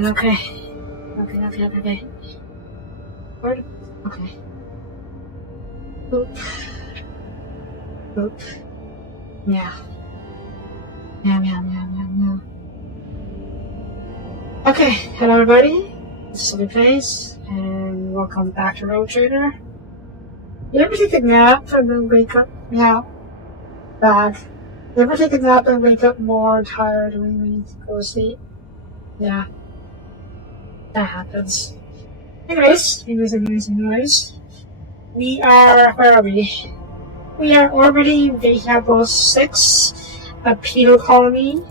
Okay. Okay. Where? Okay. Oop. Yeah. Okay, hello everybody. This is Soapie, and welcome back to Road Trader. You ever take a nap and then wake up? Yeah. Bad. You ever take a nap and wake up more tired when you need to go to sleep? Yeah. That happens. Anyways. We are, where are we? We are orbiting WH40k, a penal colony.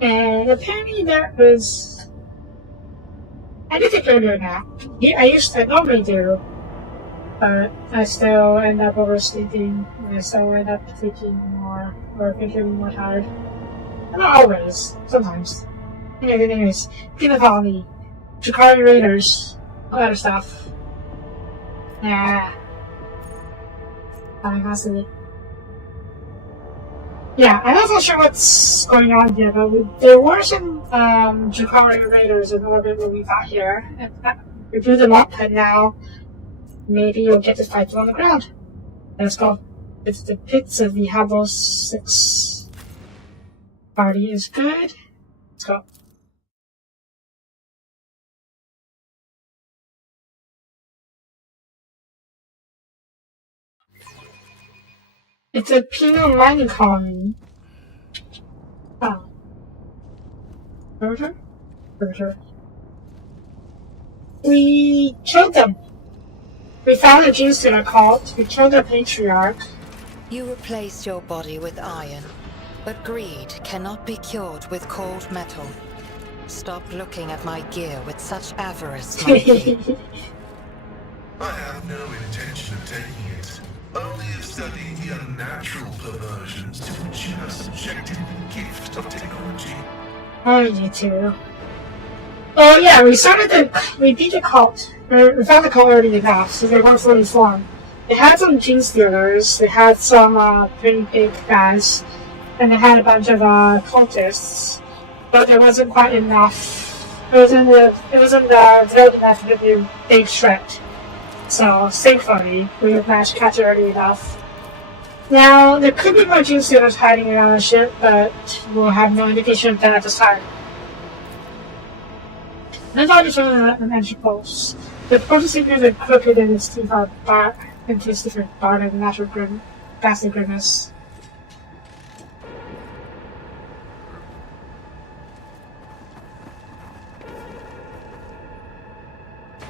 And apparently that was... I did take earlier nap. I normally do. But I still end up oversleeping. And I still end up taking more, or feeling more tired. Not always. Sometimes. Anyways. Penal colony. Jakari Raiders. All that stuff. Yeah. Yeah, I'm not so sure what's going on here, but there were some Jakari Raiders in orbit when we got here. We blew them up, and now maybe you'll get to fight them on the ground. Let's go. It's the pits of the WH40k. Party is good. Let's go. It's a penal mining colony. Oh. Murder? We killed them. We found a Jews in a cult. We killed their patriarch. You replaced your body with iron, but greed cannot be cured with cold metal. Stop looking at my gear with such avarice, monkey. I have no intention of taking it. Only of studying the unnatural perversions to which you have subjected the gift of technology. Oh, you too. Oh yeah, we beat the cult. We found the cult already enough, so they weren't fully formed. They had some gene stealers, they had some pretty big guys, and they had a bunch of cultists, but there wasn't quite enough. It wasn't very enough to be a big threat. So, thankfully, we managed to catch it early enough. Now, there could be more gene stealers hiding around the ship, but we'll have no indication of that at this time. There's already shown an entry pulse. The pulse figures are crooked and its teeth are into its different barred and natural ghastly grimace.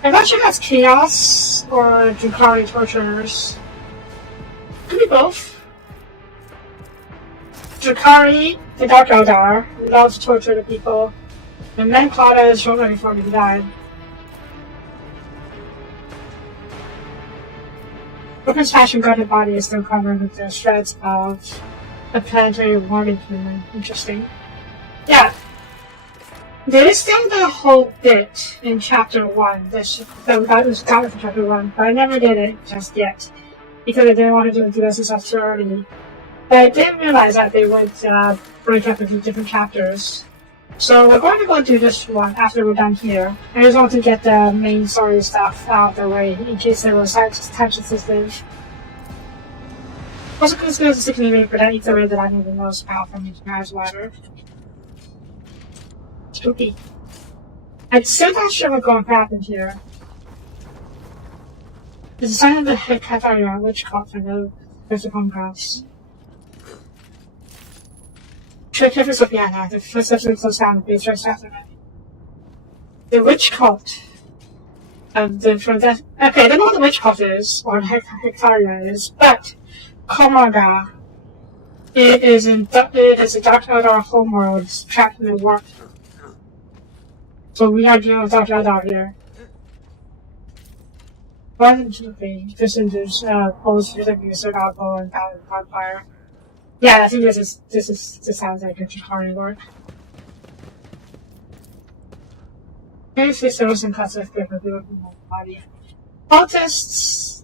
I'm not sure that's chaos or Jakari torturers. Could be both. Jakari, the Dark Eldar, loves to torture the people, and then Claudia is shown her before he died. Brooklyn's fashion guarded body is still covered with the shreds of a planetary warming human. Interesting. Yeah. There is still the whole bit in Chapter 1 that was covered from Chapter 1, but I never did it just yet, because I didn't want to do this stuff too early. But I didn't realize that they would break up into different chapters. So we're going to go do this one after we're done here. I just want to get the main story stuff out of the way, in case there was time sensitive. Also, because there's a significant but that eats away that I need the most about from his marriage ladder. Spooky. I'm still not sure what's going to happen here. There's a sign of the Hecataria witch cult from the First Homehouse. Careful, Sophia, the first episode close down the base right after that. The witch cult. Okay, I don't know what the witch cult is, or Hecataria is, but Komaga. It is a Dark Eldar homeworld trapped in the warp. So we are dealing with Dark Eldar here. One keeping this into post using the Sword Alcohol and Battle Bonfire. Yeah, I think this sounds like a Jakari work. Here's the source and cuts of paper from the body. Cultists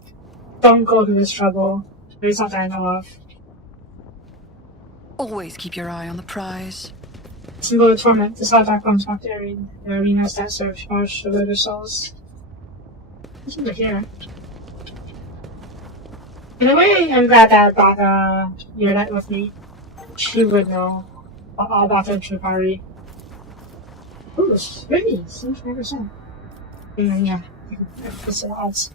don't go to this trouble. At least not that I know of. Always keep your eye on the prize. Symbol of torment. This all dark bones walked in the arenas that serve harsh the living souls. What's over here? In a way, I'm glad that I brought Unit with me. She would know all about the Chikari. Ooh, it's pretty. 75%. Yeah, it's a lot.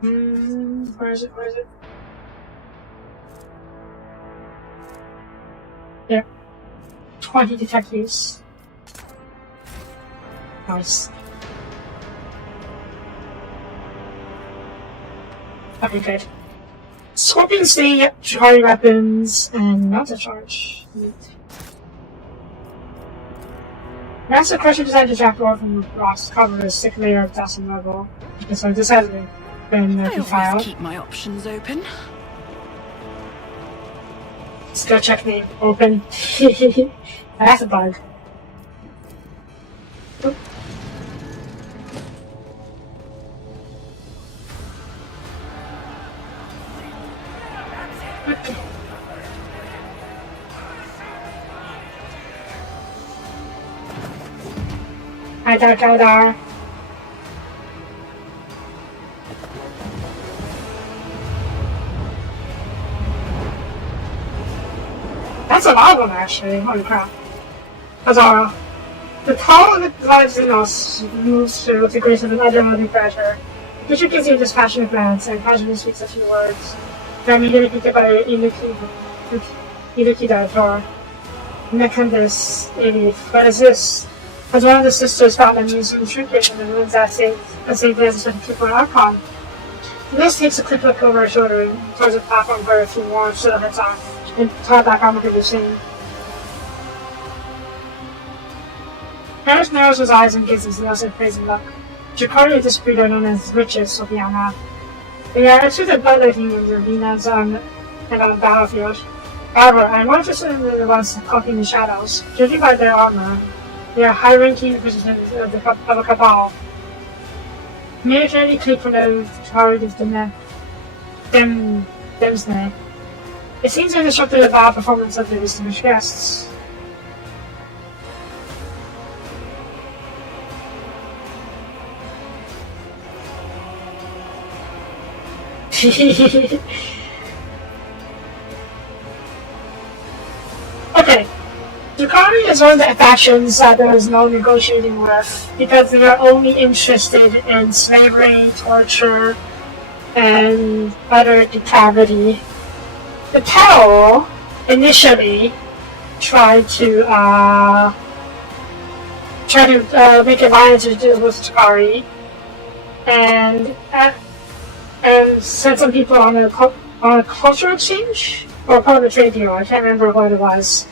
Where is it? Where is it? There. 20 detectives. Nice. Okay, good. Scorpion Sting, Chikari weapons, and not a charge. Neat. Massive Crusher designed to jack door from rocks covered a thick layer of dust and rubble. Okay, so this hasn't been defiled. I always keep my options open. Still check me open. That's a bug. Oop. Hi, Dark Eldar. That's a lot of them, actually. Holy crap. Azara. The tall that lives in us moves through with the grace of an underwhelming pressure. Richard gives you a dispassionate glance and casually speaks a few words. They're immediately picked up by Ilukida door. Mekandis, idiot. What is this? As one of the sisters found a museum trinket in the ruins that saved Nancy's with a triple Archon. Liz takes a quick look over her shoulder and towards a platform where a few more silhouettes on, and tall back armor could be seen. Harris narrows his eyes and gives himself a praising look. Chikari disagreed are known as riches, Sopiana. They are executed bloodletting in the arenas and on the battlefield. However, I am more interested in the ones cloaking the shadows. Judging by their armor, they are high-ranking representatives of the Cabal. Military click from the Chikari is Demsne. It seems they disrupted the bad performance of the distinguished guests. Okay. Chikari is one of the factions that there is no negotiating with because they are only interested in slavery, torture, and utter depravity. The Tau initially tried to make alliance with Chikari and sent some people on a cultural exchange or part of a trade deal. I can't remember what it was.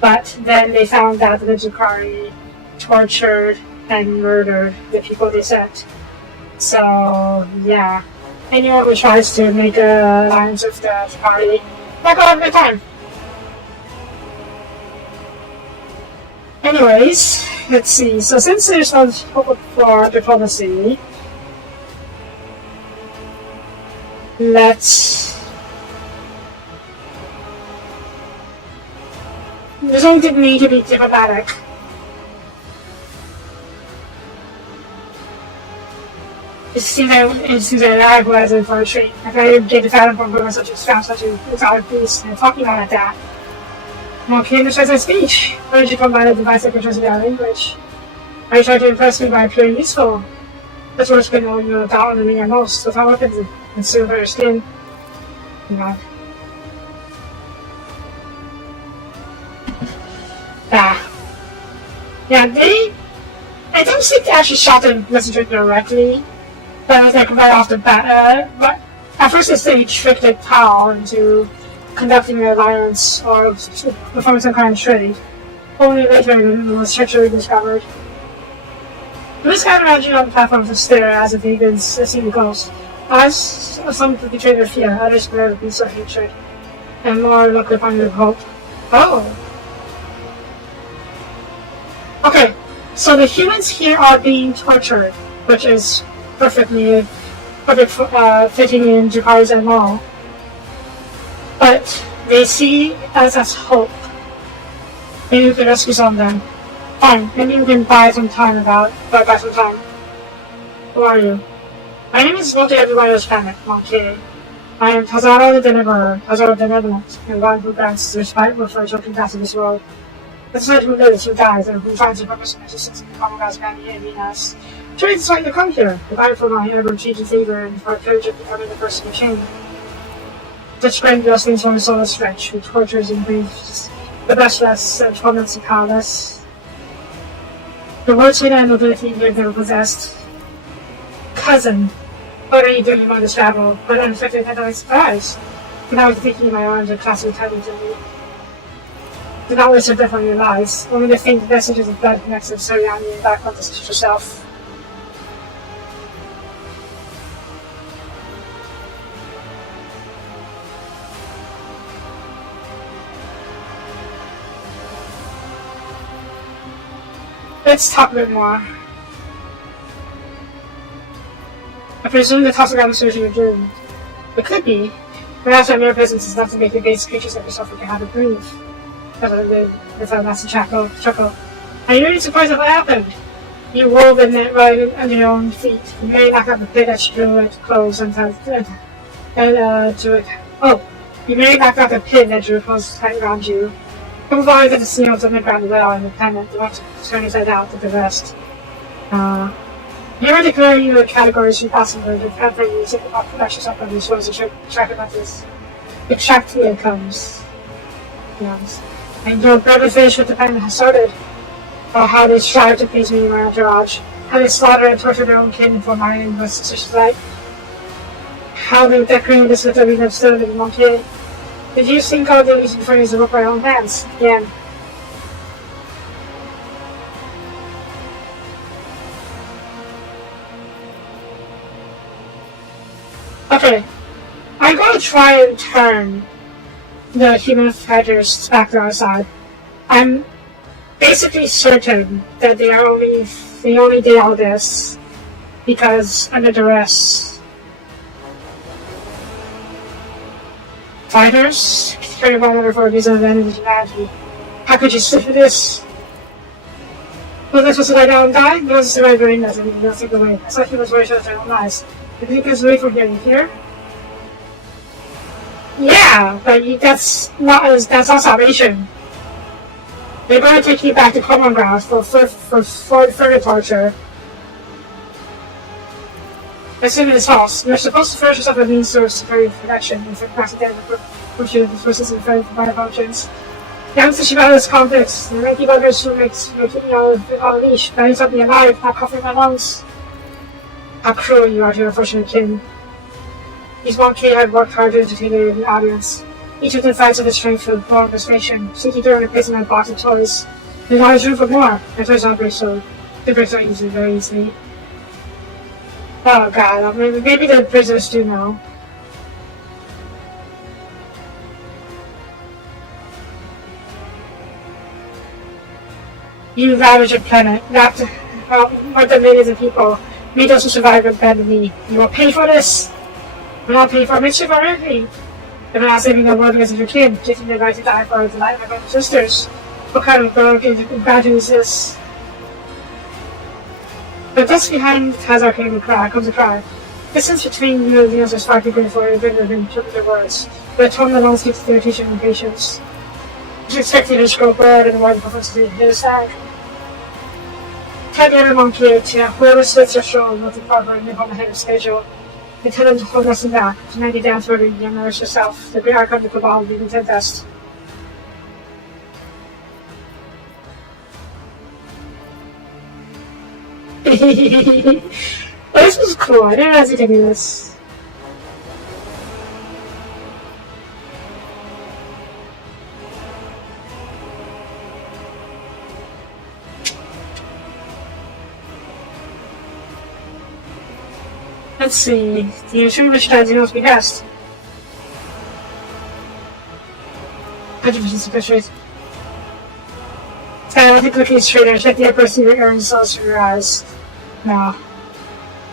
But then they found out that the Chikari tortured and murdered the people they sent. So, yeah. Anyone who tries to make an alliance with the Chikari, not gonna have a good time. Anyways, let's see. So since there's no hope for diplomacy, there's only need to be diplomatic. It seems that I was in for a treat. If I get the fathom from women such as found such an exotic beast and talking about that. More can understand my speech. Why did you combine a device that controls our language? Are you trying to impress me by appearing useful? That's what's been on the doubt on me the most, with our weapons and silver your skin. Yeah. Yeah, I don't think they actually shot the messenger directly, but it was like right off the bat. But at first they tricked the Tau into conducting an alliance or performing some kind of trade. Only later it was treachery discovered. This kind of imagine on the platform to stare as the vegans see the ghost. As some betray their fear, others bear the beast of hatred, and more look upon their hope. Oh! Okay, so the humans here are being tortured, which is perfect fitting in Chikari's MO. But They see us as hope. Maybe we can rescue some of them. Fine, maybe we can buy some time. Who are you? My name is Monte Everybody's Planet, Monte. I am Tazara the Deliverer, Tazara the Benevolent, and one who grants respite for children death in this world. The society who lives, who dies, and who finds a purpose in existence in the Commonwealth's family and Venus. Truly it's like to come here, to fight for my ever-changing favor and for a privilege of becoming the person of change. Such grandiose things from the solar stretch, who tortures and breathes the restless and torments the powerless. The words hidden and nobility you have never possessed. Cousin, what are you doing on this travel? But unexpected and I surprise. But now I was thinking in my arms and clasping tightly to me. Do not waste your breath on your lies. Only the faint messages of blood connects of Soriani and back on to such yourself. Let's talk a bit more. I presume the toxogram serves you a dream. It could be. Perhaps my mere presence is enough to make the base creatures like yourself forget how to breathe. That's what I did with a massive chuckle. Are you really surprised at what happened? You rolled the net right under your own feet. You may knock out the pit that you drew it close and drew it. Oh, you may knock out the pit that drew close tight around you. Come forward to the seals underground well and the planet. You want to turn inside out to the rest. You are declaring your categories from passenger to transfer you to protect yourself from these sources of traffic like this. Extract the outcomes. Yes. And you'll barely finish what the planet has started. Or how they strive to please me in my entourage. How they slaughter and torture their own kin for my investigation's life. How they decorate this with every live still living monkey. Did you think all the easy phrase to work by own hands? Again. Okay. I'm going to try and turn the human fighters back to our side. I'm basically certain that they only did all this because under duress. Fighters carry one another for a reason of enemy humanity. How could you sit for this? Was I supposed to lie down and die? No, it's the right brain doesn't even take away. I saw humans worry about their own lives. You think there's a way from here to here? Yeah, but that's not salvation. They're going to take you back to common grounds for further torture. As soon as it's false, you're supposed to furnish yourself a means source of superior protection and for accidental push your resources and further provide functions. Down to Shibata's complex, the ranky buggers who makes your keeping on a leash, banning something alive, not coughing my lungs. How cruel you are to your unfortunate kin. These monkey have worked hard to entertain the audience. Each of them fights with the strength of moral persuasion, seeking to earn a place in that box of toys. There's always room for more, and toys don't break so. They break so easily, very easily. Oh god, maybe the prisoners do know. You ravage a planet, wrapped more than millions of people. Me those who survive and abandon me. You will pay for this! Will not pay for mischief or anything. If I'm not saving the world because of your kin, taking the right to die for the life of my brothers and sisters. What kind of broken badger is this? But just behind Hazard comes a cry. Distance between you and the others is far too great for your vendor to interpret their words. But a tone that long speaks to their teaching and patience. You expect you to scroll bread and wide propensity to his side. Tell the other monkey to whoever slits your shoulder will depart and live on ahead of schedule. And tell them to hold us back, to 90 down further and nourish yourself. The great outcome of the cabal will be the best. This was cool. I didn't realize he could do this. Let's see. Do you show me which times you must be best? 100% success rate. I think looking straight at check the upper secret earned cells from your eyes. No.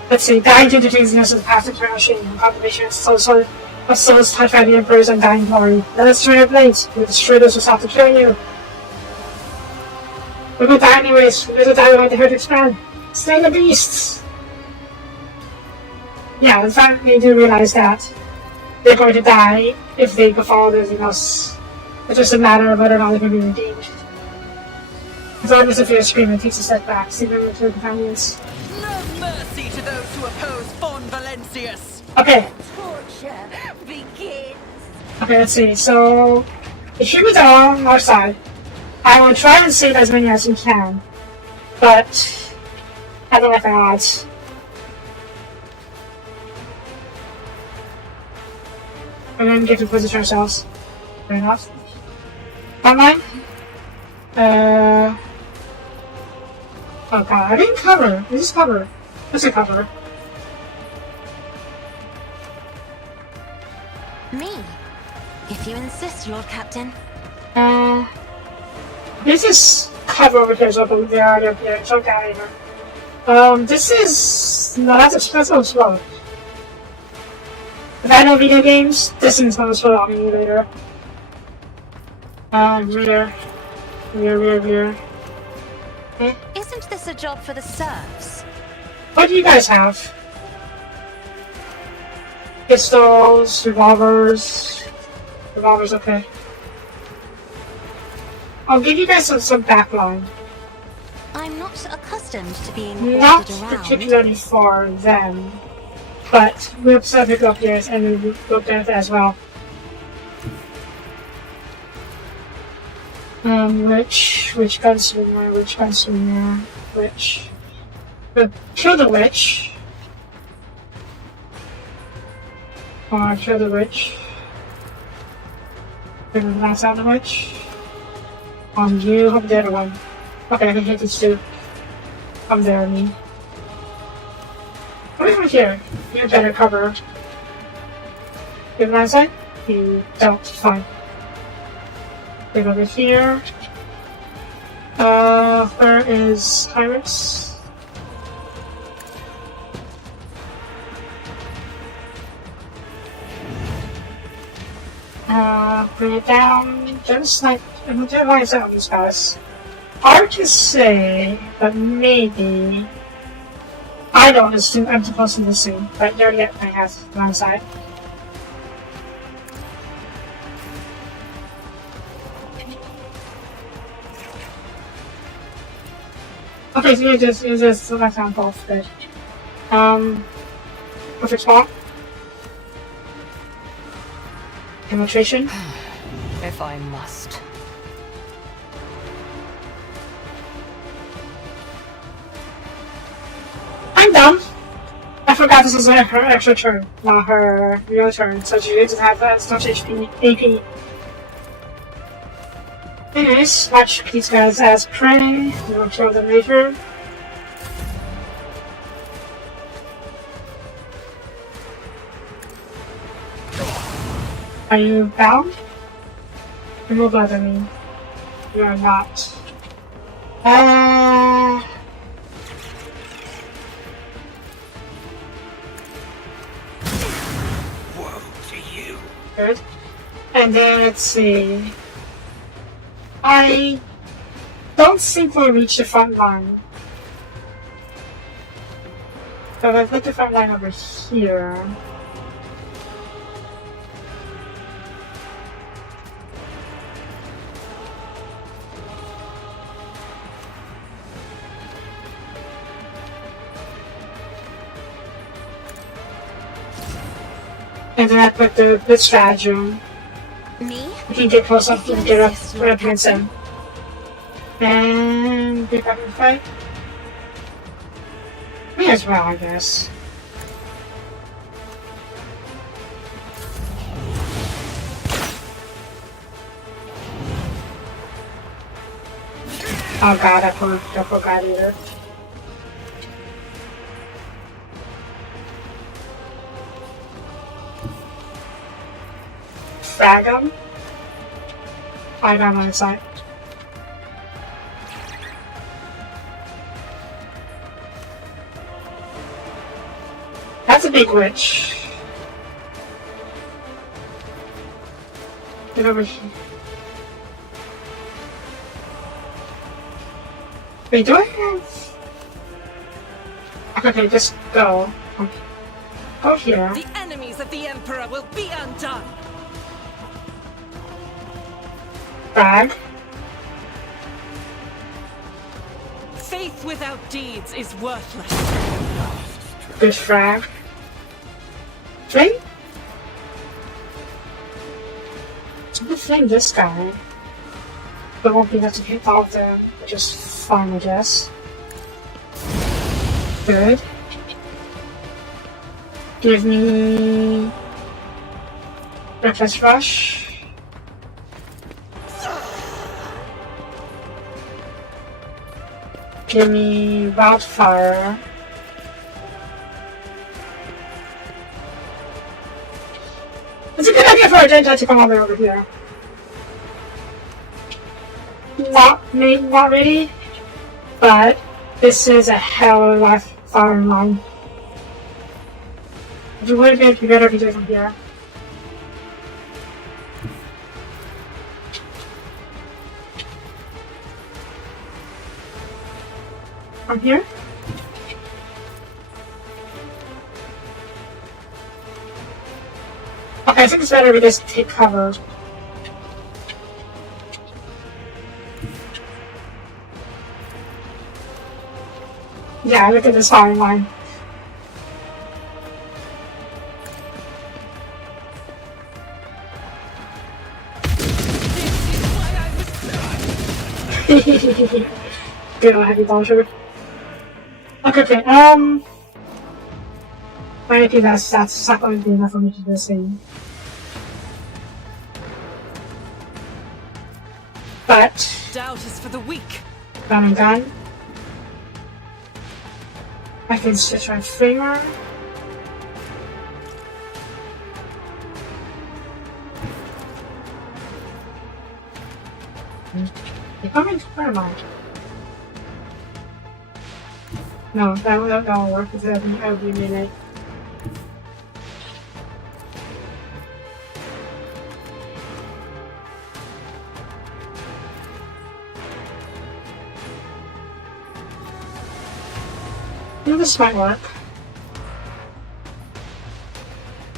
Let's see. Dying to introduce the path to eternal shame and population is so A soul's touched by the Emperor's undying glory. Let us turn your blades. We destroy those who sought to kill you. We're gonna die anyways. There's a die without the hurt expand. Slay the beasts! Yeah, in fact, they do realize that they're going to die if they follow anything else. It's just a matter of whether or not they can be redeemed. As long as if you're screaming, it takes a step back. See them with your companions. No mercy to those who oppose Von Valencius. Okay. Torture begins. Okay, let's see. So, the humans are on our side. I will try and save as many as we can. But, I don't like the odds. And then get to position ourselves. Fair enough. Frontline? Oh god, I didn't cover. This is cover. This is cover. Me? If you insist, Lord Captain. This is cover over here, so yeah, jump out of here. This is... No, that's a slow. If I know video games, this is gonna slow on me later. Rear. Okay. Isn't this a job for the serfs? What do you guys have? Pistols, revolvers. Revolvers, okay. I'll give you guys some backline. I'm not accustomed to being Not ordered around. particularly for them, but we'll pick up yours and then we'll get it as well. Which gunslinger, we'll kill the witch. Or kill the witch. We're gonna blast out the witch. You hope the other one. Okay, I can hit these two. Come there, me. Come over here. You better cover. You have an outside? You don't. Fine. Get over here. Where is Iris? Bring it down. Just like, I'm gonna advise on these guys. Hard to say, but maybe. I don't assume, I'm supposed to assume, but there yet I have one side. Okay, so you just select on both, good. Perfect spot. Infiltration. If I must. I'm dumb. I forgot this was her extra turn, not her real turn, so she doesn't have as much AP. Anyways, watch these guys as prey. We'll throw them later. Are you bound? Remove blood, I mean. You are not. Woe to you. Good. And then let's see. I don't think we'll reach the front line. So if I put the front line over here. And then I put the stratagem. Me? We can get close up and get up against him. And get back in the fight. Me as well, I guess. Oh god, I forgot either. Frag him. I got my side. That's a big witch. Get over here. Wait, do I have... Okay, just go. Okay. Go here. The enemies of the Emperor will be undone. Frag. Faith without deeds is worthless. Good frag. Drink? It's a good thing this guy. But won't be able to hit all of them, which is fine, I guess. Good. Give me... Reckless Rush. Give me Wildfire. It's a good idea for a Genji to come all the way over here. Not ready, but this is a hell of a lot firing line. If you would have been better if you did it from here. From here? Okay, I think it's better if we just take cover. Yeah, look at this firing line. Good old heavy launcher. Okay. I think that's not going to be enough for me to do this thing. But Doubt is for the weak. gun and gun. I can switch my framer. Where am I? No, that won't work because that would be melee. This might work.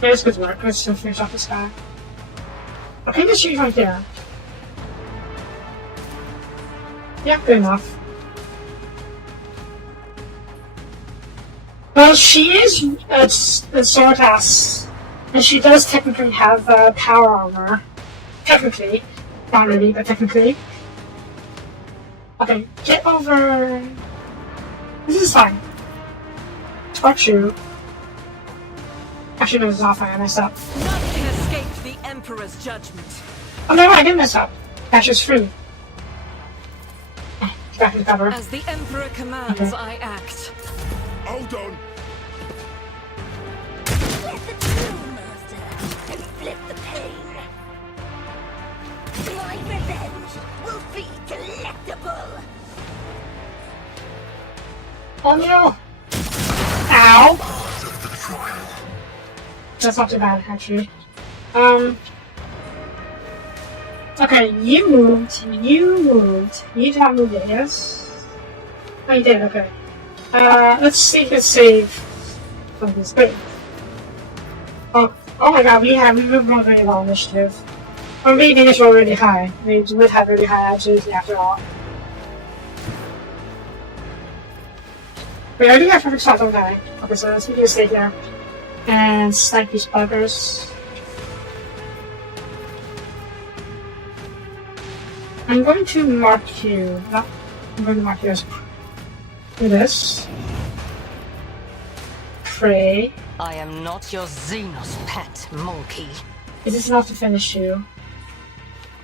Yeah, this could work. Let's just finish off this guy. Okay, just shoot right there. Yeah, good enough. Well, she is a sword ass, and she does technically have power armor. Technically. Not really, but technically. Okay, get over... This is fine. Fuck you. Actually, no, this is not fine. I messed up. Nothing escaped the Emperor's judgment. Oh no, I didn't mess up. That's just free. Back in the cover. As the Emperor commands, Okay. I act. Hold on. Get the true master and flip the pain. My revenge will be delectable. Oh no! Ow! Part of the trial. That's not too bad, actually. Okay, you moved. You did not move it, yes? Oh, you did, okay. Let's see if it's save from this break. Oh my god, we moved on really well initiative. Or maybe the initial really high. We would have really high agility after all. We already have perfect shot, don't I? Okay, so let's stay here. And snipe these buggers. I'm going to mark you. No, I'm going to mark you as do this. Pray. I am not your Xenos pet, monkey. Is this enough to finish you?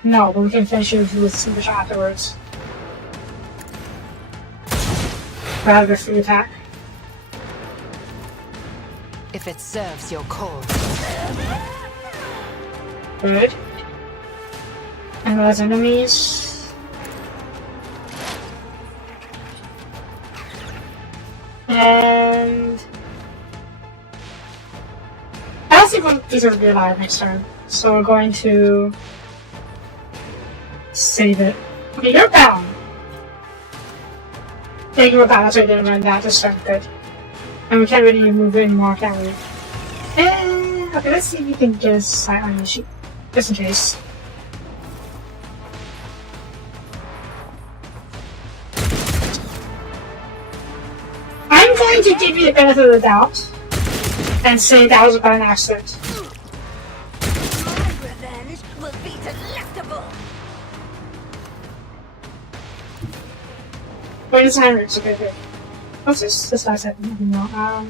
No, but we can finish you with super shot afterwards. Rather than free attack. If it serves your cause. Good. And those enemies. And I don't think these are gonna be alive next turn. So we're going to Save it. Okay, you're bound. Yeah, you were bound. That's why I didn't run that. Just sounds good. And we can't really move anymore, can we? Okay, let's see if we can get a sight on the sheet. Just in case. I'm going to give you the benefit of the doubt and say that was about an accident. My revenge will be delectable. Where is Heinrichs? Okay, good. What's this? This last second. I don't know.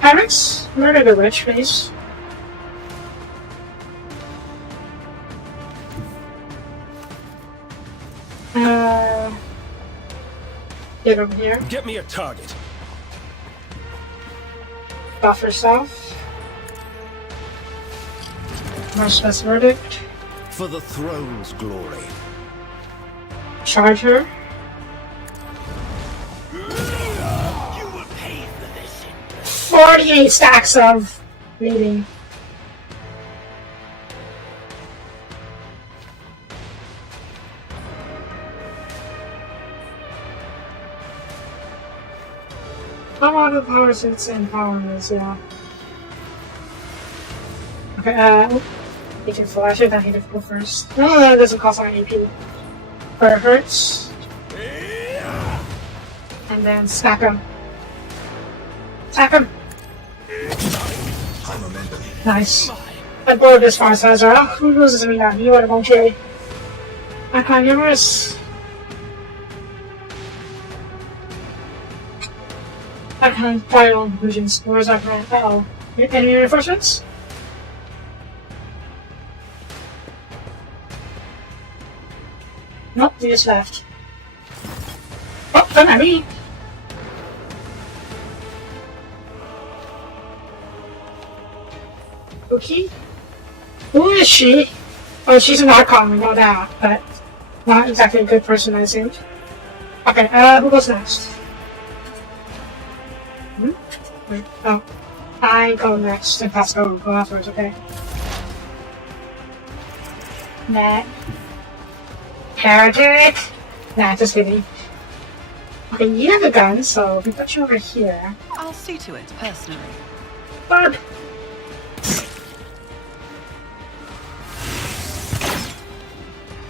Heinrichs? Murder the witch, please. Get over here. Get me a target. Buff herself. Merciless verdict. For the throne's glory. Charge her. You will pay for this. 48 stacks of bleeding. How lot of power suits and power is, yeah. Okay, be careful. I should have hit it go first. No, that doesn't cost any AP. But it hurts. And then smack him. Attack him! Nice. I bored this far, so I was like, oh, who loses me now? You are going to I can't get worse. I can't try your own conclusions. Where's our plan? Uh-oh. Any reinforcements? Nope, they just left. Oh, come at me! Okay. Who is she? Oh, she's an Archon, we know that, but not exactly a good person, I assume. Okay, who goes next? Wait, oh. I go next, and Pascal go afterwards, okay? Nah. Heretic! Nah, just kidding. Okay, you have a gun, so we put you over here. I'll see to it, personally. Barb!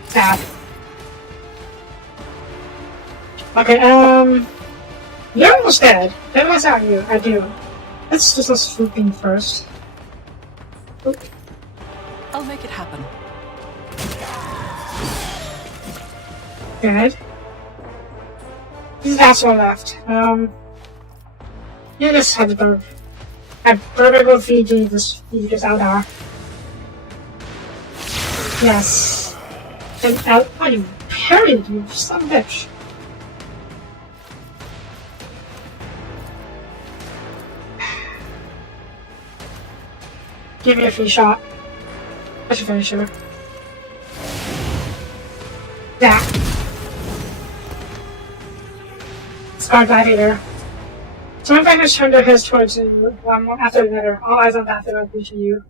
Stab. Okay, you're almost dead. That was out you, I do. Let's just swooping first. Oop. I'll make it happen. Good. This is the last one left. You just had the bird. I bird will feed you this out there. Yes. And out. Oh, you parried, you son of a bitch. Give me a free shot. I should finish her. Yeah. Scar Gladiator. So my fighters turned their heads towards you, one after another. All eyes on that, they were reaching you.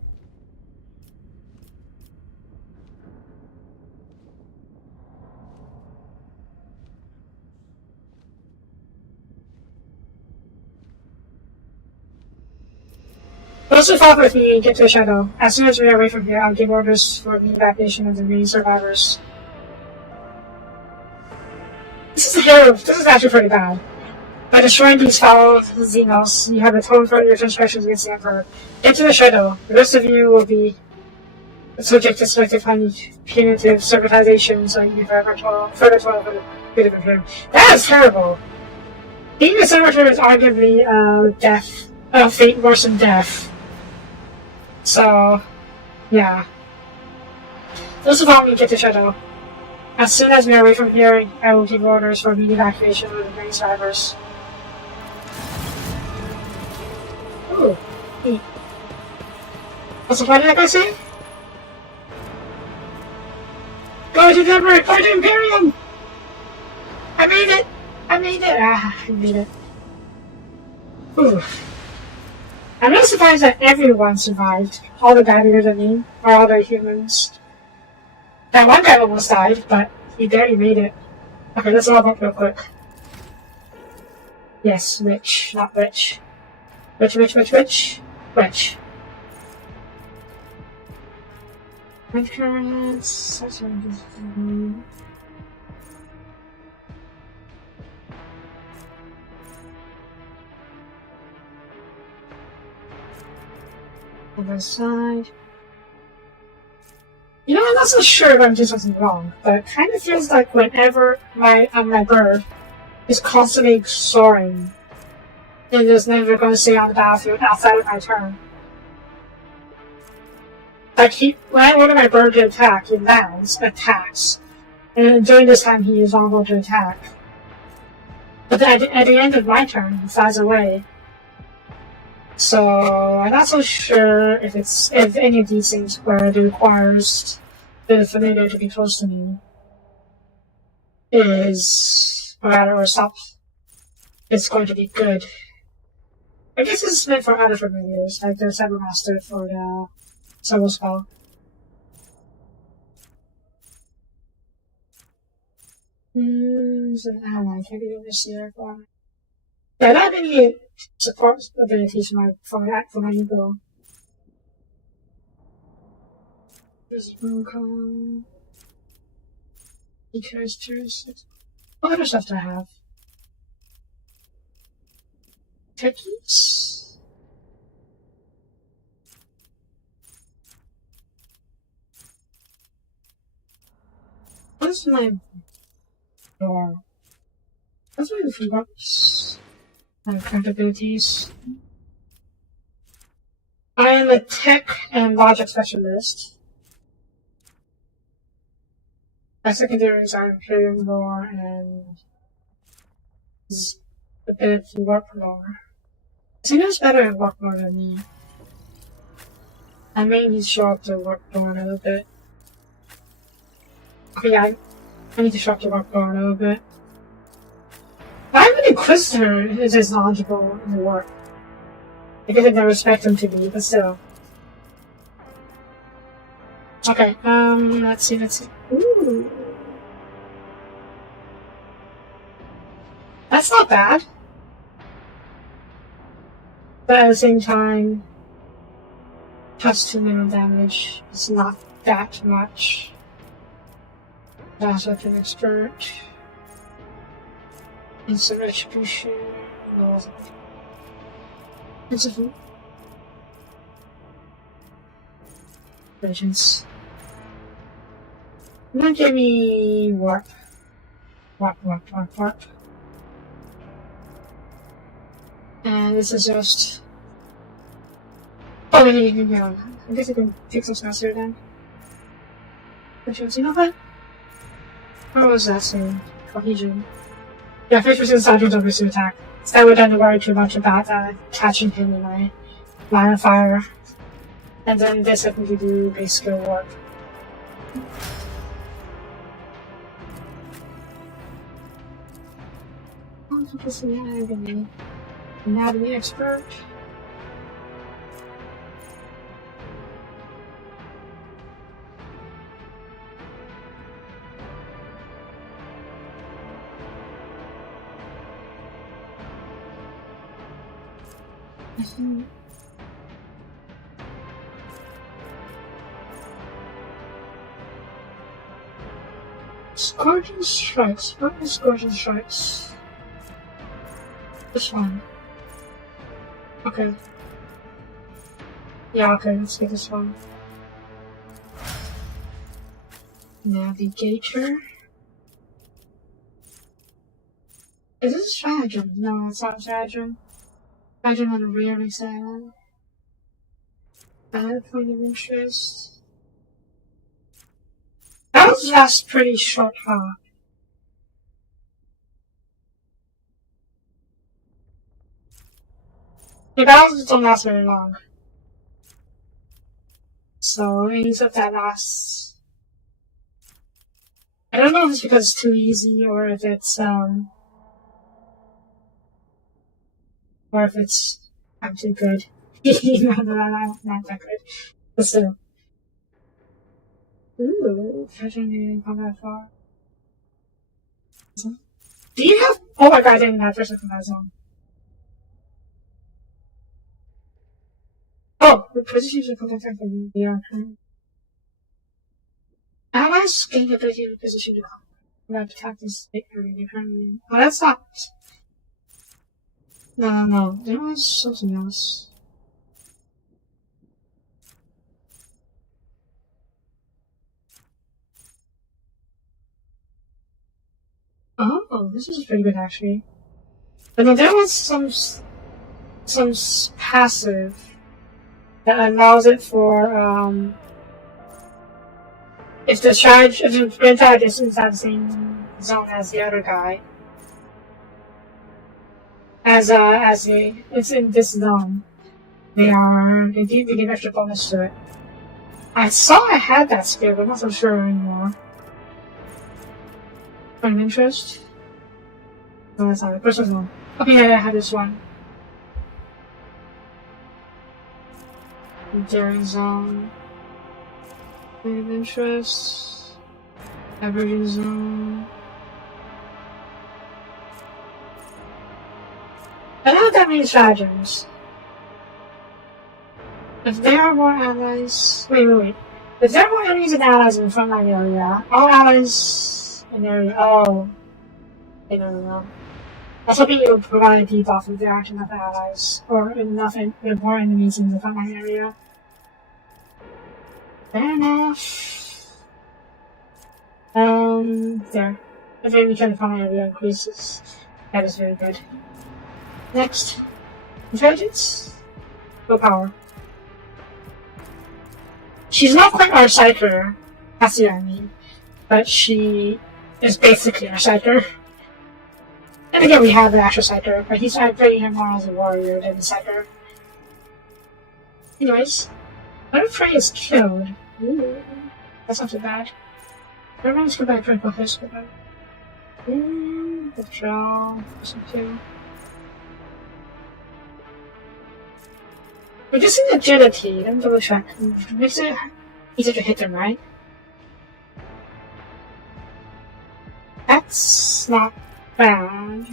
Those who fought with me get to the shadow. As soon as we are away from here, I'll give orders for the evacuation of the remaining survivors. This is terrible. This is actually pretty bad. By destroying these foul Xenos, you have atoned for your transgressions against the Emperor. Get to the shadow. The rest of you will be subject to selective punitive servitization, so you can further toil for the good of him. That is terrible. Being a servitor is arguably death. Fate worse than death. So, yeah. Those who follow me get to shadow. As soon as we are away from here, I will give orders for the evacuation of the remaining survivors. Ooh. Neat. What's the point of that guy say? Go to the Emperor! Go to Imperium! I made it! I made it! Ah, I made it. Ooh. I'm not surprised that everyone survived. All the gladiators, I mean, or all the humans. That one guy almost died, but he barely made it. Okay, let's log up real quick. Yes, rich, not rich. Rich. Rich. Currents, such a other side. You know, I'm not so sure if I'm doing something wrong, but it kind of feels like whenever my bird is constantly soaring, it is never going to stay on the battlefield outside of my turn. Like, when I order my bird to attack, he lands, attacks, and during this time he is unable to attack. But then at the end of my turn, he flies away. So I'm not so sure if any of these things where it requires the familiar to be close to me is or stop. It's going to be good. I guess it's meant for other familiars, like the Cybermaster for the Cyber spell. It's an ally. Can I do this here for me? Yeah, I don't have any support abilities for my ego. There's a phone call. Characteristics. What other stuff do I have? Techniques? What is my door? What's my bucks? My current abilities. I am a tech and logic specialist. My secondaries are Imperium lore and a bit of warp lore. Xeno's better at warp lore than me. I may need to show up to warp lore a little bit. Okay, yeah, I need to show up to warp lore a little bit. I'm an Inquisitor is as knowledgeable in the warp. I guess I never expect him to be, but still. Okay, let's see. Ooh. That's not bad. But at the same time, plus 2 minimum damage is not that much. That's like an expert. Instant retribution. It's a Legends. Now give me warp. Warp. And this is just. Oh, yeah. I guess I can fix those faster then. You know what? What was that saying? Cohesion. Yeah, 50% sergeant over to attack. So I would have to worry too much about catching him in my line of fire. And then this I can do base skill warp. Focus on anatomy expert. Scourging Strikes. What is Scourging Strikes? This one. Okay. Yeah, okay, let's get this one. Navigator. Is this a stratagem? No, it's not a stratagem. Stratagem on the rear makes that bad point of interest. That was last pretty short, huh? The battles don't last very long. So, it means that lasts. I don't know if it's because it's too easy or if it's, I'm too good. No, I'm not that good. But still. Ooh. Ooh, fetching the combat far. Do you have? Oh my god, I didn't have first combat zone. Oh, the positions are combat time for you. They are current. Allies gain the ability to position to combat attack this area currently. Oh, that's not. No. There was something else. Oh, this is pretty good actually. But then there was some passive that allows it for if the charge if the entire distance is at the same zone as the other guy. As it's in this zone. They give extra bonus to it. I saw I had that skill, but I'm not so sure anymore. An interest? No, that's not it. Personal zone. Okay, yeah, I had this one. Daring zone. An interest. Averaging zone. I don't have that many stratagems. If there are more allies... Wait. If there are more enemies and allies in the frontline area, all allies in the area... Oh. I don't know. I was hoping it would provide a debuff if there aren't enough allies, or enough more enemies in the frontline area. Fair enough. There. If enemy in the frontline area increases, that is very good. Next. Intelligence. Willpower. She's not quite our Psyker, that's what I mean, but she is basically our Psyker. And again, we have the actual Psyker, but I'm bringing him more as a warrior than a Psyker. Anyways, what if Frey is killed? Ooh, that's not too bad. Everyone's go back for a his go back. Withdraw, some reducing agility, let me double check. Makes it easier to hit them, right? That's not bad.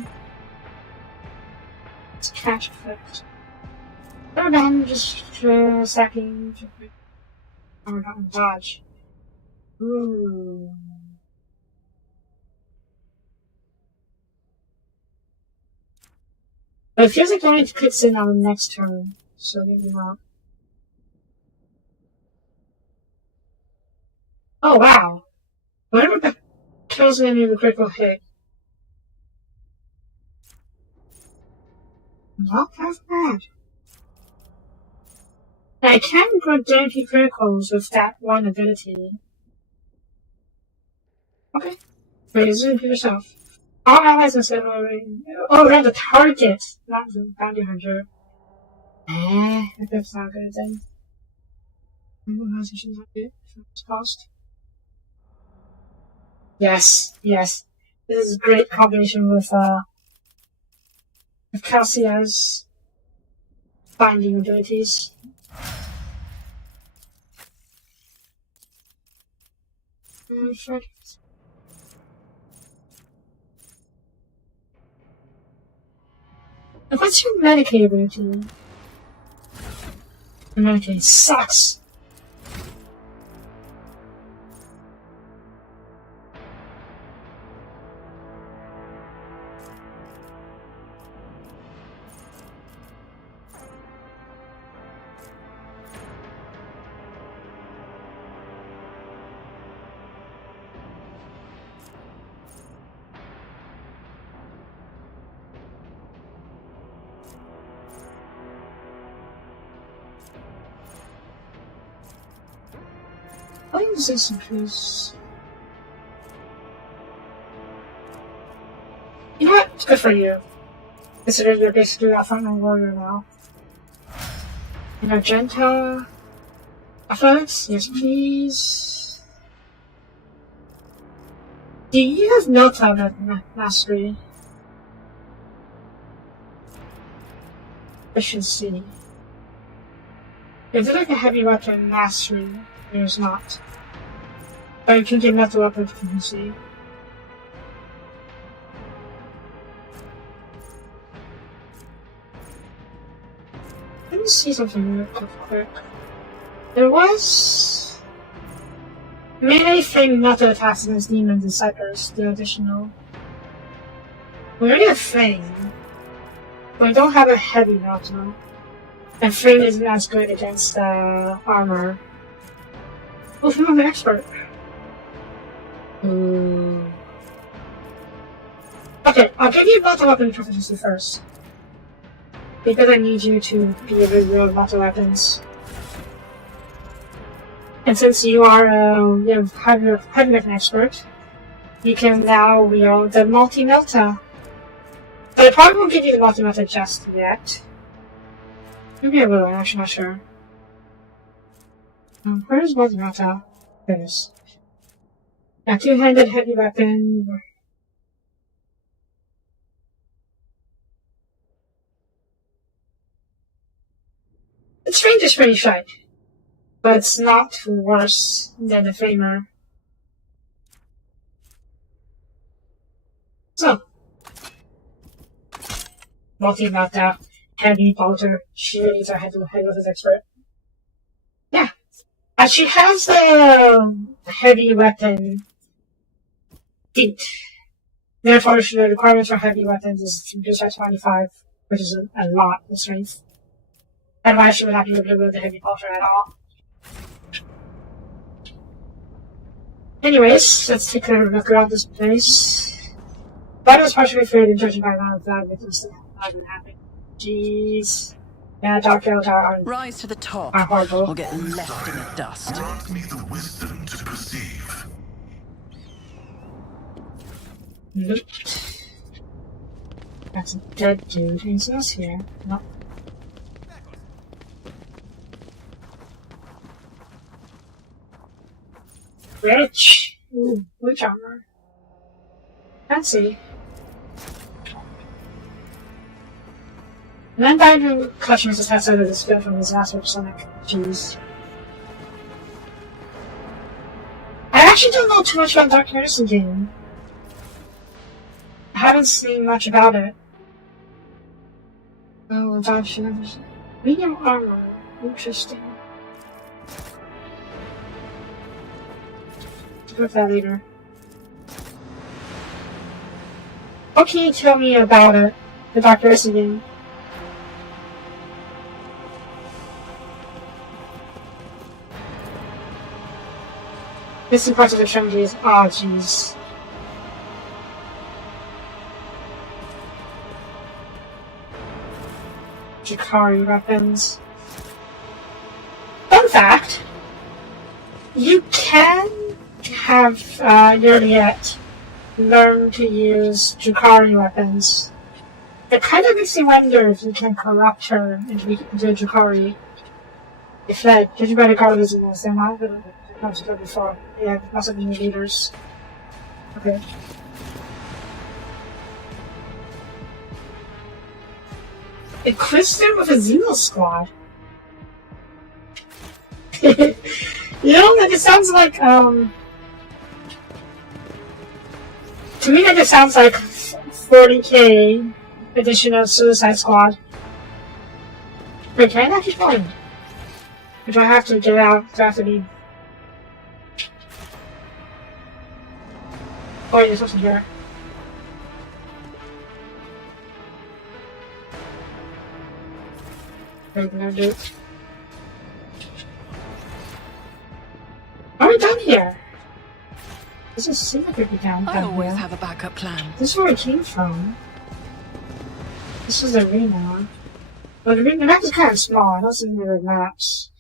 It's a catch effect. Never mind, just stacking. Oh, not dodge. Ooh. But it feels like it only kicks in on the next turn. So maybe not. Oh wow! Whatever that kills an enemy with a critical hit. Not that bad. I can put guarantee criticals with that one ability. Okay. Wait, is it yourself? All allies are settling. Oh, we're the target, not the bounty hunter. That's not good then. Organization not good for this cost. Yes. This is a great combination with Calcia's binding abilities. What's your Medicaid ability? Medicaid sucks. Why is this increase? You know what? It's good for you. Considering you're basically a frontline warrior now. You know, Genta. Athletics? Yes, please. Do you have no tablet mastery? Efficiency. Is it like a heavy weapon mastery? There's not. Or you can get metal weapon proficiency. Let me see something real quick. There was melee flame metal attacks against demons and cyphers, the additional. We already have flame, but we don't have a heavy metal. And flame isn't as good against armor. Oh, I'm an expert. Okay, I'll give you metal weapon proficiency first. Because I need you to be able to wield metal weapons. And since you are a heavy weapon expert, you can now wield the multi-melta. But I probably won't give you the multi-melta just yet. Maybe I will, I'm actually not sure. Where is multi-melta? There it is. A two-handed heavy weapon. Its range is pretty short, but it's not worse than the Flamer. So, multi-melta, heavy bolter, she needs our heavy weapons expert. Yeah. She has the heavy weapon feat. Therefore, the requirements for heavy weapons is to reduce by 25, which is a lot of strength. Otherwise, she would not be able to wield the heavy bolter at all. Anyways, let's take a look around this place. But it was partially faded, judging by the amount of bad victims that have been happening. Jeez. Yeah, Dark Elves are Rise to the top, horrible. or get left in the dust. Grant me the wisdom to perceive. Loot. That's a dead dude. Anything else here? No. Rich. Ooh, witch armor. Fancy. And then Biden clutching his head out of the skill from his last witch Sonic. Jeez. I actually don't know too much about Dark Medicine game. I haven't seen much about it. Oh, dodge damage. Medium armor. Interesting. Look at that later. What can you tell me about it? The Dark Medicine game. Missing parts of the extremities. Ah, jeez. Jakari weapons. Fun fact. You can have Yuriet learn to use Jakari weapons. It kind of makes me wonder if you can corrupt her into a Jakari. They fled. Judging by the guards in this, they're not going to come to go before. Yeah, must have been the leaders. Okay. Equipped them with a Xeno squad. You know, that just sounds like, to me that just sounds like 40k edition of Suicide Squad. Wait, can I actually find? Or do I have to get out? Do I have to leave? Oh, wait, there's something here. What are we gonna do? Are we done here? This is seem like we'd be down I always here. have a backup plan. This is where it came from. This is the arena. But the map is kind of small. I don't see any other maps.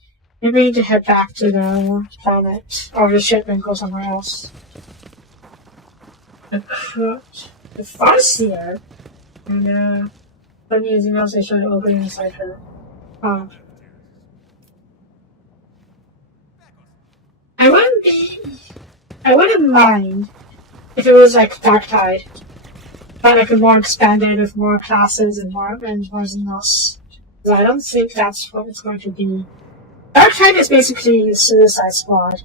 Maybe we need to head back to the planet or the ship and go somewhere else. The Farseer and when using else they should open inside her. I wouldn't mind if it was like Dark Tide, but like a more expanded with more classes and more Xenos. But I don't think that's what it's going to be. Dark Tide is basically Suicide Squad.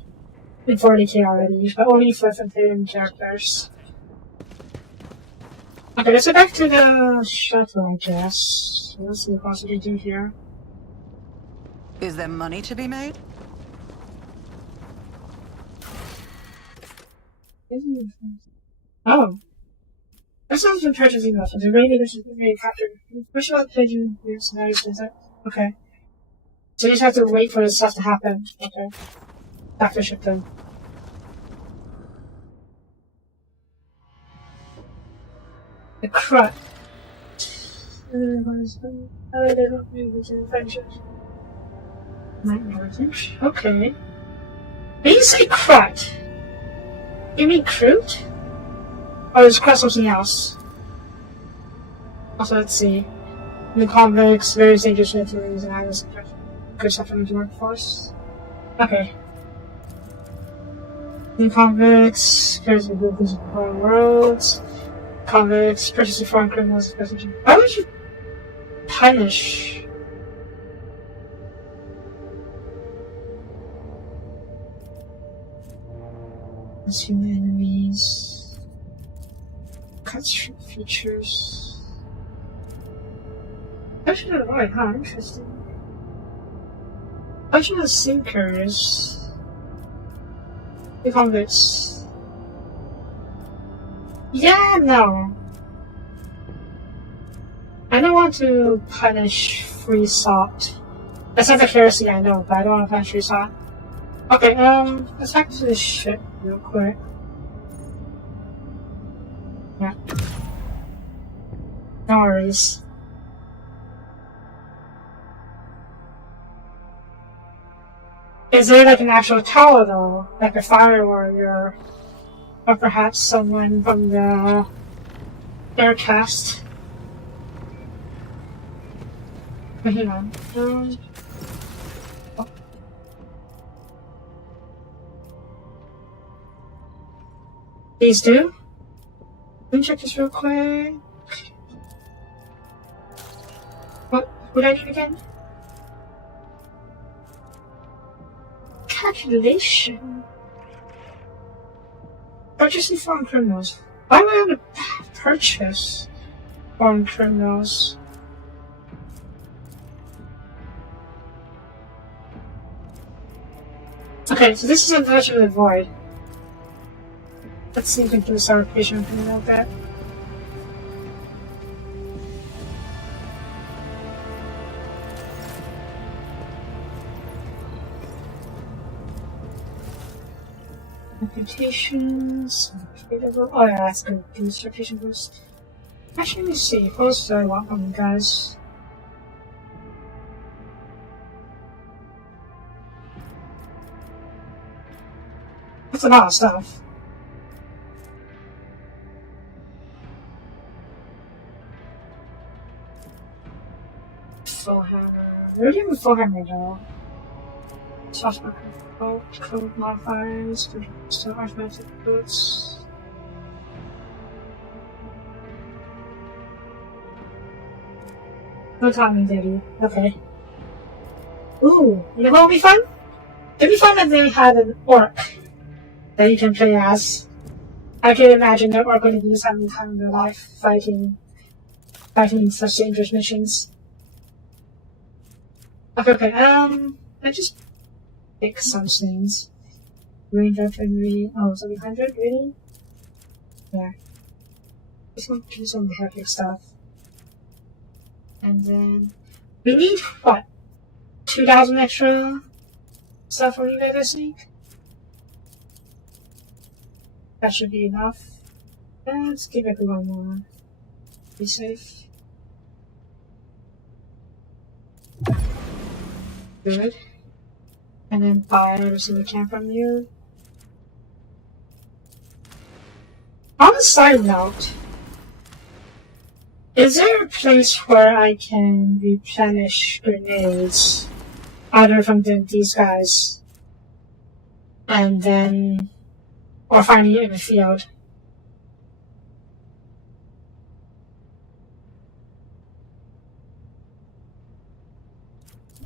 in 40k already, but only for Imperium characters. Okay, let's go back to the shuttle, I guess. Let's see what else we can do here. Is there money to be made? Oh. This one's been purchasing weapons. The rating is captured. Which one did you use? Now is it? Okay. So you just have to wait for this stuff to happen. Okay. Back to ship then. The crud. Okay. When you say crud, you mean crude? Or is crud something else? Also, let's see. New convicts, various dangerous militaries, and items good stuff from the workforce. Okay. New convicts, various movements of foreign roads. Convicts, purchasing foreign criminals, especially. Why would you punish? Human enemies. Cuts features. Actually, right, huh? Interesting. Actually, the sinkers. The convicts. Yeah, no. I don't want to punish free salt. That's not the heresy, I know, but I don't want to punish free salt. Okay, let's hack to this shit real quick. Yeah. No worries. Is there like an actual tower though? Like a fire warrior? Or perhaps someone from the aircast? But hang on. Oh. These do? Let me check this real quick. What would I need again? Calculation. Purchasing foreign criminals. Why would I want to purchase foreign criminals? Okay, so this is a version of the void. Let's see if we can do a certification or anything like that. Reputations. Oh yeah, that's good. Do certification boost. Actually, let me see. What else do I want from you guys? That's a lot of stuff. Full hammer. We already have a full hammer though. Software code modifiers, so arithmetic codes. Don't tell me, Daddy. Okay. Ooh, you know what would be fun? It'd be fun if they had an orc that you can play as. I can imagine the orc going to use having time in their life fighting such dangerous missions. Okay, I just pick some things. Range up and read. Oh, 700, really? Yeah. Just want to do some heavy stuff. And then we need what? 2,000 extra stuff from you guys, I think? That should be enough. Let's give everyone more. Be safe. Good. And then buy everything we can from you. On a side note, is there a place where I can replenish grenades other from these guys? And then, or find it in the field?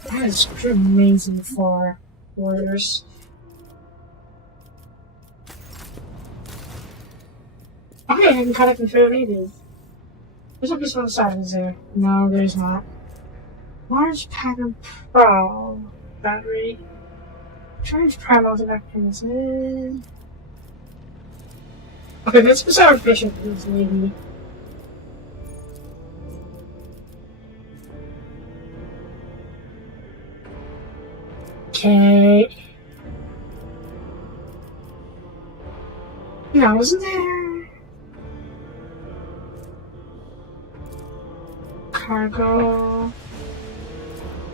That is amazing for warriors. Okay, I can cut it into a native. There's a piece on the side, is there? No, there's not. Large pattern pro battery. Charge primo to mechanism. Okay, let's put our efficient things maybe. Okay. No, wasn't there? Cargo.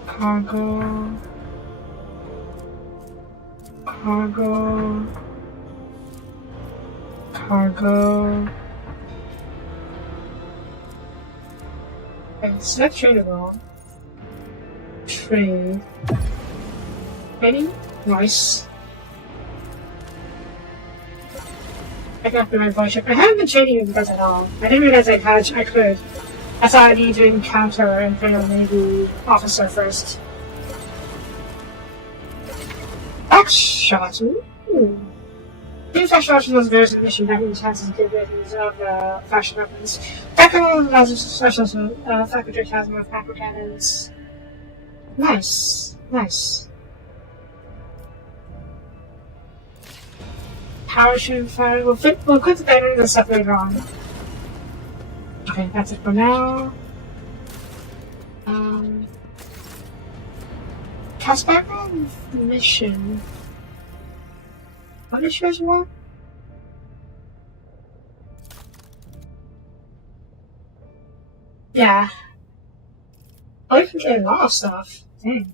Cargo. Cargo. Cargo. Okay, select tradable. Trade. Ready? Nice. I got the right voice ship. I haven't been trading with you guys at all. I didn't realize I could. I thought I needed to encounter in front of maybe officer first. Backshot. Ooh. New fashion options was various mission back in the chances of capabilities of fashion weapons. Background allows us to specialize in faculty has more factor cannons. Nice. Nice. Parachute fire. We'll put the better than stuff later on. Okay, that's it for now. Cast background mission. What did you guys want? Yeah. Oh, you can get a lot of stuff. Dang.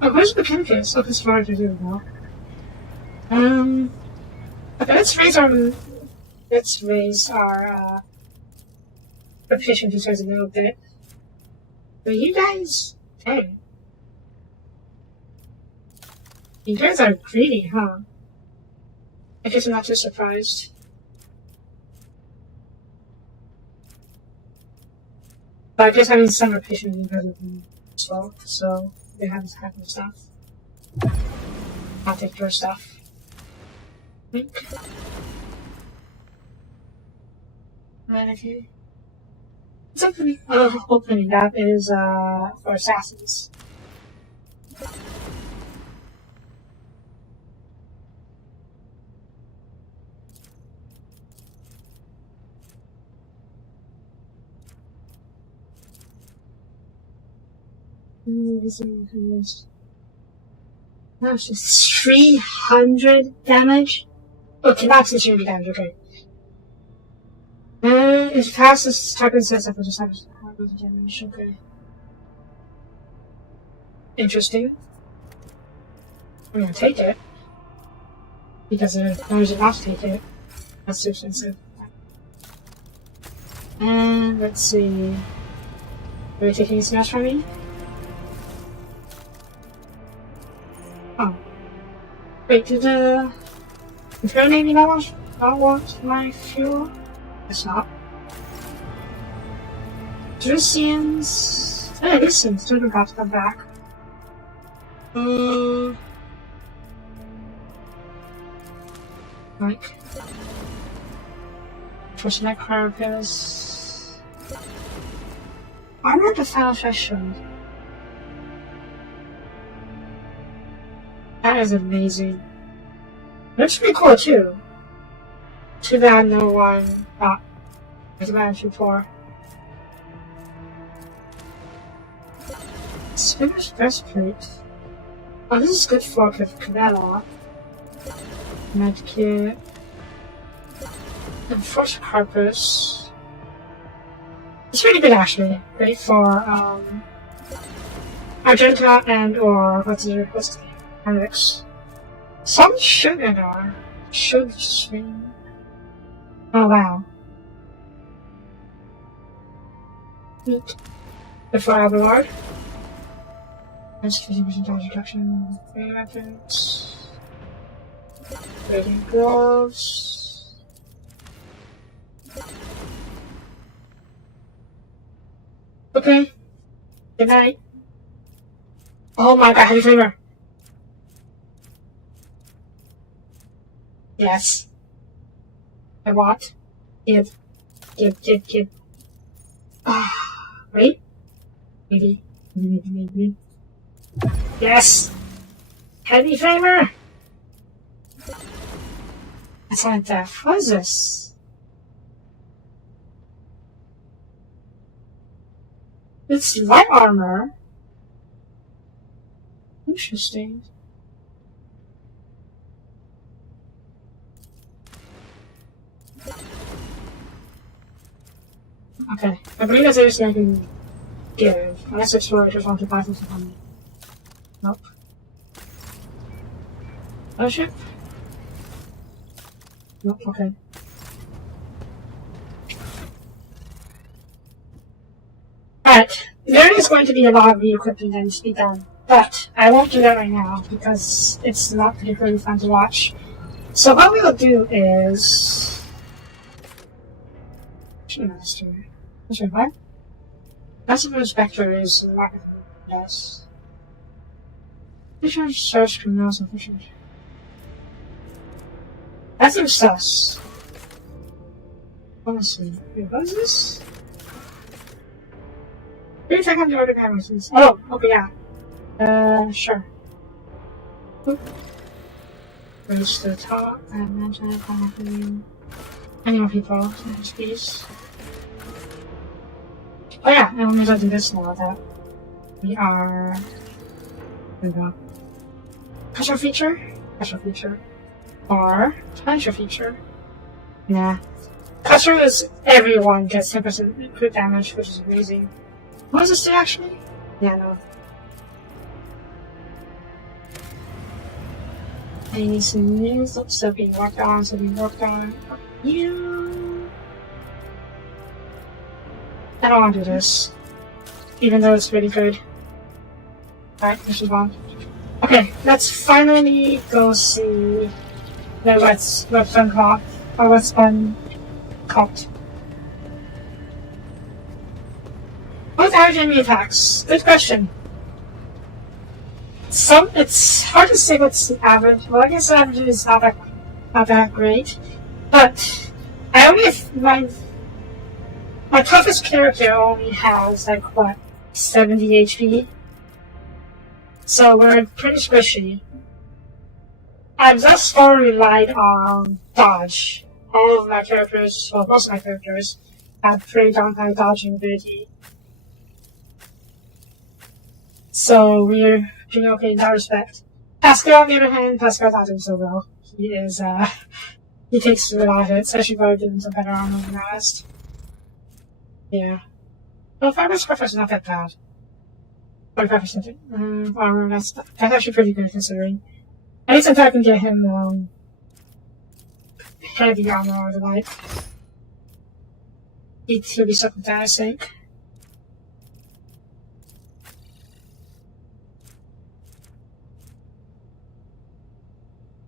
Oh, where's the chemicals? Oh, this far to do now. Okay, let's raise our reputation just a little bit. But you guys, hey. You guys are greedy, huh? I guess I'm not too surprised. But I guess having some reputation is better than as well, so they have this happen stuff. I'll take your stuff. Link. Okay. It's opening that is for assassins. That's just 300 damage. Okay, that's the 300 damage, okay. If passes type in says I just have damage, okay. Interesting. I'm gonna take it. Because there's not to take it. That's too expensive. And let's see. Are you taking anything else from me? Oh. Wait, did the Imperial Navy not want my fuel? It's not. Drusians. Hey, listen, still about to come back. Like. First neck repairs. Armor the final session. That is amazing. Looks pretty cool too. Too bad no one got advantage before. Spinner's breastplate. Oh, this is good for Cabela. Medkit. And Force Carpus. It's pretty good actually. Great for Argenta and or what's the Alex. Some sugar should swing. Oh wow. Neat. Before Abelard. That's 50% damage reduction. Free weapons. Rating gloves. Okay. Good night. Oh my god, heavy flavor. Yes. I want. Give. Wait. Maybe. Yes! Heavy flavor! That's not death. What is this? It's light armor. Interesting. Okay, I believe that's everything I can give. Unless it's for just want to buy something from me. Nope. Fellowship? Nope, okay. Alright, there is going to be a lot of re-equipping that needs to be done. But I won't do that right now because it's not particularly fun to watch. So what we'll do is... Master. What's your what? Passive Inspector is not going to be yes. Fisher search criminals and Fisher. Passive sus. Honestly. Wait, what is this? Please check out the order cameras. Oh, okay, yeah. Sure. Oop. Raise to the top and mention probably any more people. Please. Oh yeah, and we're going to do this now that we are. There we go. Special feature? Special feature. Or potential feature. Nah. Cutter is everyone gets 10% crit damage, which is amazing. What does this do actually? Yeah, no. I need some new stuff being worked on, You. I don't want to do this. Even though it's really good. Alright, let's move on. Okay, let's finally go see what's been caught, or what's been caught. What average enemy attacks? Good question. It's hard to say what's the average. Well, I guess the average is not that great. But I only have my toughest character only has like what 70 HP. So we're pretty squishy. I've thus far relied on dodge. All of my characters, well, most of my characters, have pretty darn high dodging ability. So we're doing okay in that respect. Pascal, on the other hand, Pascal not doing so well. He is, he takes a lot of hits. I should probably give him some better armor than last. Yeah. Well, 5 square is not that bad. 45% armor, that's actually pretty good considering. At least until I can get him, heavy armor or the like. He'll be stuck with that, I think.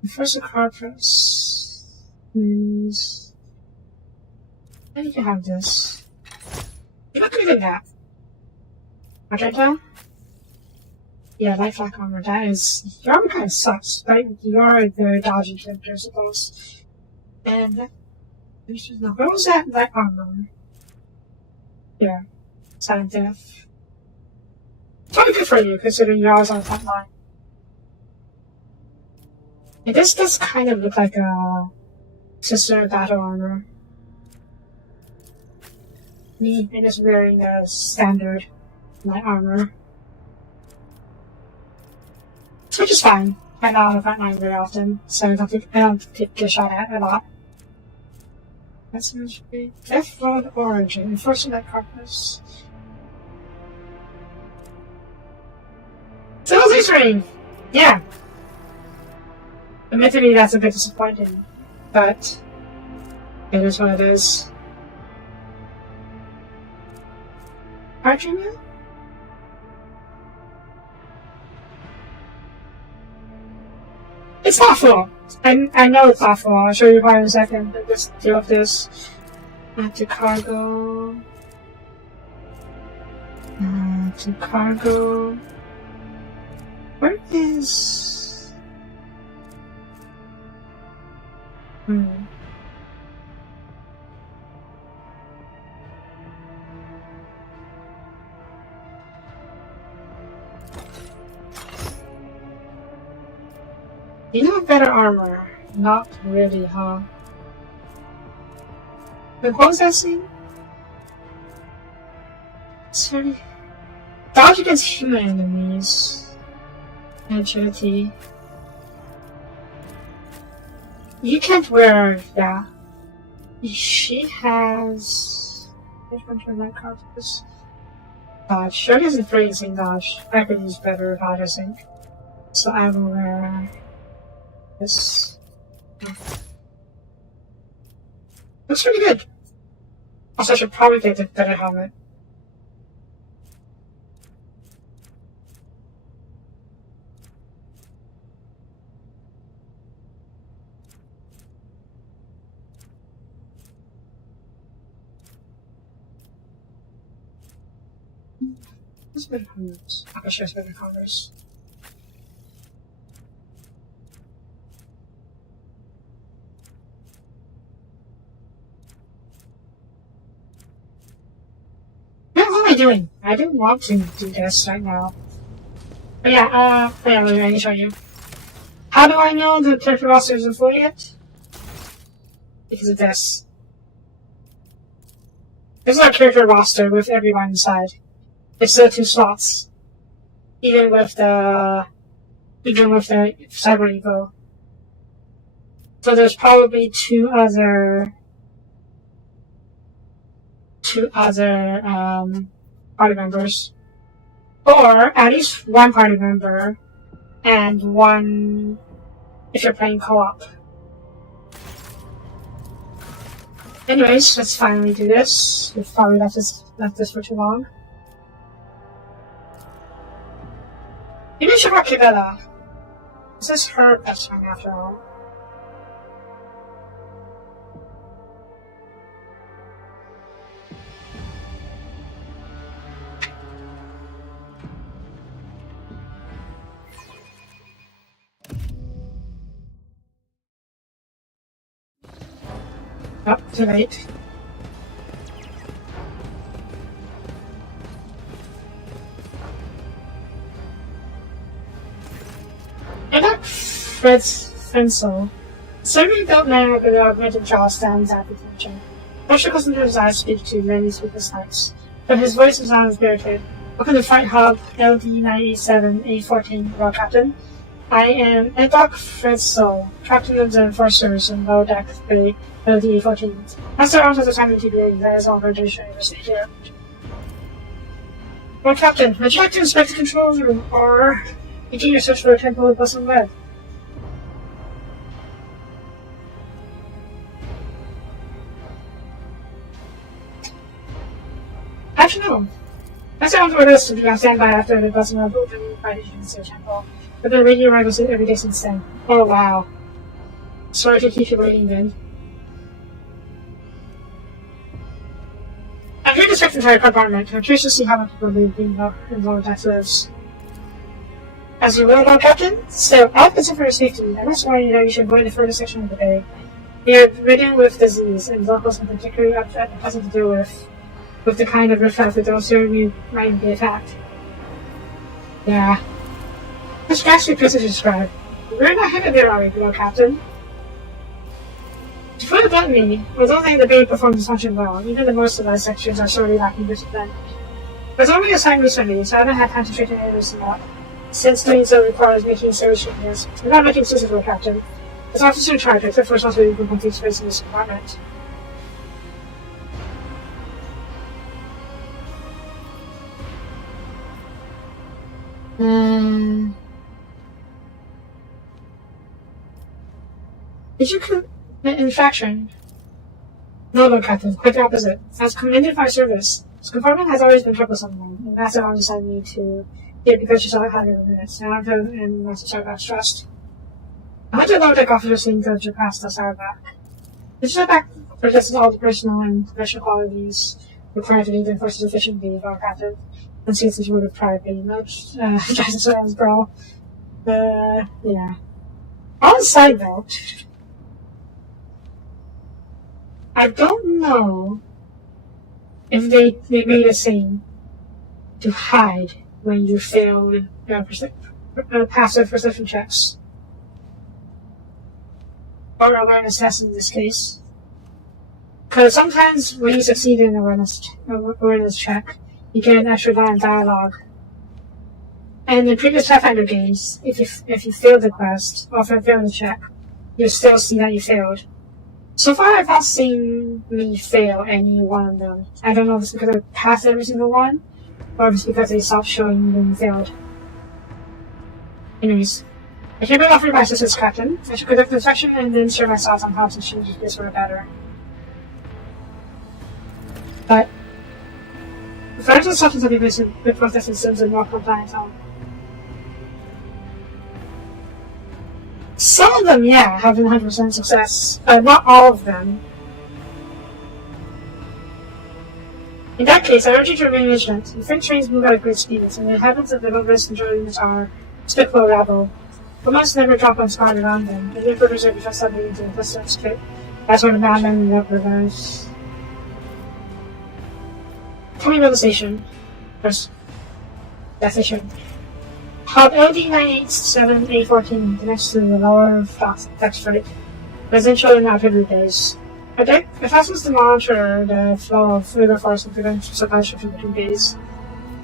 First, the card press is. I need to have this. You're not gonna do that. Magenta? Yeah, light flak armor. That is. Your armor kind of sucks, but you are a very dodgy character, I suppose. And. What was that light armor? Yeah. Silent Death. Probably good for you, considering you're always on the front line. This does kind of look like a sister battle armor. Me, and just wearing the standard light armor. Which is fine. I'm not on the front line very often, so I don't get shot at a lot. That's much be Death Road Origin, enforcing that carcass. Civilization Ring! Yeah. Admittedly, that's a bit disappointing, but it is what it is. Arjuna? It's not full. I know it's not full. I'll show you why in a second. But just deal with this. Add to cargo. Add to cargo. Where is... Hmm. You know better armor. Not really, huh? Wait, what was that scene? Sorry. Dodge against human enemies. Agility. You can't wear, yeah. She has... Which one of my cards? Dodge. She only has a 3 in dodge. I could use better dodge, I think. So I will wear this. Looks pretty good. Also, I should probably get the better helmet. What's better helmets? I can show us better colors. What am I doing? I don't want to do this right now. But yeah, let me show you. How do I know the character roster isn't full yet? Because of this. This is our character roster with everyone inside. It's still 2 slots. Even with the Cyber Evo. So there's probably two other party members. Or at least one party member and one if you're playing co-op. Anyways, let's finally do this. We've probably left this for too long. Maybe I should watch Bella. This is her best friend after all. Oh, too late. I got Fred's Fensel. Certainly don't know the augmented jaw stands out with attention. Pressure customers I speak to many speak his nights, but his voice is not spirited. Welcome to Fight Hub LD-987 A14 World Captain. I am Eddoc Fredsoul, Captain of the Enforcers in Low Deck 3 LD-A14. Master Arms has assigned to be that is all British University here. Well, Captain, would you like to inspect the control room or begin your search for a temple of Blessed Lead? Actually, no. Master Arms ordered us to be on standby after the Blessed Lead opened by the Universal Temple, but the radio arrivals every day since then. Oh, wow. Sorry to keep you waiting then. I'm here to check the entire compartment. I'm curious to see how many people live in Lower lives. As you will know, Captain, so I'll concern for your safety, and that's why you know you should avoid the further section of the bay. We are ridden with disease, and locals are particularly upset and pleasant to deal with the kind of riffraff that those who might be attacked. Yeah. This ghastly place to describe. We're not headed there, are we, Captain? To put it bluntly, although the bay performs its function well, even the most civilized sections are sorely lacking discipline. There's only assigned recently, so I haven't had time to straighten any of this out. Since doing so requires making serious changes, we're not making excuses for the Captain. It's officer in charge, except for responsibility for complete space in this compartment. Did you commit infraction? No, Captain. Quite the opposite. As commended for our service, this compartment has always been troublesome, and Master Arms decided me to get because she saw it having a minute, and I'm him and Master Sarback's trust. 100 low deck officers seem to have passed us Sarback. The Sarback protested all the personal and professional qualities required to lead the forces efficiently of our Captain, and seems as would have privately much, Justice Arms brawl. Yeah. On a side note, I don't know if they made a thing to hide when you fail in passive perception checks. Or awareness tests in this case. Because sometimes when you succeed in an awareness check, you get an extra line of dialogue. And in previous Pathfinder games, if you failed the quest, or if you failed the check, you'll still see that you failed. So far, I've not seen me fail any one of them. I don't know if it's because I passed every single one, or if it's because they stopped showing when you failed. Anyways, I came back off your advice as captain. I should conduct the inspection and then share my thoughts on how to change this for the better. But various substance abuse with process systems and more compliant home. Some of them, yeah, have been 100% success, but not all of them. In that case, I urge you to remain vigilant. The freight trains move at a great speed, and the inhabitants of the Wilderness and Jordan are despicable rabble. We must never drop on spot around them, and the importers are just suddenly into the distance kit. That's where the madmen and the upper Tell me about the station. First, that station. Hub LD987A14 connects to the lower deck freight. Residential and outfitted bays. The fastest to monitor the flow of labor force and prevent supply shift between bays.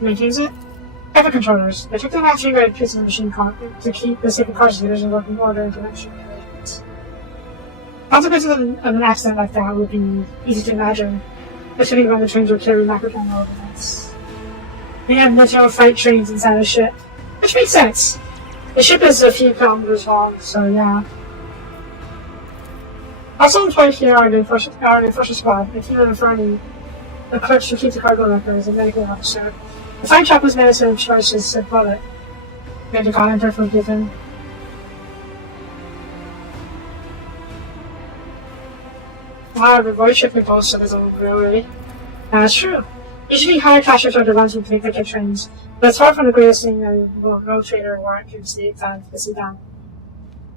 Maintains it. Traffic controllers. They took the matching red piece of the machine to keep the sacred cars in working order and connection arrangements. Consequences of an accident like that would be easy to imagine, especially when the trains were carrying macrocam elements. We have metal freight trains inside a ship, which makes sense. The ship is a few kilometers long, so yeah. Also employed here are the enforcer squad, the team of Infernal, the clerks who keep the cargo records, and medical officer. The fine chap was medicine of choice is a bullet. Made the commenter forgiven. Wow, the voice ship with also his own railway. That's true. Usually higher class ships are the ones who take the trains, but it's far from the greatest thing a road trader warrant can see done.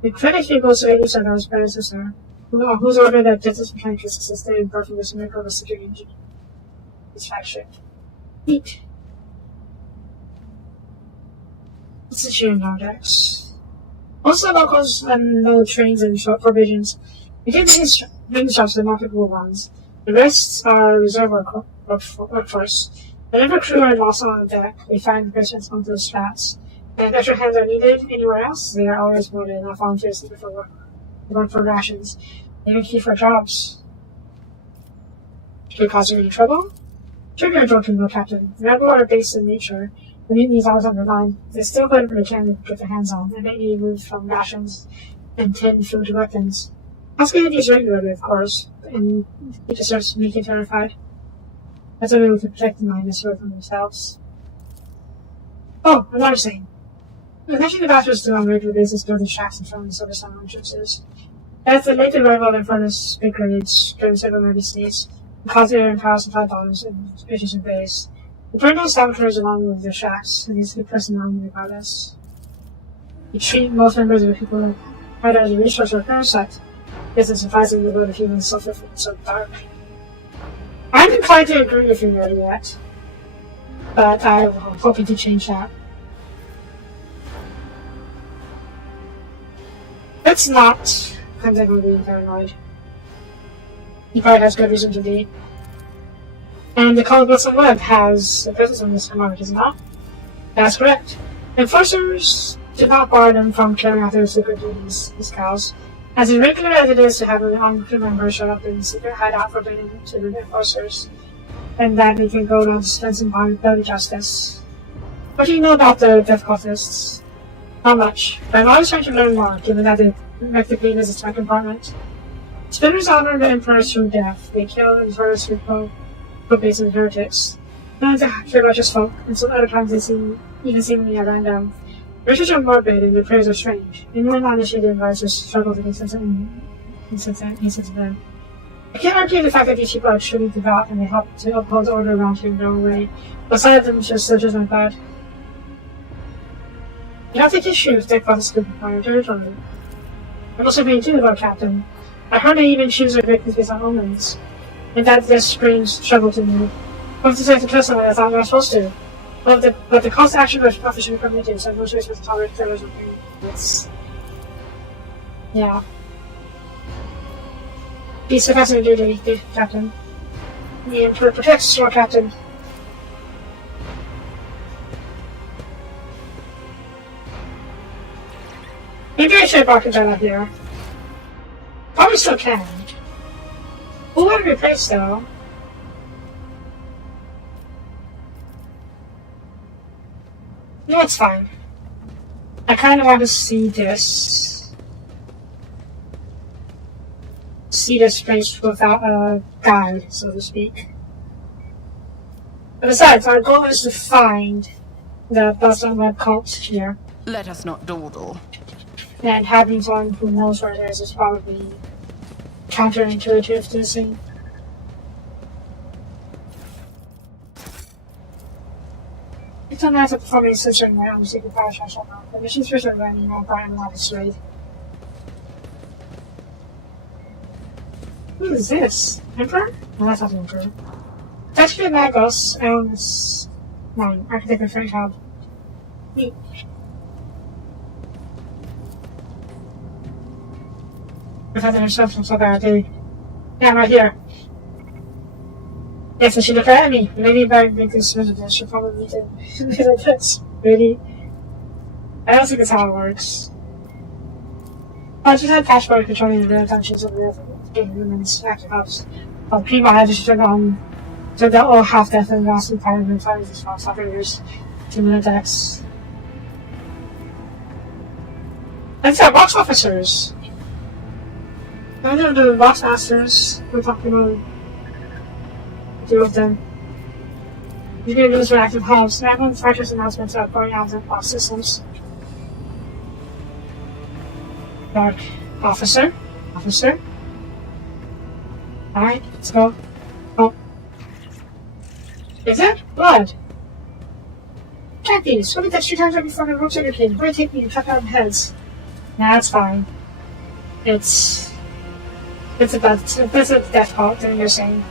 The critic vehicles of each other's predecessor, whose order that business mechanics assisted in birthing this miracle of a security engine. His flagship. Neat. What's the cheering nowadays? Most of the locals load trains and short provisions. We give these shops the marketable ones. The rest are reserve workforce. Whenever crew are lost on the deck, they find patients on those flats. And if extra hands are needed anywhere else, they are always more than enough volunteers to work for rations. They don't keep for jobs. Should it cause you any trouble? Sure, you're joking, no captain. The rebel are based in nature. The mutiny is always on their mind. They still put whatever they can to get their hands on, and maybe move from rations and tinned food to weapons. Ask me these regularly, of course, and it just starts making terrified. That's a way we can protect the miners from themselves. Oh, another thing. Eventually the bastards still on regular basis building shacks in front of the silver sun entrances. As the late arrival of furnace big grades during several United States, and cause air and power supply bombs and spacious and bays. The parental saboteurs along with their shacks, and these person along regardless. You treat most members of the people either as a resource or a parasite. This is surprising the world of humans suffer from so dark. I'm inclined to agree with you there yet, but I'm hoping to change that. It's not content being paranoid. He probably has good reason to be. And the Call of Blitz on Web has a presence on this command, does it not? That's correct. Enforcers did not bar them from carrying out their secret duties, these cows. As irregular as it is to have an armed crew member show up in a secret hideout forbidden to the enforcers, and that they can go around dispensing belly justice. What do you know about the death cultists? Not much, but I'm always trying to learn more, given that they practically visit my compartment. Spinners honor the emperors through death. They kill emperors who pro-base and heretics. None of the righteous folk, and some other times they even seemingly at random. Riches are morbid and their prayers are strange. Anyone not initiated advisors struggle to get insense of them. I can't argue the fact that these people are truly devout and they help to uphold order around here in their own way, but some of them just not bad. You don't take issue with their causes to acquire territory. I'm also being too, Lord Captain. I heard they even choose their victims based on omens. and that just screams trouble to me. Both to take the trust on it, I thought I was supposed to. But the cost of action was officially permitted, so no choice was to tolerate terrorism. It's... yeah. Be surpassing duty, Captain. The Emperor protects your Captain. Maybe I should bark that up here. Probably still can. Who would replace though? No, it's fine. I kind of want to see this. See this place without a guide, so to speak. But besides, our goal is to find the Boston Web cult here. Let us not dawdle. And having someone who knows where it is probably counterintuitive to this thing. It's a matter of performing such a man, secret power shot somehow. The mission's first of running on Brian Robert's raid. Who is this? Emperor? No, that's not the Emperor. Technically Magos owns mine, architect of Frank Hub. Neat. I thought himself from so bad, dude. Yeah, I'm right here. Yes, I should look at me. Maybe by making this visible, I should probably do this. Really? I don't think that's how it works. I just had passport controlling the intentions of the women's active house. While Prima had just took the all half death and last part of the fight as well, operators to the attacks. And so, box officers. I know the box masters we're talking about. Two of them. You can use reactive hubs. Now I'm Fracture's announcements about going out of box systems. Dark officer. Officer. Alright, let's go. Oh. Is that blood? Can't be. So many touch 2 times every fucking rope your kid. Why take me and cut down heads? Nah, it's fine. It's a death cult, then you're saying.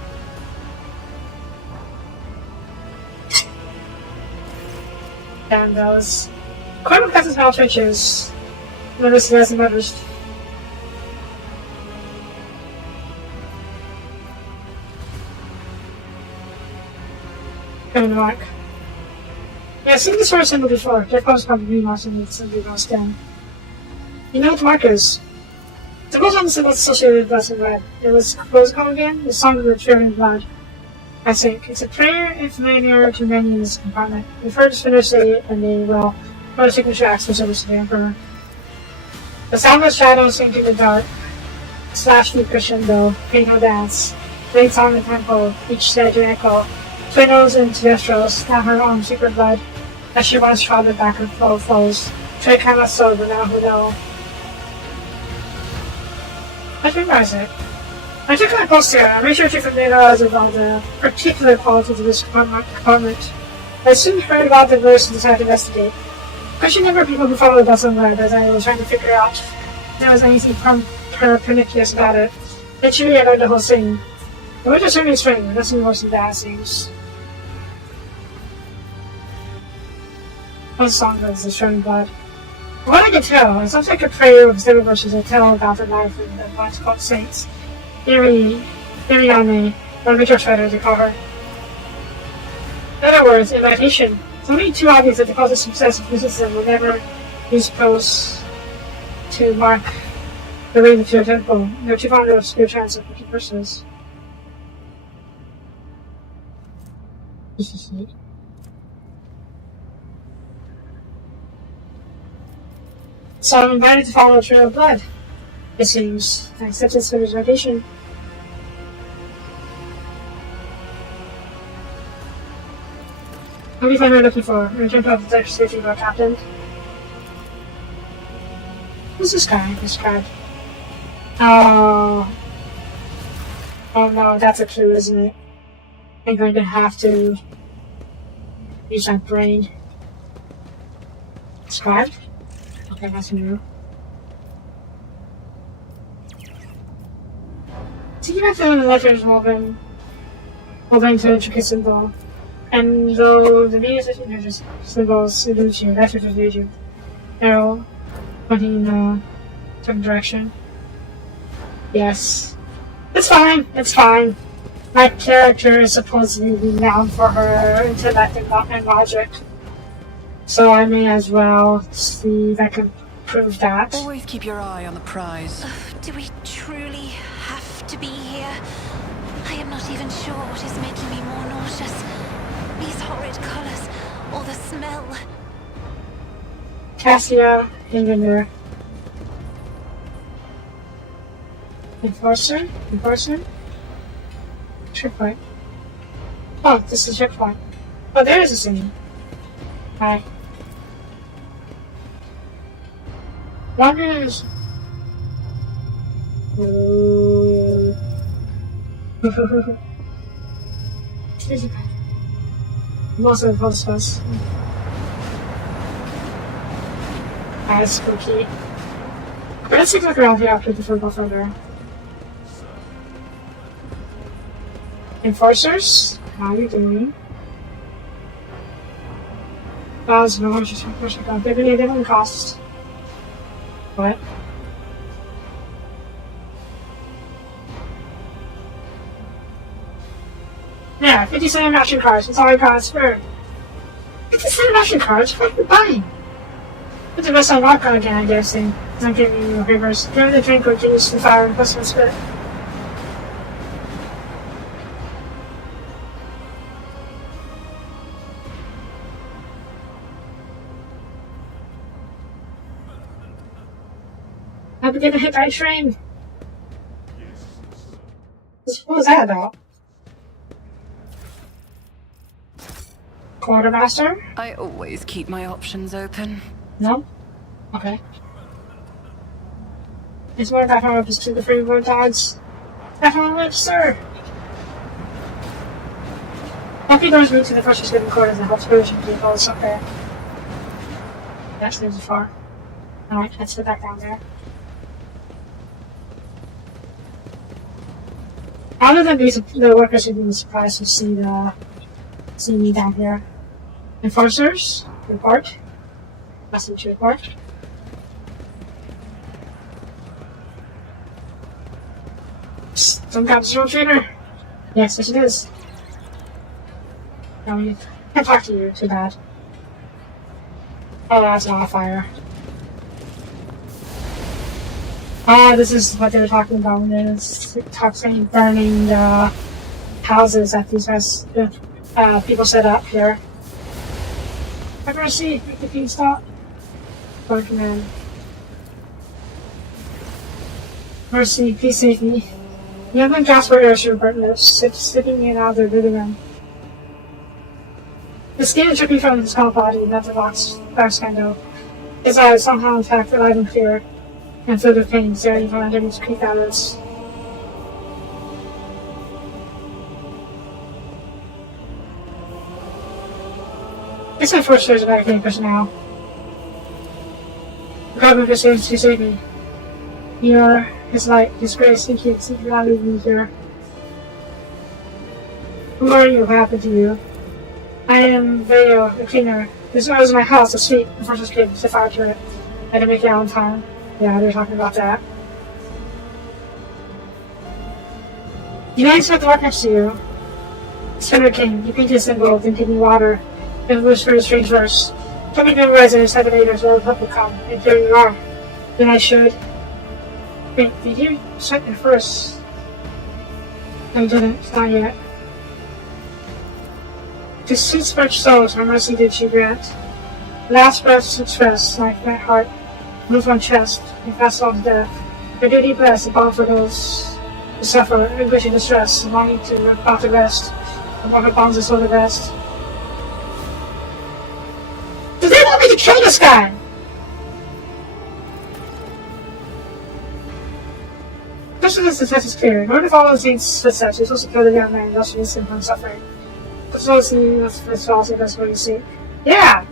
And those quite a couple small churches. Notice less and others. Coming back. Yeah, I've seen this sort of symbol before. Jeff was probably lost in the symbol goes down. You know what the mark is? The most on the symbol associated with Blessed Red. It was composed called again? The Song of the Trailing Blood. I think. It's a prayer in familiar to many in this compartment. The first finish it and they will put a signature axe for service to the Emperor. The soundless shadows sink in the dark. Slash the crescendo, painful dance. Late song in the temple, each said to echo. Twiddles and gesturos, now her own secret blood. As she once trod the back of foes. Trey cannot sow, but now who know. I recognize it. I took my pulse here. I'm researching for familiarize about the particular qualities of this compartment. I soon heard about the verse and decided to investigate. Question number of people who follow the bus on web as I was trying to figure out if there was anything pernicious about it. Eventually I learned the whole thing. The words are certainly strange, but nothing worse than that seems. What song does the Showing Blood? From what I can tell, it sounds like a prayer with several verses that tell about the life of the advanced called saints. Iriane, or Richard Shredder, they call her. In other words, invitation. It's only too obvious that the cause of success of mysticism will never be supposed to mark the way to a temple. They're too fond of spiritual and spiritual persons. So I'm invited to follow a trail of blood. It seems. I accepted this invitation. What do you find we're looking for? Return to the Dutch safety of our captain. Who's this guy? This guy. Oh. Oh no, that's a clue, isn't it? I'm going to have to use my brain. Scribe? Okay, that's new. Thinking about feeling the letters involving holding to intricate symbol. And though the meanest symbols elude you, that should elude you. Arrow pointing in a certain direction. Yes. It's fine, it's fine. My character is supposedly renowned for her intellect and logic. So I may as well see if I can prove that. Always keep your eye on the prize. Do we truly have to be here? I am not even sure what is making me more nauseous. These horrid colors, or the smell. Cassia, Engineer. Enforcer? Enforcer? Checkpoint. Oh, this is checkpoint. Oh, there is a scene. Hi. Wonders. Most of the posters. That's spooky. Let's take a look around here after the go further. Enforcers, how are you doing? That was no one. They didn't cost. What? Yeah, 57 action cards. It's all I got for 57 action cards. What are you buying? It's the best unlock card again, I guess. And don't give me no favors. Give the drink or juice and fire and plus spirit. I'll be getting hit by a train. What was that about? Quartermaster? I always keep my options open. No? Okay. It's more back on to the free road dogs. Back on whip, sir! Soapie goes route to the first escaping quarters and helps British vehicles up there. Yes, there's a far. Alright, let's get back down there. Other than the workers who be surprised to see me down here. Enforcers, report. Message report. Some kind of zero trader. Yes, it is. No, I can't talk to you, too bad. Oh, that's not a fire. Ah, this is what they were talking about when they were talking burning the houses that these guys, people set up here. Accuracy, if you stop. Or command. Mercy, please save me. The young Jasper Airship lives, slipping in and out of their living room. The skin took me from his small body, not the box window. His eyes somehow intact, alive and clear, and filled with pain, staring from underneath his creeped eyelids. It's my first choice of academic personnel. The government just aims to save me. You are his light, his grace, thank you for not leaving me here. Who are you? What happened to you? I am Veo, the cleaner. This was my house, a suite. The first kid set fire to it. I didn't make it out in time. Yeah, they're talking about that. You don't expect to work next to you. Spinner King, you painted a symbol, then give me water, and whispered a strange verse. Told me to memorize it inside the laters where the public come, and here you are. Then I should. Wait, did you set it first? No, you didn't. It's not yet. To suit such souls, my mercy did you grant. Last breath suits rest, like my heart. Move on chest, and fast on to death. Your duty blessed, above for those who suffer, anguish and distress, longing to about the rest, and what bonds us all the rest. Do they want me to kill this guy? Especially since the test is clear. In order to follow the saint's footsteps, you're supposed to kill the young man, thus release him from suffering. But slowly, that's also the best way to see. Yeah!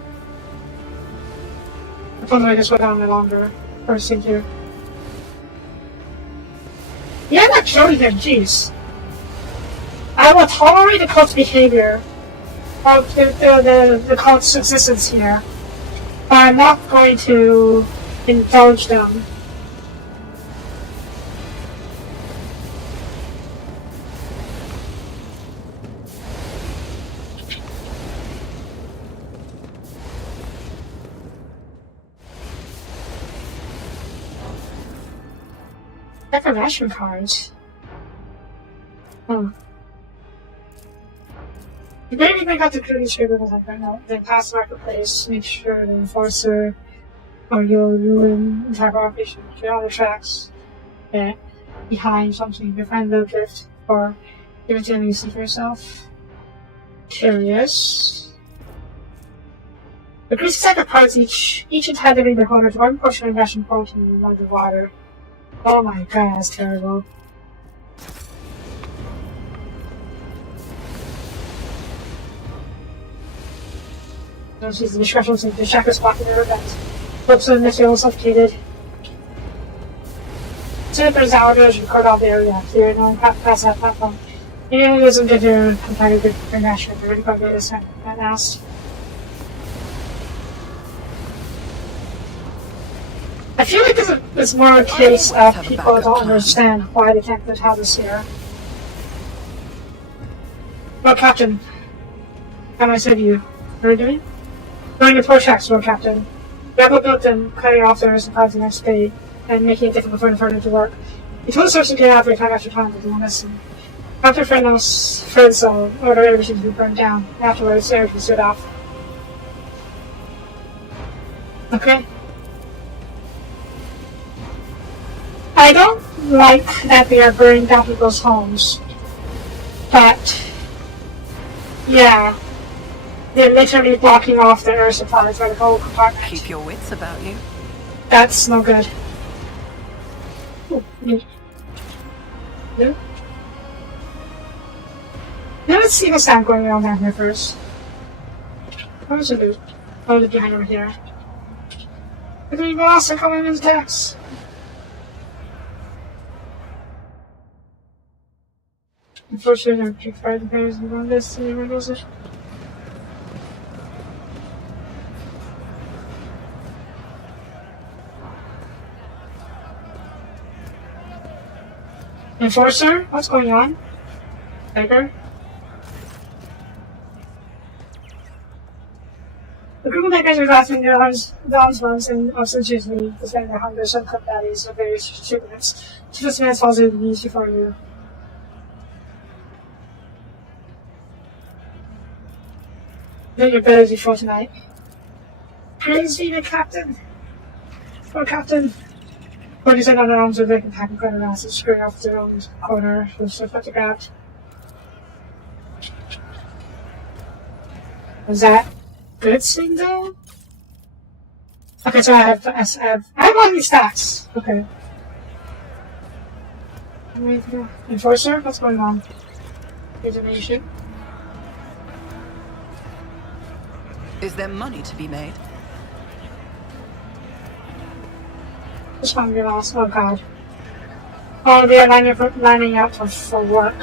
I thought I just went down my longer first thing here. Yeah, I'm not killing him, jeez. I I will tolerate the cult's behavior, of the cult's existence here, but I'm not going to indulge them. Decoration cards. You maybe they got the cruise ship because I don't know. Then pass the marketplace, make sure the enforcer or you'll ruin entire operation. Get on the tracks behind something, you find the drift or give it to you see for yourself. Curious. The greasy sack of parts each intended in the holder to one portion of ration protein in the water. Oh my god, that's terrible. Notices the discrepancies in the shackle spot in the event. Looks in the field suffocated. Snipper's hours record all the area. Clear no past that platform. The enemy isn't good to compare with the national already got data set that asked. I feel like it's more a case of people don't understand why they can't put houses here. Well, Captain, how I said you? What are you doing? Going to torch tracks, Lord Captain. Rebel built them, cutting off their supplies the next day, and making it difficult for the further to work. He told us to get out there time after time, but didn't listen. After Fred's ordered everything to be burned down. Afterwards, everything stood off. Okay. I don't like that they are burning down people's homes, but yeah, they're literally blocking off the air supplies for the whole compartment. Keep your wits about you. That's no good. No? Now let's see what's going on down here first. What was it do? Oh, it's behind over here. The green boss are coming in his attacks. Unfortunately, I'm too far the players around this, and where goes it? Enforcer? What's going on? Beggar? The group of beggars are laughing their arms once and ostentiously defending their hunger. Some cut baddies of various shipments. Just man falls into the knees before you. Then your better before tonight. Praise be the captain! Oh, Captain! When you said on their arms with vacant happy gun around, screwing off their own corner with stuff that they grabbed. Was that good thing though? Okay, so I have all these stats. Okay. Enforcer? What's going on? Detonation. Is there money to be made? This one get lost. Oh god. Oh, they're lining up for work.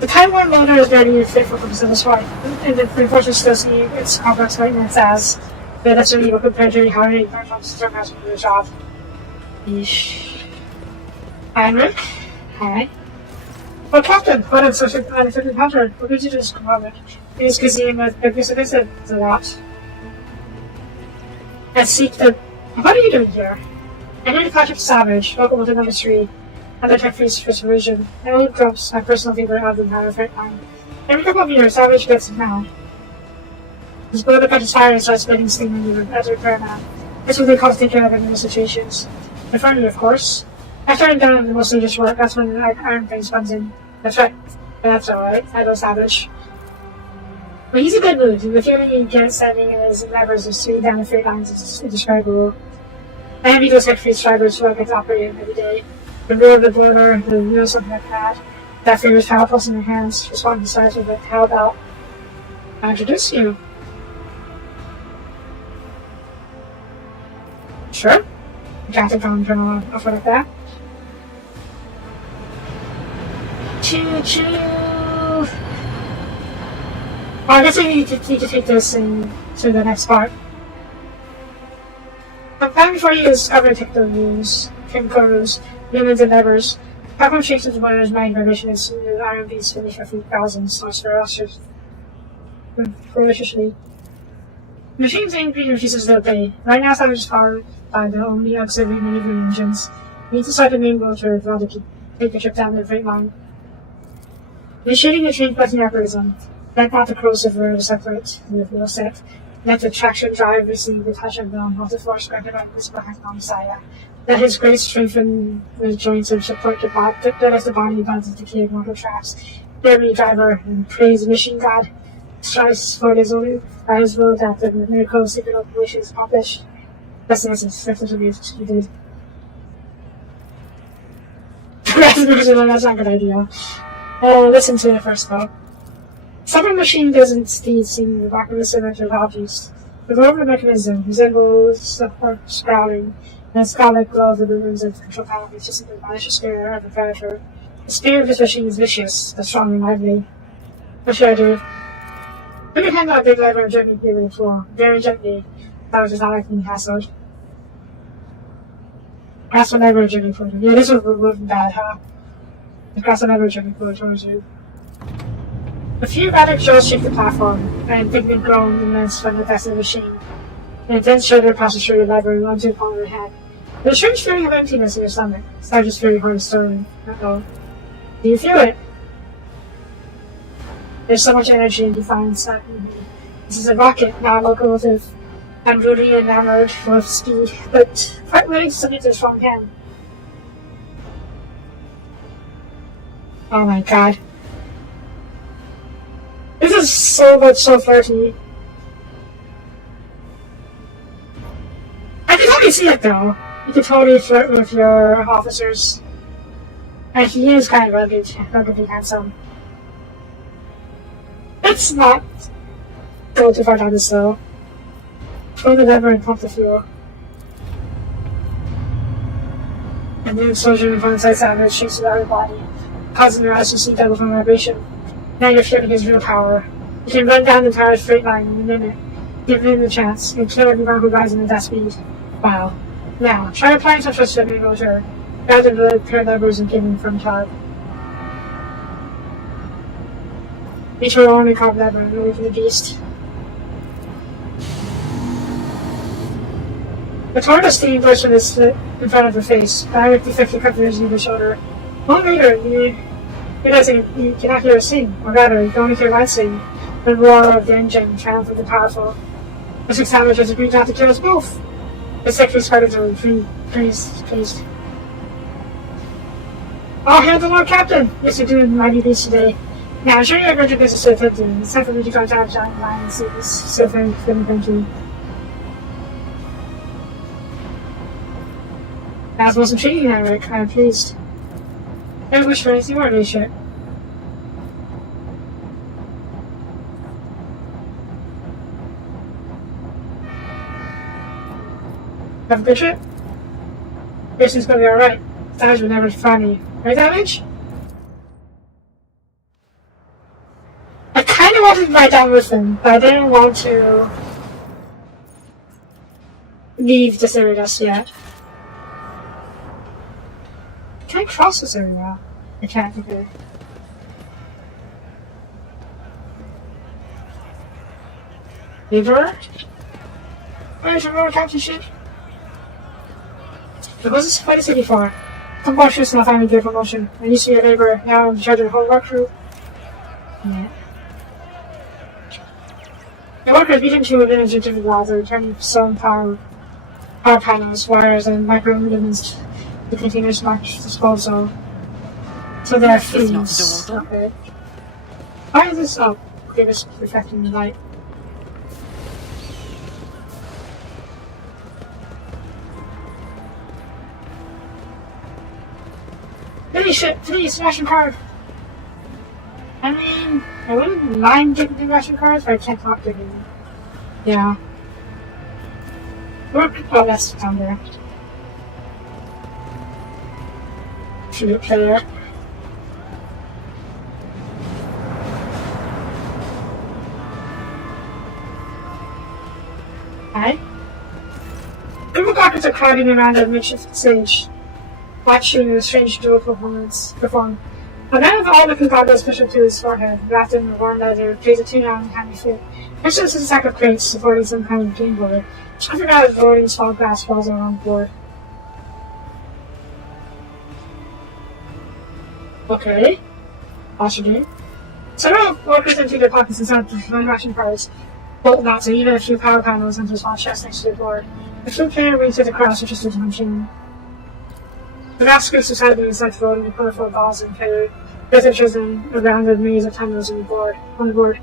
The Time War loader is ready and fit for purposes of this fight. And the Enforcer still see its complex maintenance as but that's really compared to how many platforms to start to do the job. Yeesh. Heinrich? Hi. Well, Captain, what is such an unfit encounter? What did you just comment? It is cuisine with a lot. And seek the. What are you doing here? I need to catch up Savage, local with the ministry, and the tech fees for supervision. I only drops my personal favorite album out of right time. Every couple of years, Savage gets it now. His brother catches fire and starts spitting steam when you as a repairman. This what they call to take care of any situations. In front of you, of course. After I'm done with the most serious work, that's when the Iron Face comes in. That's right. But that's alright. I know Savage. But he's in a good mood, and the feeling he gets standing in his levers of sweet down the freight lines is indescribable. I envy those tech free strivers who get to operate every day. The roar of the boiler, the wheels something like that. That famous power pulse in their hands, responding to size with it. How about I introduce you? Sure. Captain from General offer like that. Choo choo! Oh, I guess we need to take this to the next part. But before you overtake the rules, chemical rules, humans and nevers, Pokemon shakes his winner's mind vibration as soon as Iron Beats finish a few thousand stars ferociously. Machines angry refuses to obey. Right now, Savage is powered by the only auxiliary maneuvering engines. We need to start the main rotor if we want to take the trip down the freight line. Initiating the train button mechanism. Let out the corrosive rotor separate the wheel set. Let the traction drive receive the touch of the motor force granted by this behind on Messiah. Let his grace strengthen the joints and support the body as the body bounces the key of motor tracks. Dear me, driver, and praise the machine god. Strives for his only by his will that the miracle of secret operation is accomplished. That's the message. That's what you did. That's not a good idea. Listen to it first, though. Some machine doesn't seem the back of the cylinder of objects. The glow of the mechanism resembles the sprouting and scarlet glow of the ruins of the control panel is just the malicious spirit of the predator. The spirit of this machine is vicious, but strong and lively. What should I do? Put your hand on a big lever and gently give it a floor. Very gently. That was just not like being hassled. Grass will never gently pull you. Yeah, this was bad, huh? The grass will never gently pull towards you. A few rather jaws shake the platform, and pigment groans immense from the depths of the machine. An intense shudder passes through your lever onto the palm of your hand. There's a strange feeling of emptiness in your stomach. It's not just very hard stirring. Uh-oh. Do you feel it? There's so much energy and defiance. This is a rocket, not a locomotive. I'm really enamored with speed, but quite willing to submit to a strong hand. Oh my god. This is so flirty. I can totally see it though. You can totally flirt with your officers. And he is kind of ruggedly handsome. Let's not go too far down this though. Throw the lever and pump the fuel. And the explosion of one-side sound shakes throughout your body, causing your eyes to see double from vibration. Now you're feeling his real power. You can run down the entire straight line in a minute. Give him the chance, and kill everyone who rides at that speed. Wow. Now, try applying some trust to the motor. Grab the pair levers and give him from tug. Each will only carve lever and away from the beast. A torrent of steam bursts from his slit in front of her face, directly affecting coverage in the shoulder. One later, you cannot hear her sing, or rather, you can only hear light sing. The roar of the engine, triumphant and powerful. The six savages agreed not to kill us both. The secretary started to pleased. All hail the Lord Captain! Yes, you're doing mighty deeds today. Now, I'm sure you're going to business to attend to. It's time for me to go down giant line and see this. So thank you. That was most intriguing, Eric. I am pleased. I wish for anything more, Alicia. Have a good trip? Everything's gonna be alright. Savage will never find me. Right, Savage? I kinda wanted to ride down with him, but I didn't want to leave this area just yet. Can I cross this area? I can't, okay. Lever? Where's your road captain ship? What was this fight city for? Come on, shoot enough, I'm in good promotion. I used to be a neighbor, now I'm in charge of the whole work crew. Yeah. The workers beat into a village into the walls and returning some power panels, wires, and micro movements to continuous much disposal. So they are fleas. Okay. Why is this up? Okay, this reflecting the light. Please, ration card! I mean, I wouldn't mind getting the ration cards, but I can't talk to him. Yeah. Oh, that's down there. Flute player. pockets are crowding around a makeshift stage, watching a strange dual performance perform. A man with all-looking goggles pushed up to his forehead, wrapped in a warm leather, plays a tune on handy flute. Next to him is a stack of crates supporting some kind of game board. Scooping out of rolling small glass balls around the board. Okay. Possibly. Several workers emptied their pockets and started unwrapping parts, bolt knots, and even a few power panels onto a small chest next to the board. The flute player waited at the crowd to just into the machine. The vast scoops of side beams like floating in colorful balls and played visitors in a rounded maze of tunnels on the board.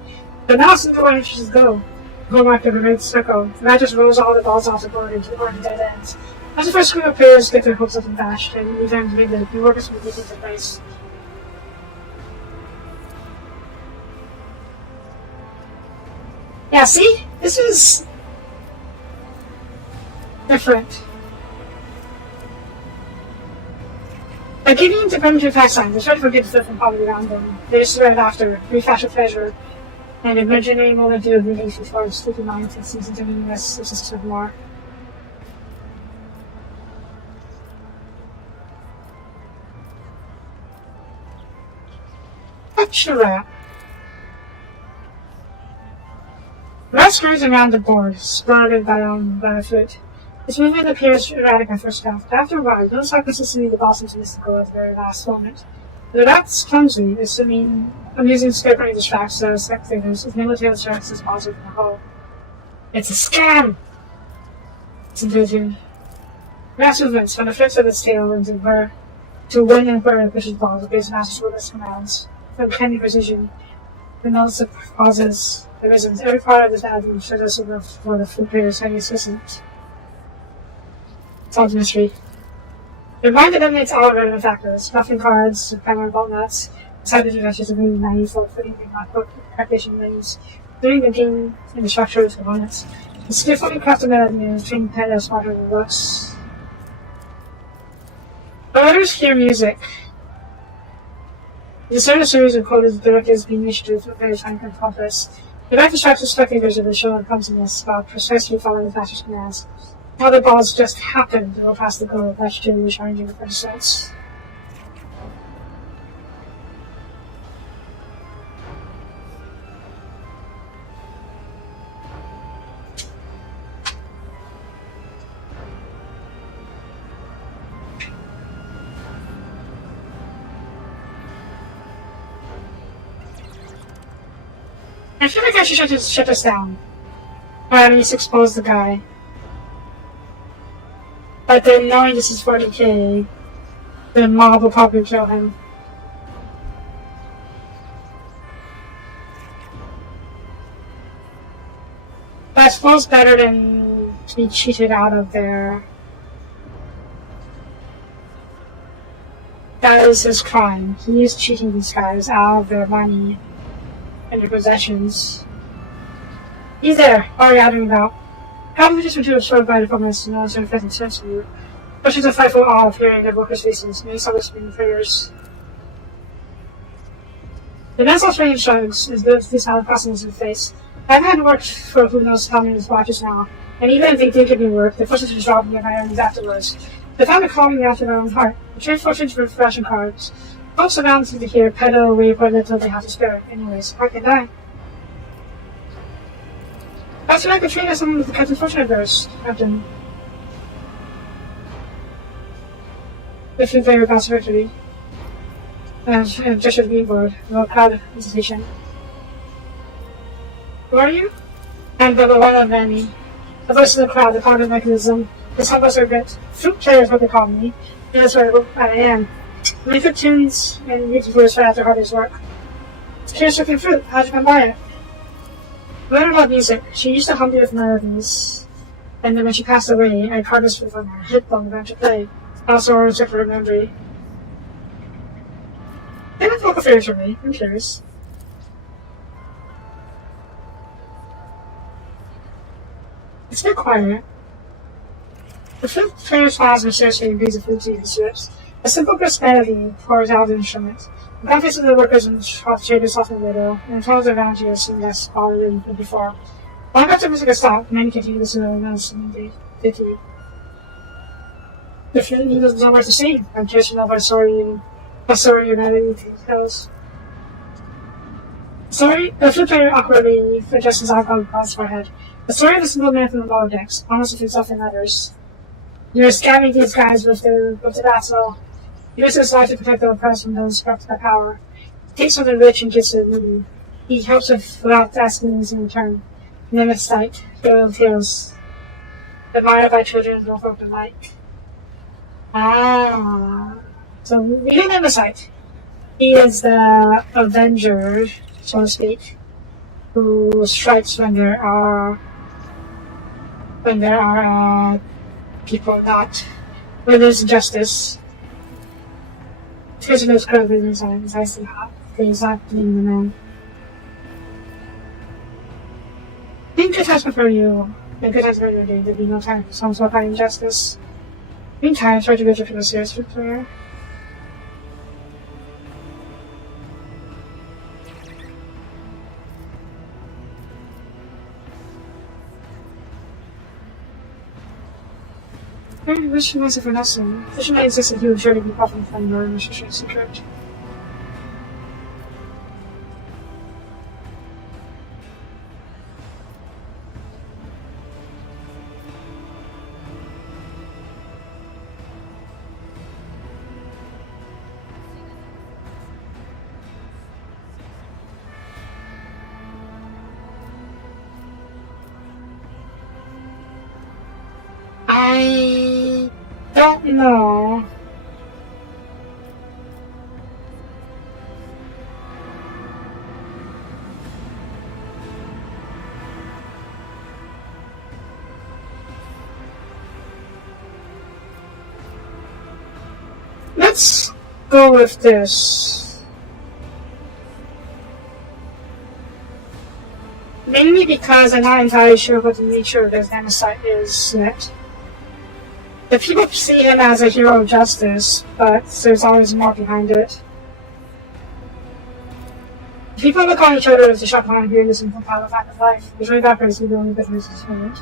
But now since the 1 inches go, the whole mark of a great circle, the man just rolls all the balls off the board into dead ends. As the first group of players get their hopes up and dashed, and leave them to make the new workers move into place. Yeah, see? This is different. By giving into primitive fact signs, they try to forget stuff and poverty around them. They just survive after, reflash of pleasure, and imaginary moment of relief before its sleepy mind and seems into meaningless existence of more. What's the rat? The rat scurries around the board, spurred by the flute. Its movement appears erratic at first glance, but after a while, it looks like consistently the blossoms mystical at the very last moment. The rat's clumsy, assuming amusing scarecrow distracts the spectators, as Nimbletail strikes his paws from the hole. It's a scam! It's engaging. Rat's movements, from the flips of its tail into where, to when and where it pushes balls, obeys master's wordless commands. With candy precision, the notes of pauses, the rhythms, every part of this anthem shows us for the flute player's tiny assistant. Solves mystery. The mind eliminates all relevant factors, muffin cards, camera bolt nuts, side adventures of moving menus for fitting the MacBook calculation menus, doing the game and the structure of components. The skillfully crafted melody is trained pen as smarter than looks. The others hear music. The certain series of quoted directives being issued for various time and purpose. The back instructs the spectators of the show and clumsiness about precisely following the master's commands. How the balls just happen to go past the goal, that's truly challenging for sense. I feel like I should shut this down. Or at least expose the guy. But then knowing this is 40k, the mob will probably kill him. But I suppose better than to be cheated out of their... That is his crime. He is cheating these guys out of their money and their possessions. He's there, already out about. Probably just into a short bite from us and also infecting sense of you. Pushes a frightful awe of hearing their workers' faces, many others being prayers. The man's all strange shrugs as though this how crossing his face. I've had worked for who knows how many watches now, and even if they did give me work, the forces would drop me on my earnings afterwards. They found a calming after their own heart. The trade fortunes for fashion cards. Folks around seem to hear pedal away what little they have to spare. Anyways, how can I? That's like a trade as someone with the Captain Fortune verse, Captain. The flute player got victory. And just a green board, no proud hesitation. Who are you? I'm the one of many. The voice of the crowd, the power mechanism, the symbols are bit. Flute player is what they call me, and that's where I am. My flute tunes and music words right after hard day's work. It's curious looking fruit, how'd you come by it? I learned about music. She used to hum me with melodies, and then when she passed away, I carved this with on her hip bone learned to play. Also, I was for her memory. They have vocal fairies for me. I'm curious. It's a bit quiet. The flute player smiles mysteriously and breathes a flute to his lips. A simple crisp melody pours out of the instrument. The confidence of the workers in the shade is softened a little, and the tones around you seem less squalid than before. Long after the music has stopped, many continue to listen to the announcement they do. The feeling he doesn't know what to say. I'm curious to know what story humanity tells. Sorry, the flip player awkwardly adjusts his alcohol across his forehead. The story of the simple man from the lower decks, almost if himself and others. You're scamming these guys with the battle. He uses his life to protect the oppressed from those corrupted by power. He takes from the rich and gives to the needy. He helps without asking anything in return. Name of sight, fairy tales, admired by children and grown folk alike. Ah, so we don't have a sight. He is the Avenger, so to speak, who strikes when there are people not, when there's injustice. Because of those curves in his eyes, I see how he's not being the man. In good times before you, in good times before your day, there'd be no time for someone to find injustice. Meantime, try to go to the serious for prayer. Very wish nice for nothing. Fisherman insisted he would surely be profiting from your initial secret. I don't know. Let's go with this. Mainly because I'm not entirely sure what the nature of this genocide is yet. The people see him as a hero of justice, but there's always more behind it. People look on each other as a shock behind hearing this infantile fact of life. There's really bad person the only bitterness is from it.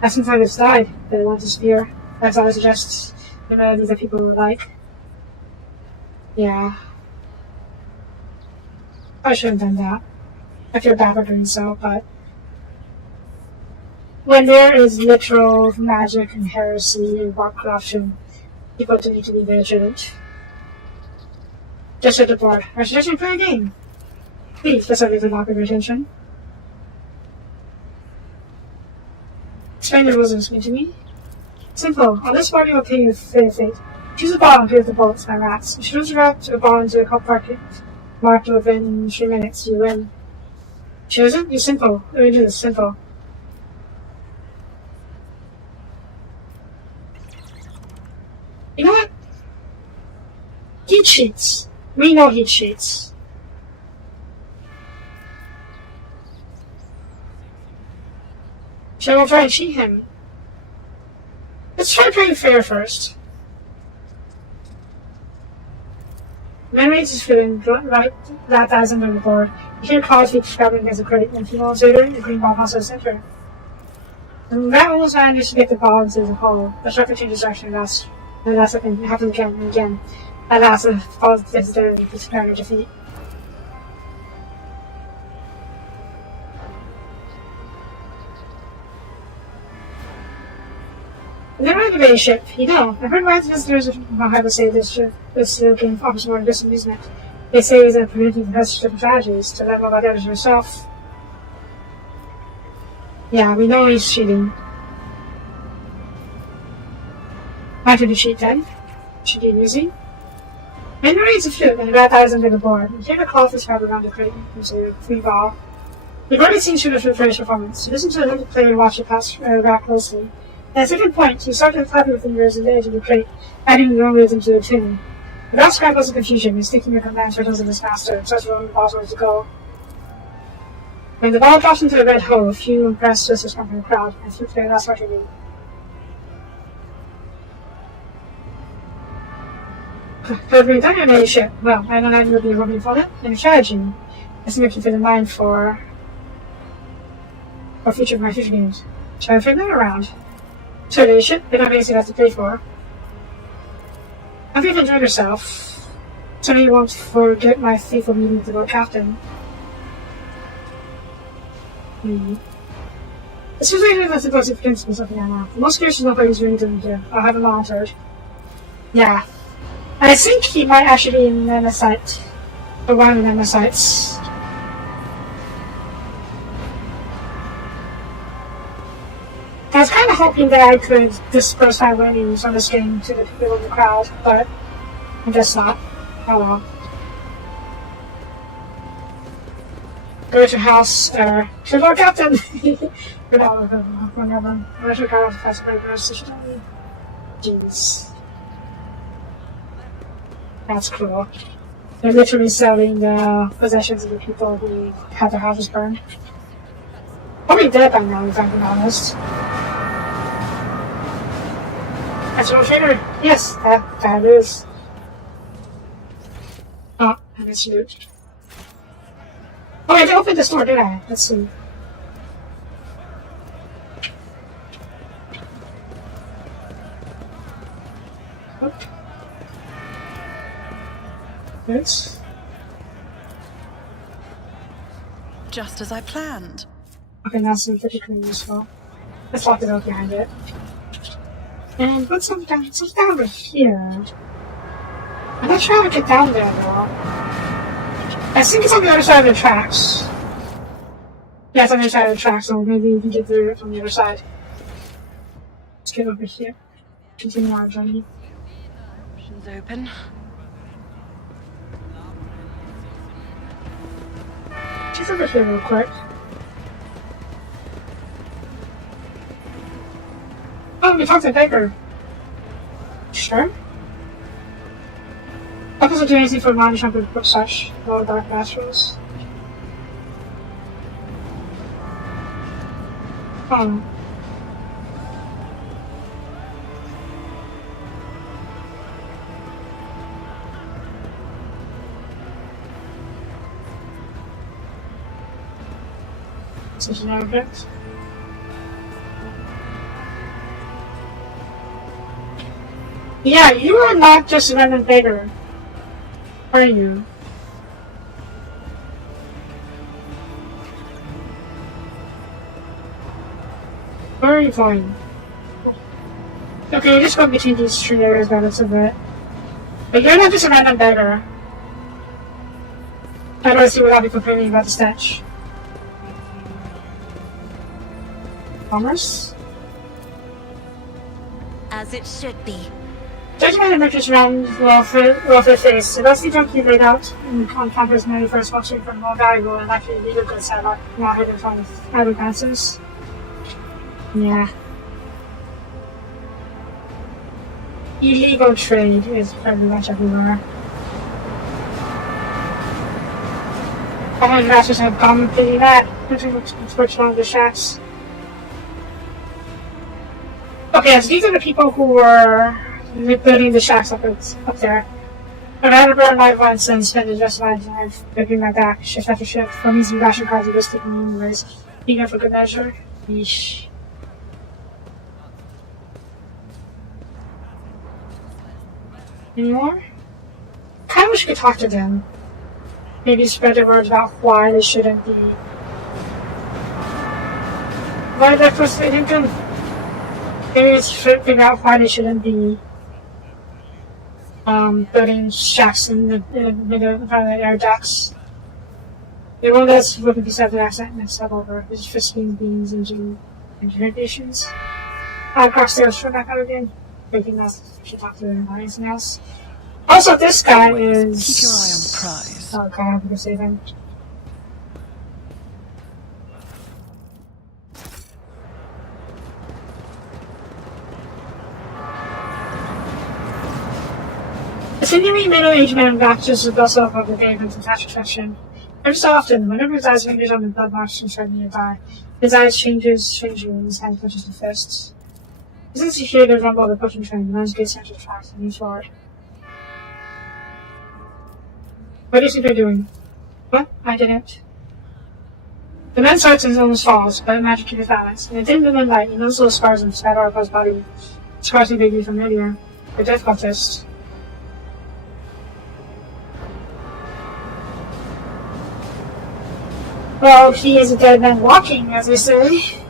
As since I just died, they want to spear. That's all it suggests the melody that people would like. Yeah. I should have done that. I feel bad for doing so, but when there is literal magic and heresy and warp corruption, people do need to be vigilant. Just at the board. I suggest you play a game. Please, that's a little lack of attention. Explain the rules and explain to me. Simple. On this board you will pay your fate. Choose a ball and clear the bullets by rats. If you lose a ball into a cup bucket marked within 3 minutes, you win. Choose it? You're simple. Let me do this. Simple. You know what? He cheats. We know he cheats. Shall we try and cheat him? Let's try playing fair first. Memories is feeling right that as under the board. You hear calls be describing as a crate, and a few moments later, the green ball passes the center. And that almost managed to get the ball into the hole. The sharper changes direction and that's what happens again and again. At last, the ball gets there with this apparent defeat. Never had a debate ship, you know. I've heard wise visitors about how to say this game offers more than just amusement. They say it's a preventing competitive strategies to learn more about others yourself. Yeah, we know he's cheating. Why did he cheat then? Should he using? Men reads a flute and the rat eyes under the board. You hear the call for crowd around the crate into a free ball. You've already seen Shooter for his performance. You listen to the player and watch it pass rack closely. At a certain point, you start to clap your fingers on the edge of the crate, adding your own rhythm to the tune. Without scrambles of confusion, you're sticking your commands for dozens faster and starts rolling the balls where to go. When the ball drops into the red hole, a few impressed whistles come from the crowd, and flute player that's what you do. Have you done your main ship? Well, I don't know you'll be looking for it. And strategy. That's something to keep in mind for my future games. Shall I figure that around? So the ship, they don't have anything else to pay for. Hope you've enjoyed yourself. Tell me you won't forget my faithful meeting with the Lord Captain. It seems like that's supposed to begin something right now. Most curious to know what he's really doing here. I'll have him monitored. Yeah. I think he might actually be in Nemesis. Or one of the Nemesites. I was kind of hoping that I could disperse my winnings on this game to the people in the crowd, but I guess not. Oh well. Go to your house, to Lord Captain! Whenever. I should go to the festival. Jeez. That's cool. They're literally selling the possessions of the people who had their houses burned. Probably dead by now, if I'm being honest. That's your trader? Yes, that is. Oh, and it's loot. Oh, I had to open this door, did I? Let's see. Oh. Yes. Just as I planned. Okay, now some particularly useful. Let's lock the door behind it. And put some down over here. I'm not sure how to get down there though. I think it's on the other side of the tracks. Yeah, it's on the other side of the tracks, so maybe we can get through it from the other side. Let's get over here. Continue our journey. Options open. She's over here real quick. Oh, we talked to Baker. Sure. I doesn't do anything for non-jumping quick such low dark nostrils. Oh. Such an arrogance. Yeah, you are not just a random beggar, are you? Where are you going? Okay, you're just going between these three areas by the looks of it. But you're not just a random beggar. I don't see what I'll be complaining about the stench. Commerce? As it should be. Judgment emerges around welfare face. It must be junkie laid out on campus many first watching for more valuable and actually legal goods that are not hidden from other answers. Yeah. Illegal trade is pretty much everywhere. All my masters have gone completely mad. Switched on the shacks. Okay, so these are the people who were building the shacks up there. I'd rather burn my once than spend the rest of my life breaking my back, shift after shift, from easy ration cards and just taking me anyways. Even for good measure. Yeesh. Any more? Kinda wish we could talk to them. Maybe spread the word about why they shouldn't be. Why they're frustrating them. Maybe it's figure out why they shouldn't be building shacks in the middle of the air ducts. The one that's looking beside the accent next step over is frisking beans and engineering issues. I'll cross the ocean back out again. Thinking that we should talk to them about anything else. Also, this guy is. Keep your eye on the prize. Oh god, I'm gonna save him. A seemingly middle-aged man watches the bus off of the day into catch attraction. Every so often, whenever his eyes fingers on the blood marks inside nearby, his eyes changes strangely when his hand touches the fists. As you hear the rumble of the pushing train, the man's gaze centers tracks and moves forward. What do you think they're doing? What? I didn't. The man starts and almost falls, but magic keeps his balance. In the dim moonlight, he notices little scars on the side of his body. Scars he vaguely familiar. The death cultist. Well, he is a dead man walking, as they say.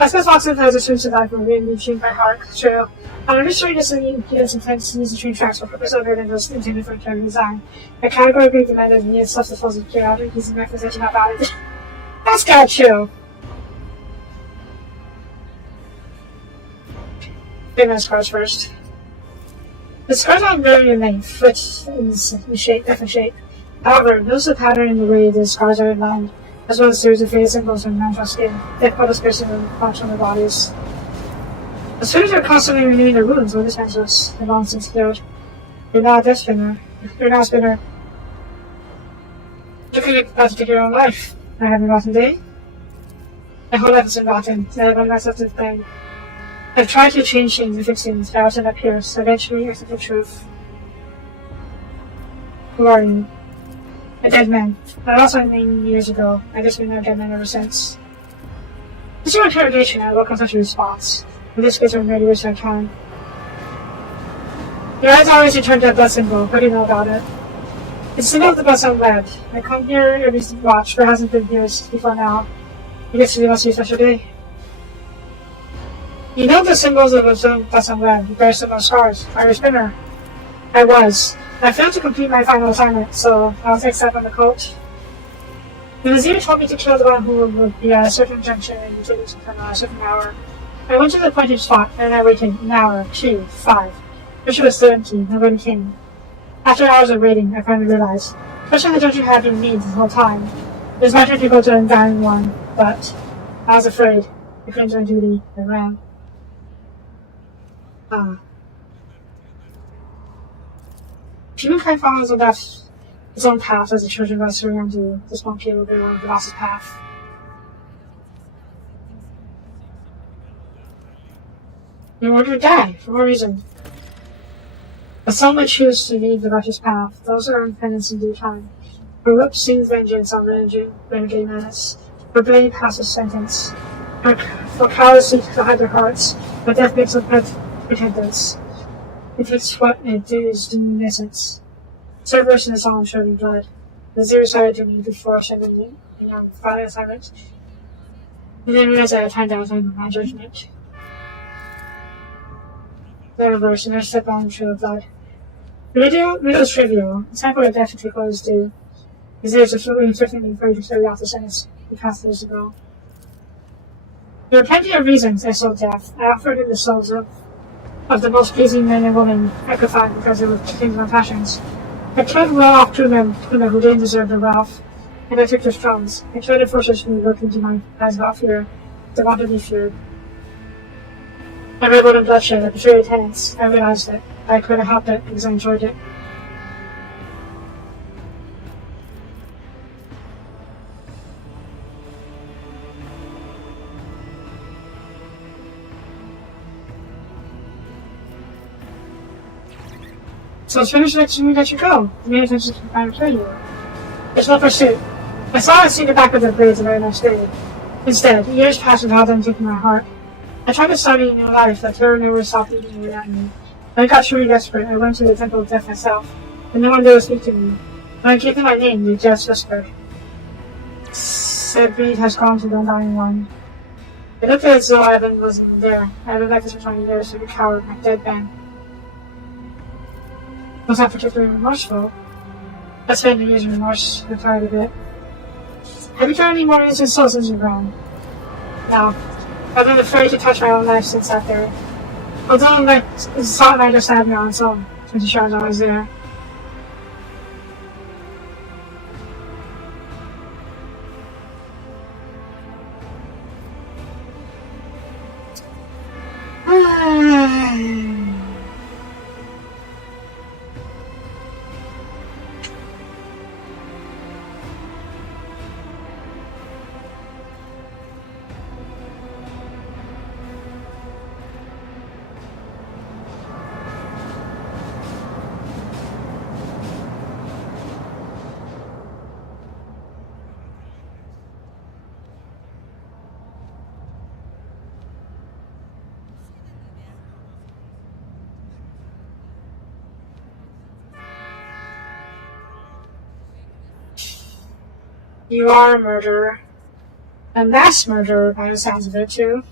I suppose lots of times to survive from being tuned by heart. True. I'm just sure this he doesn't intend to use the train tracks for purpose other than those intended for character design. A categorically demanded me and stuff that falls into chaotic using my position about it. That's got true. Big my scars first. The scars aren't very in length, which is in shape, different shape. However, notice the pattern in the way the scars are aligned, as well as a series of faded symbols on natural skin, that call the space in the function of their bodies. The students are constantly renewing their wounds when this man's us, the nonsense cleared. You're not a death spinner. You're not a spinner. You're about to take your own life. I haven't rotten day. My whole life has been rotten, and I've only myself to blame. I've tried to change things and fix things, but I wasn't up here, so eventually I accept the truth. Who are you? A dead man. I lost my name years ago. I guess we've been a dead man ever since. This is your interrogation, I welcome such a response. In this case, I'm ready to waste my time. Your eyes always return to that blood symbol. What do you know about it? It's a symbol of the blood on lead. I come here every watch, but it hasn't been here before now. You guess you must be a special day. You know the symbols of the blood on lead. You bear similar scars. Are you a spinner? I was. I failed to complete my final assignment, so I'll take step on the coat. The Vizier told me to kill the one who would be at a certain junction and utilities within a certain hour. I went to the appointed spot, and I waited an hour, 2, 5. Bishop was still empty, nobody came. After hours of waiting, I finally realized. Question the junction had been me the whole time. It was my turn to go to the dying one, but I was afraid. I couldn't do my duty. I ran. Humankind follows its own path as the children of us around you. This one kid will be on the boss's path. You ordered to die, for what reason? But some would choose to leave the righteous path. Those are penance in due time. For whip sings vengeance on renegade menace. For blame passes sentence. For cowards seek to hide their hearts, but death makes them pretenders. It takes what it is to innocence. Cerberus in the song showed me blood. The zero decided to me before sending me on final assignment. And then realized I had time down on my judgment. The reverse, and I stepped on the trail of blood. The video is trivial. It's time for a death to take what is due. His ears are fluently interpreting me for you to carry out the sentence he passed years ago. There are plenty of reasons I sought death. I offered in the souls of the most pleasing men and women I could find because they were things my passions. I killed well-off crewmen who didn't deserve their wealth, and I took their thrones. I killed the forces who looked into my eyes without fear. They wanted to be feared. I reveled in bloodshed. I betrayed tenants. I realized it. I couldn't help it because I enjoyed it. So it's finished next to me let you go. The main intention is to find and kill you. There's no pursuit. I saw and seen the back of the blades the very next day. Instead, years passed without them taking my heart. I tried to study new life, but terror never stopped eating away at me. When I got truly desperate, I went to the Temple of Death myself, and no one dared speak to me. When I gave them my name, they just whispered. Said Breed has gone to the Undying One. It looked as though Ivan wasn't there. I had been like this for 20 years, like a coward, like a dead man. Was not particularly remorseful. I spent years in remorse, I'm tired of it. Have you tried any more innocent souls since you've grown? No. I've been afraid to touch my own life since that day. Although the thought might just had me on its own, since the shards always there. You are a murderer. A mass murderer by the sounds of it, too.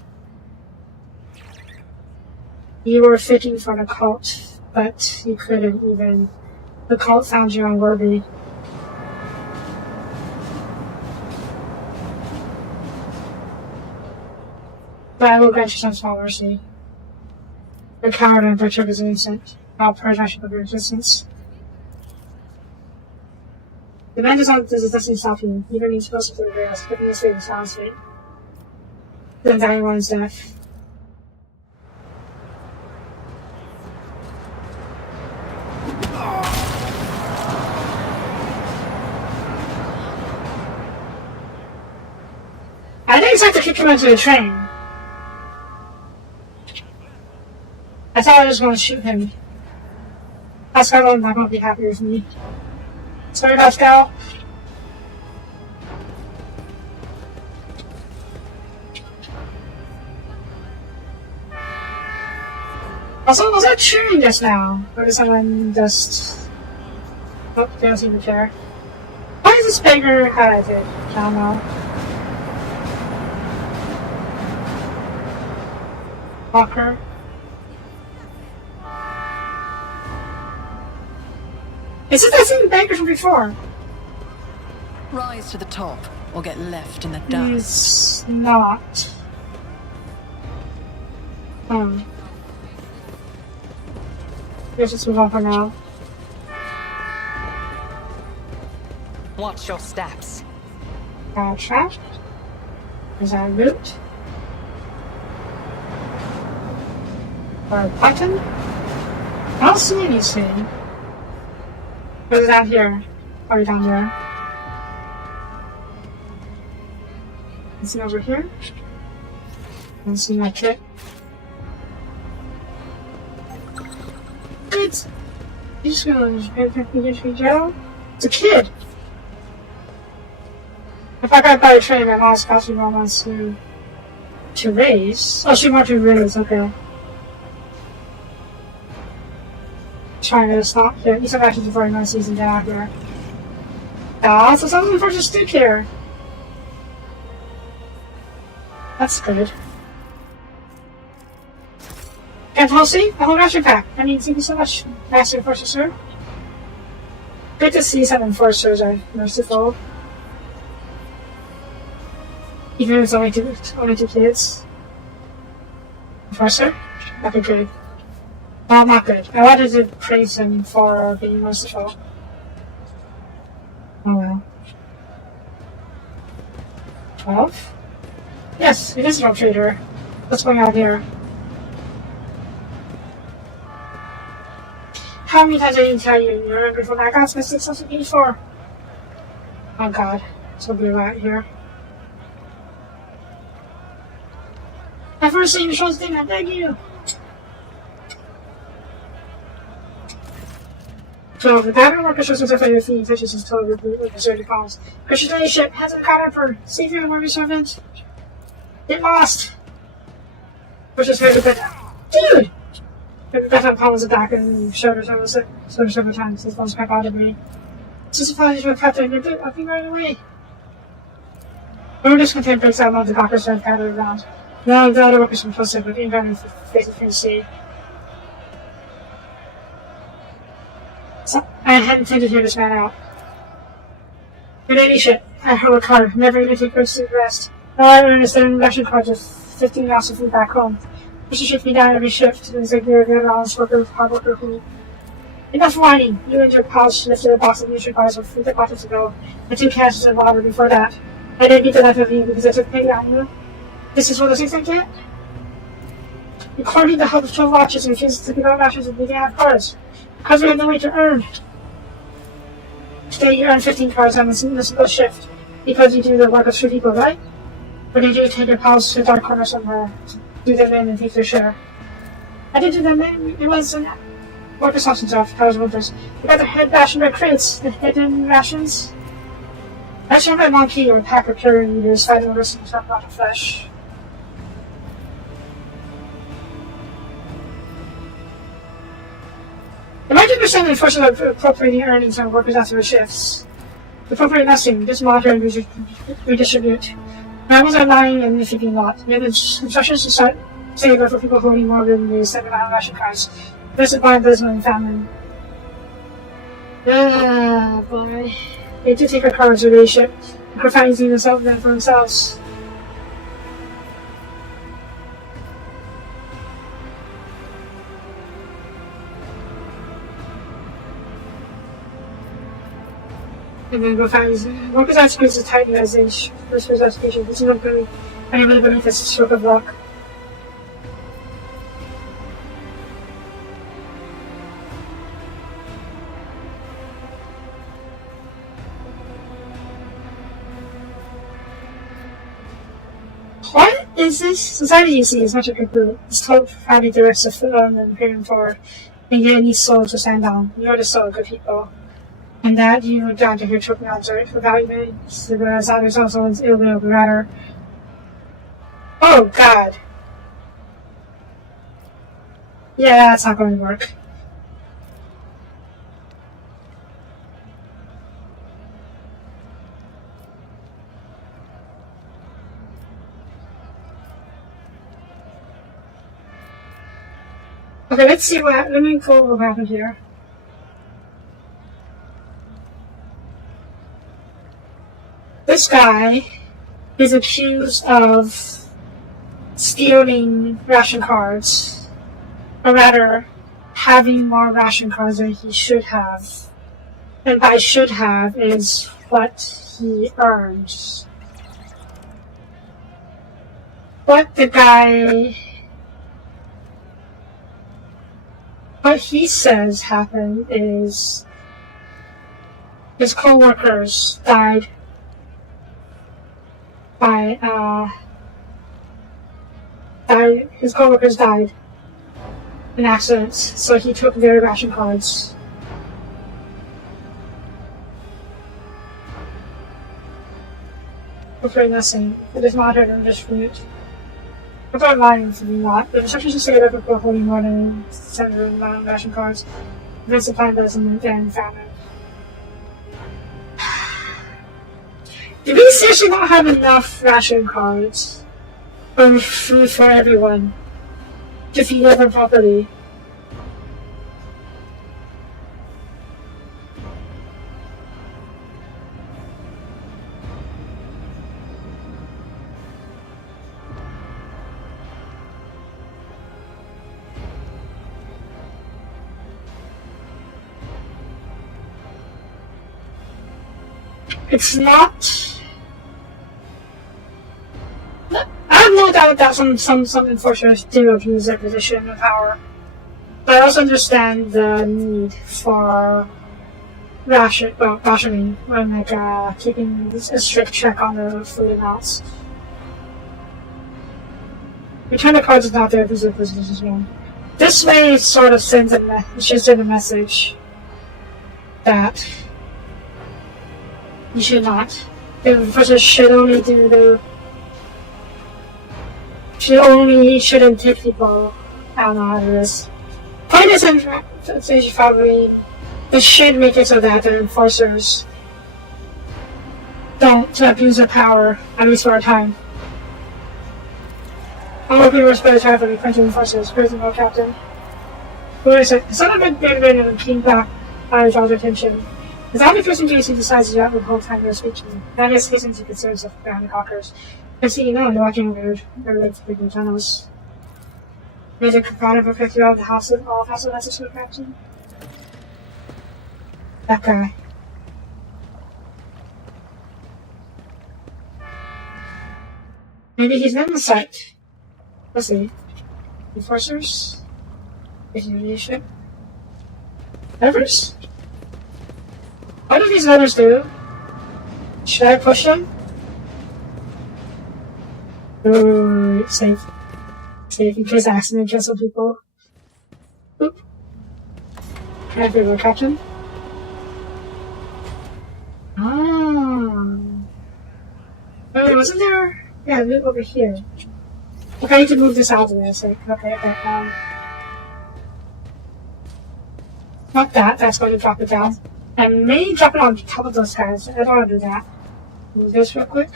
You were fitting for the cult, but you couldn't even. The cult found you unworthy. But I will grant you some small mercy. The coward and butcher is innocent. I'll purge my ship of your existence. The man does not stop you. Even he's supposed to the rails, putting his fate in silence fate. Then everyone's death. I didn't expect to kick him into the train. I thought I was going to shoot him. Pascal might not be happy with me. Sorry, Pascal. Also, was I cheering just now? Or did someone just... Oh, they don't seem to care. Why is this beggar highlighted? I don't know. Walker. Is it that same beggar from before? Rise to the top, or get left in the dust. He's not. Let's just move on for now. Watch your steps. Trap. Is that a root? Or a button? I don't see anything. What is down here? Or down there? Anything over here? Don't see my kit. It's... You just gonna get me jail? It's a kid! If I got by a train, my mom's costume wants to raise. Oh, she wants to raise, okay. Trying to stop here. These are actually before another season down here. Ah, so someone for just stick here. That's good. And Halsey, the whole ration pack. I mean, thank you so much, Master Enforcer, sir. Good to see some enforcers are merciful. Even if it's only two kids. Enforcer? That'd be good. Well, not good. I wanted to praise him for being merciful. Oh well. 12? Yes, it is an trader. What's going on here? How many times did I need to tell you? You remember from that God's Mystic Social 84? Oh god. So blue out here. I've never seen the show's thing, I beg you! So, the pattern worker shows himself at your feet, touches his toe with deserted columns. Christian Day ship, heads of the caught emperor, savior and warrior servant. Get lost! Pushes her to bed. Dude! Beth calls it back and showed her several times. His bones crap out of me. Just apologies for the captain, you're good, I'll be right away. Rumor discontent breaks out among the dockers and gathered around. Now the other workers from closer, but inbound faces from the sea. So, I hadn't intended to hear this man out. Good any ship. I heard hard, never even take good sleep rest. Now I understand ration cards of 15 ounces of food back home. You should shift me down every shift, and it's like you're a good honest worker, hard worker who... Enough whining! You and your pals lifted a box of nutrient bars with food that bottles ago, and 2 cans of water before that. I didn't beat the life of you because I took pity on you. This is one of those things I get? You courted the help of 12 watches and refused to give out rations and began out cards. Because we had no way to earn. Today you earn 15 cards on this single shift. Because you do the work of 3 people, right? Or did you take your pals to the dark corner somewhere to do them in and take their share? I did do them in. It was an worker substance off, powers winters. We got their head bashed in their crates, the hidden rations. I just remember my monkey or a pack of carrying leaders fighting over some stuff about the flesh. The 90% enforces appropriating earnings on workers after their shifts. Appropriate nesting. Just monitor and redistribute. Animals are lying in the feeding lot. We have instructions to start saving for people who need more than the 7 ration cards. This is by Bismarck and famine. Yeah, boy. They need to take our cards or they ship. Prefer using themselves than for themselves. And then go find these workers' attributes as tight as they first application. This is not good. I really believe it's a stroke of luck. What is this? Society you see is much of a group. It's told providing the rest of them and peering forward. And get any soul to stand down. You're the soul, good people. And that you would down to hear choking out dirt without even the others also is ill will rather. Oh god. Yeah, that's not going to work. Okay, let's see what let me go over what happened here. This guy is accused of stealing ration cards, or rather, having more ration cards than he should have. And by should have is what he earns. What he says happened is his co-workers died his co-workers died in accidents, so he took their ration cards. Before nothing, it is modern and distribute. Without lying for me not, the instructions to say that people holding more than 7 ration cards, the supply doesn't and famine. Do we seriously not have enough ration cards or food for everyone to feed everyone properly? It's not. I have no doubt that some enforcers do abuse their position of power, but I also understand the need for rationing when keeping a strict check on the food amounts. Return the cards is not there because of business as well. This way, it sort of sends a message that you should not. The enforcers should only do the. Shouldn't take people out of this. Point is, probably it should make it so that the enforcers don't abuse their power, at least for a time. All people are supposed to have the country enforcers, prison or captain. Wait a second, son of a big and came back by draws attention. As the only person Jason decides to the whole time they're speaking, that is hastens to consider himself behind the cockers. As you know, they're watching over their freaking tunnels. There's a component of effect throughout the house of all household necessary captain. That guy. Maybe he's not in the site. Let's see. Enforcers? Leadership? Levers? What do these levers do? Should I push them? Ooh, safe. Safe in case I accidentally kill some people. Oop. Can I figure out captain? Wait, wasn't there? Yeah, move over here. Okay, I need to move this out of there. So, okay. Not that. That's going to drop it down. And maybe drop it on top of those guys. I don't want to do that. Move this real quick.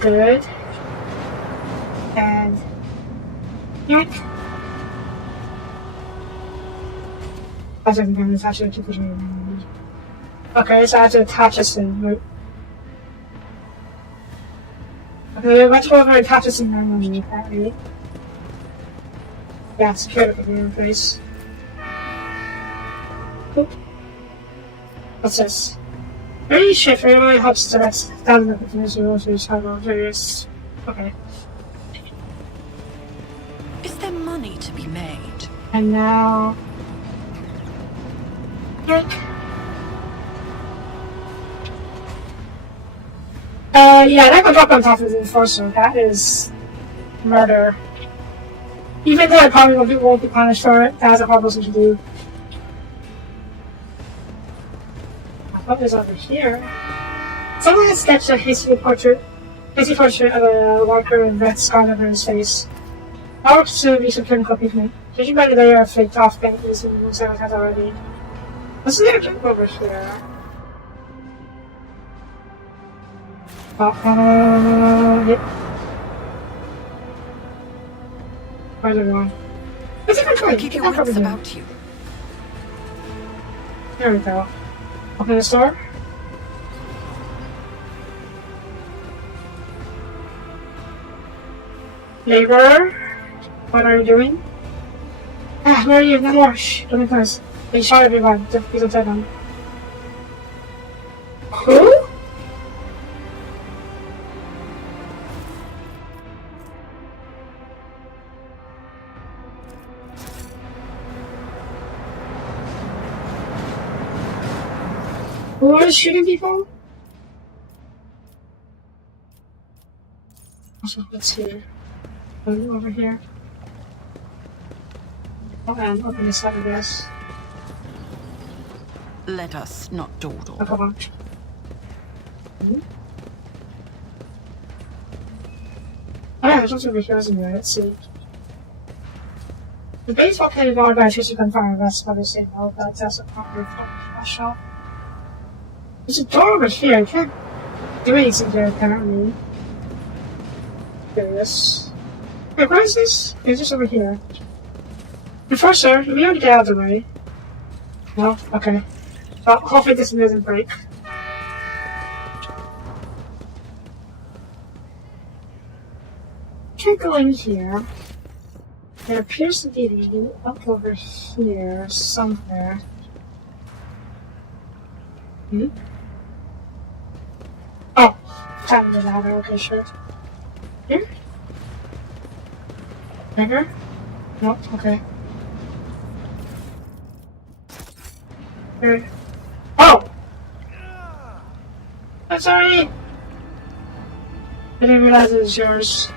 Good. And yank. I don't know if it's actually too good. Okay, so I have to attach this in. Okay, let's go over and attach this in manually, apparently. Yeah, secure it with the face. Oop. What's this? Very shift really helps to down the continuous various. Okay. Is there money to be made? And now. Yank. Yeah, that can drop on top of the enforcer. That is murder. Even though I probably won't be punished for it, that's a horrible thing to do. What is over here? Someone has sketched a hasty portrait of a walker with red scar over his face. I would consider to be some clinical pigment. Judging by the layer of flaked off paint using the most has already. Let's see if I can over here. Yep. Where's everyone? Let's see if I can Keep your wits about you. There we go. Open the door. Laborer, what are you doing? Ah, where are you? No more. Shh, don't make noise. They shot everyone. Please don't tell them. Who? Who was shooting people? Also, let's see. Over here. Oh, and open this up, I guess. Let us not dawdle. Oh, come on. Oh, yeah, there's something over here, isn't there? Let's see. The baseball played ball by Fisher Gunfire, that's what they say. Oh, that's a proper shot. There's a door over here. I can't do anything here, apparently. Curious. Wait, what is this? It's just over here. Before, sir, we have to get out of the way. No? Okay. Well, hopefully this doesn't break. Can't go in here. There appears to be a loot up over here somewhere. Hmm? Oh, time to ladder. Okay, sure. Here? Bigger? Nope, okay. Here. Oh! I'm sorry! I didn't realize it was yours.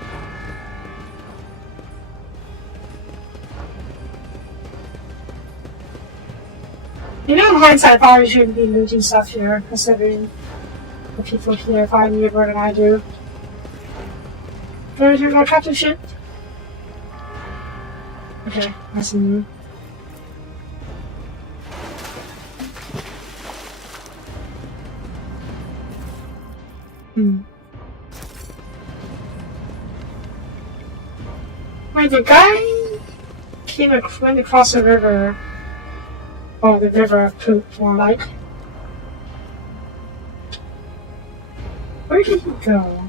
You know, in hindsight, I probably shouldn't be looting stuff here, considering the people here probably need it more than I do. Where is your more captain ship? Okay, I see you. Wait, the guy went across the river. Oh, the river of poop, more like. Where did he go?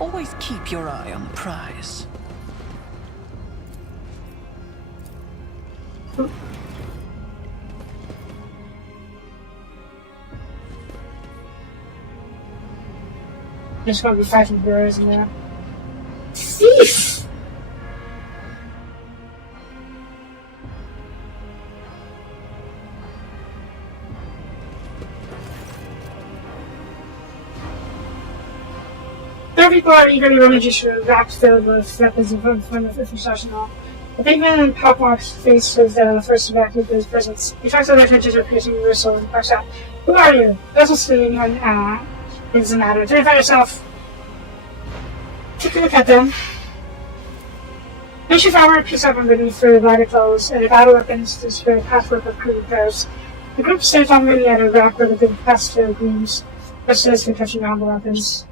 Always keep your eye on the prize. There's gonna be fighting heroes in there. Thief! There people are eagerly rummaging through racks filled with weapons in front of the arsenal. The big man in pockmarked face was the first to evacuate his presence. He talks to their attention to a piercing whistle and barks out, "Who are you?" Vessel sitting on, it doesn't matter. Identify yourself! take a look at them. Makeshift armor, piece of beneath for lighter clothes, and battle weapons to spare patchwork of crew repairs. The group stands on many at a rack where the big pastel gleams, restless for touching on the weapons.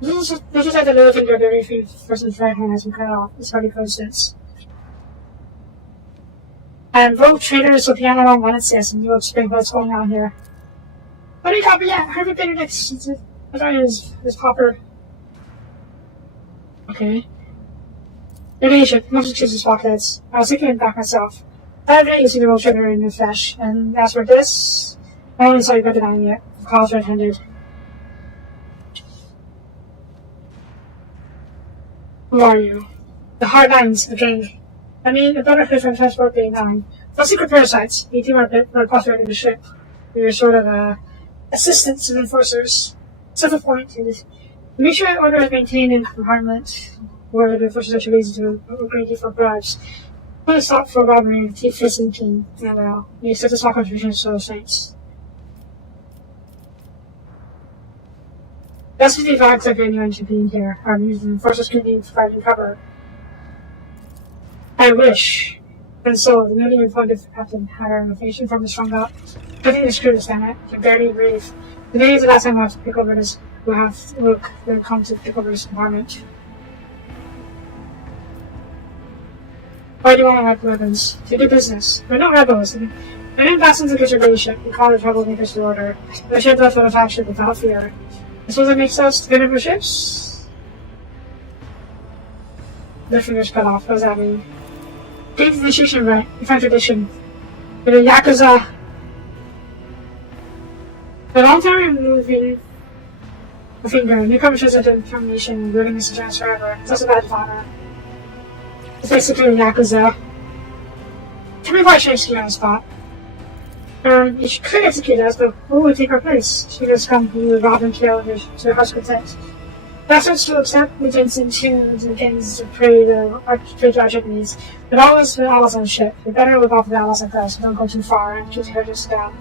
This is at the little finger of every person's right hand has been cut off. It's hardly coincidence. And rogue trader Soapie on one says, and you'll explain what's going on here. What do you copy yet? Harvey Benedict's. I thought it was Popper. Okay. Radiation, Massachusetts blockheads. I was thinking it back myself. I haven't yet seen the rogue trader in the flesh, and as for this, I only saw you go denying it. The call's red-handed. Who are you? The Hard Nines, again. I mean, the Brotherhood from Transport Bay 9. No secret parasites. You two are populating the ship. You're sort of, assistants and enforcers. So the point is, make sure order is maintained in compartment where the enforcers are too lazy to agree for bribes. Put a stop for robbery, keep facing king, and you accept a small contribution to the saints. That's what the advice of anyone to be here. Our enforcers can be providing cover. I wish. And so, the newly appointed captain had our information from the strong up. I think this crew to stand it. Can barely breathe. The day is the last time we'll have to pick over this. We'll come to pick over this compartment. Why do you want to have weapons? To do business. We're not rebels. We're not passing to get your leadership. We call the troublemakers to order. The ship left on a faction without fear. I suppose that makes us good over ships? Their fingers cut off. What does that mean? Take the initiation right. You find tradition. You're the Yakuza. For a long time removing a finger, newcomer shows a determination and willingness to transfer forever. It's also bad of honor. It's basically the Yakuza. Tell me why I should execute on the spot. You could execute us, but who would take our place? She just come to rob and kill to her heart's content. Bastards to accept mutants and tunes and things to pray to our enemies. But always with allies on the ship. We better look off the allies like us. Don't go too far and keep her just down.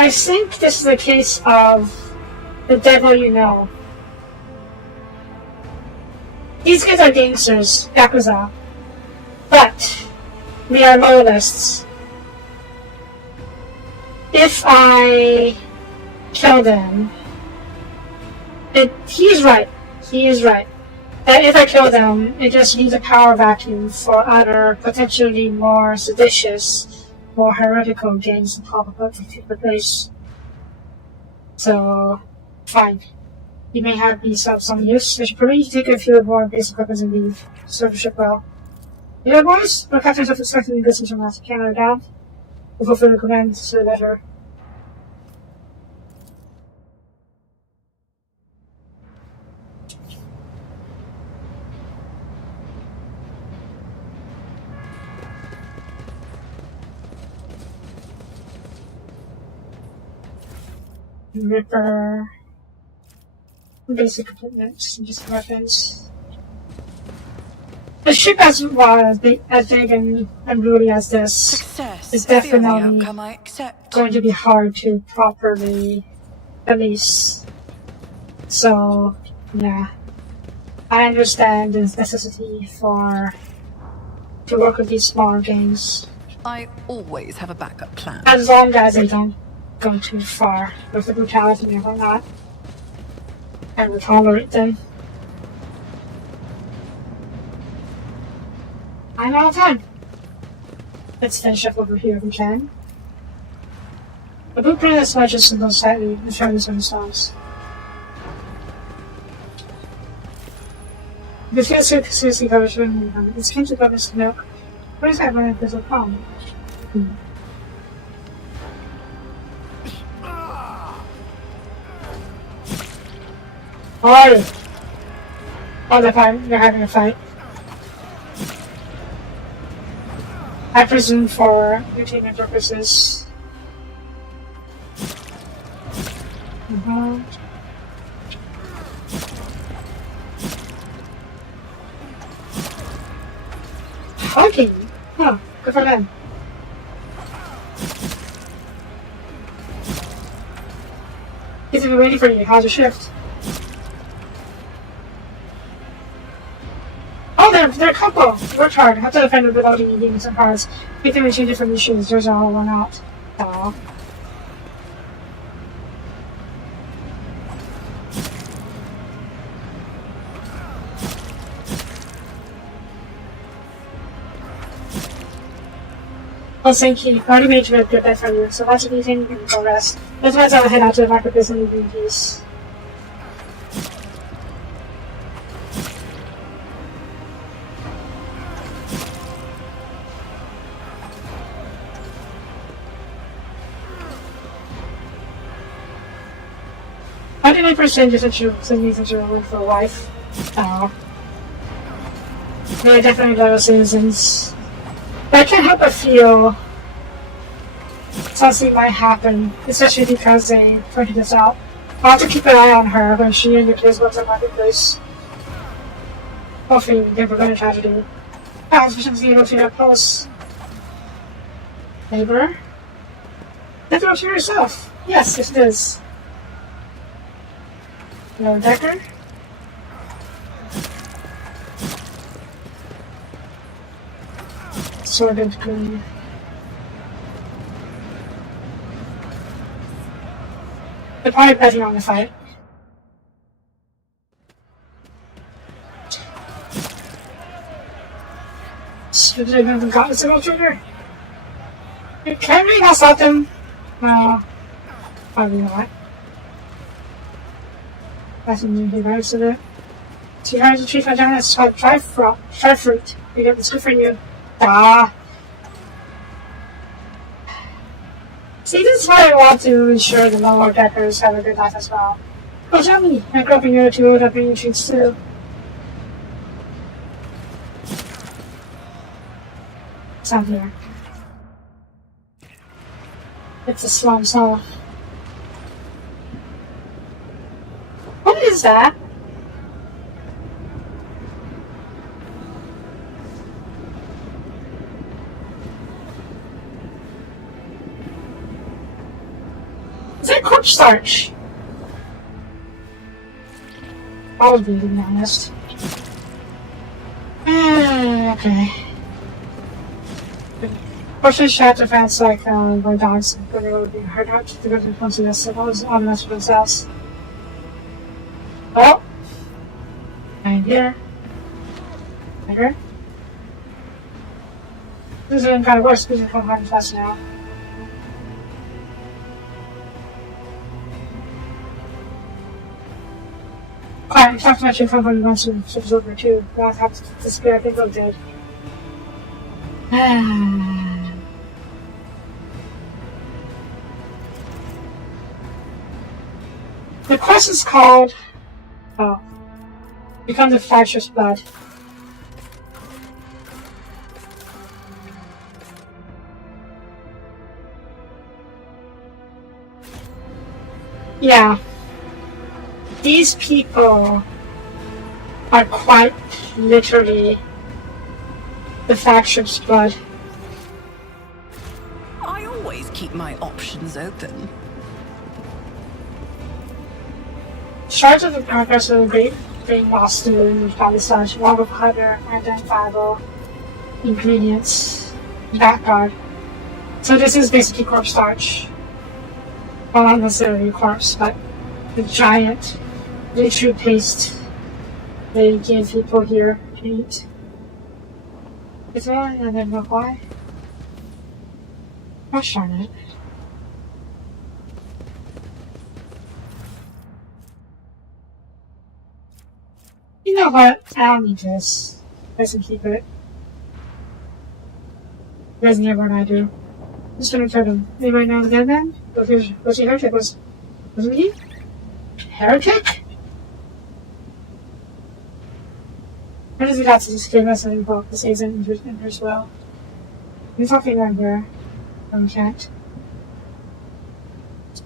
I think this is a case of the devil you know. These guys are gangsters, Yakuza. But we are loyalists. If I kill them, he's right. He is right. That if I kill them, it just leaves a power vacuum for other potentially more seditious, more heretical gangs to pop up to take the place. So, fine. You may have these of some use. I should probably take a few more basic weapons and leave. Serve the ship well. Yeah, boys? The captains have expected me listen from us. Canada down. We'll fulfill the command to the letter. Ripper. Basic equipment, just weapons. A ship as big and unruly as this Success is is the only definitely outcome I accept. going to be hard to properly police. So, yeah. I understand the necessity to work with these smaller gangs. I always have a backup plan. As long as they don't go too far with the brutality and whatnot. And we tolerate them. I'm out of time. Let's finish up over here if we can. The blueprint is just to go slightly and show you some songs. The field seriously covers when it's came to goodness to milk. What is that when there's a problem? All the time you're having a fight. I presume for entertainment purposes. Hugging? Huh, good for them. He's been waiting for you. How's your shift? Oh, they're a couple. Worked hard. Have to defend a bit out of eating some cards. Make them into different issues. Those are all worn out. Aw. Oh, thank you. I already made you a good bed for you, so that's anything you can go rest. Otherwise, I'll head out to the marketplace and leave you in peace. How did I pretend you said you were looking for a wife? Oh. They're definitely loyal citizens. But I can't help but feel something might happen, especially because they pointed this out. I'll have to keep an eye on her when she and your kids go to the marketplace. Hopefully, we can prevent a tragedy. I was be able to oppose. Neighbor? Live it up to yourself. Yes, it is. No Decker? Sort of green. They're probably betting on the fight. Should I have gotten a single trigger? Can we not stop them? No. Probably not. That's a new device of it. 200 tree for donuts, try fruit. You get this good for you. Ah. See, this is why I want to ensure the lower deckers have a good life as well. Oh, yummy! I grew up in Euro 2 without bringing treats too. It's out here. It's a slum, so. What is that? Is that cornstarch? Probably, to be honest. Okay. Fortunately, shot defense like by dogs, but they would be hard out to go to the once of this, so that was on the rest of themselves. Oh! And here. Better. This is even kind of worse because it's hard and fast now. Quiet, you talked about your phone when you went to ships over too. I'll have to disappear, I think I'm dead. The quest is called Become the Fracture's Blood. Yeah. These people are quite literally the Fracture's Blood. I always keep my options open. Shards of the progress of the Great Lost in Palestine, along with other identifiable ingredients, backguard. So this is basically corpse starch. Well, not necessarily corpse, but the giant literal paste they give people here to eat. Is there another look why? Gosh darn it. You know what? I don't need this. I can keep it. He doesn't hear what I do. Just gonna tell him. Anybody know the dead man? Was he heretic? Wasn't he? Heretic? What does he got to just give us an info? This isn't in as well. You're talking right here. No, we can't.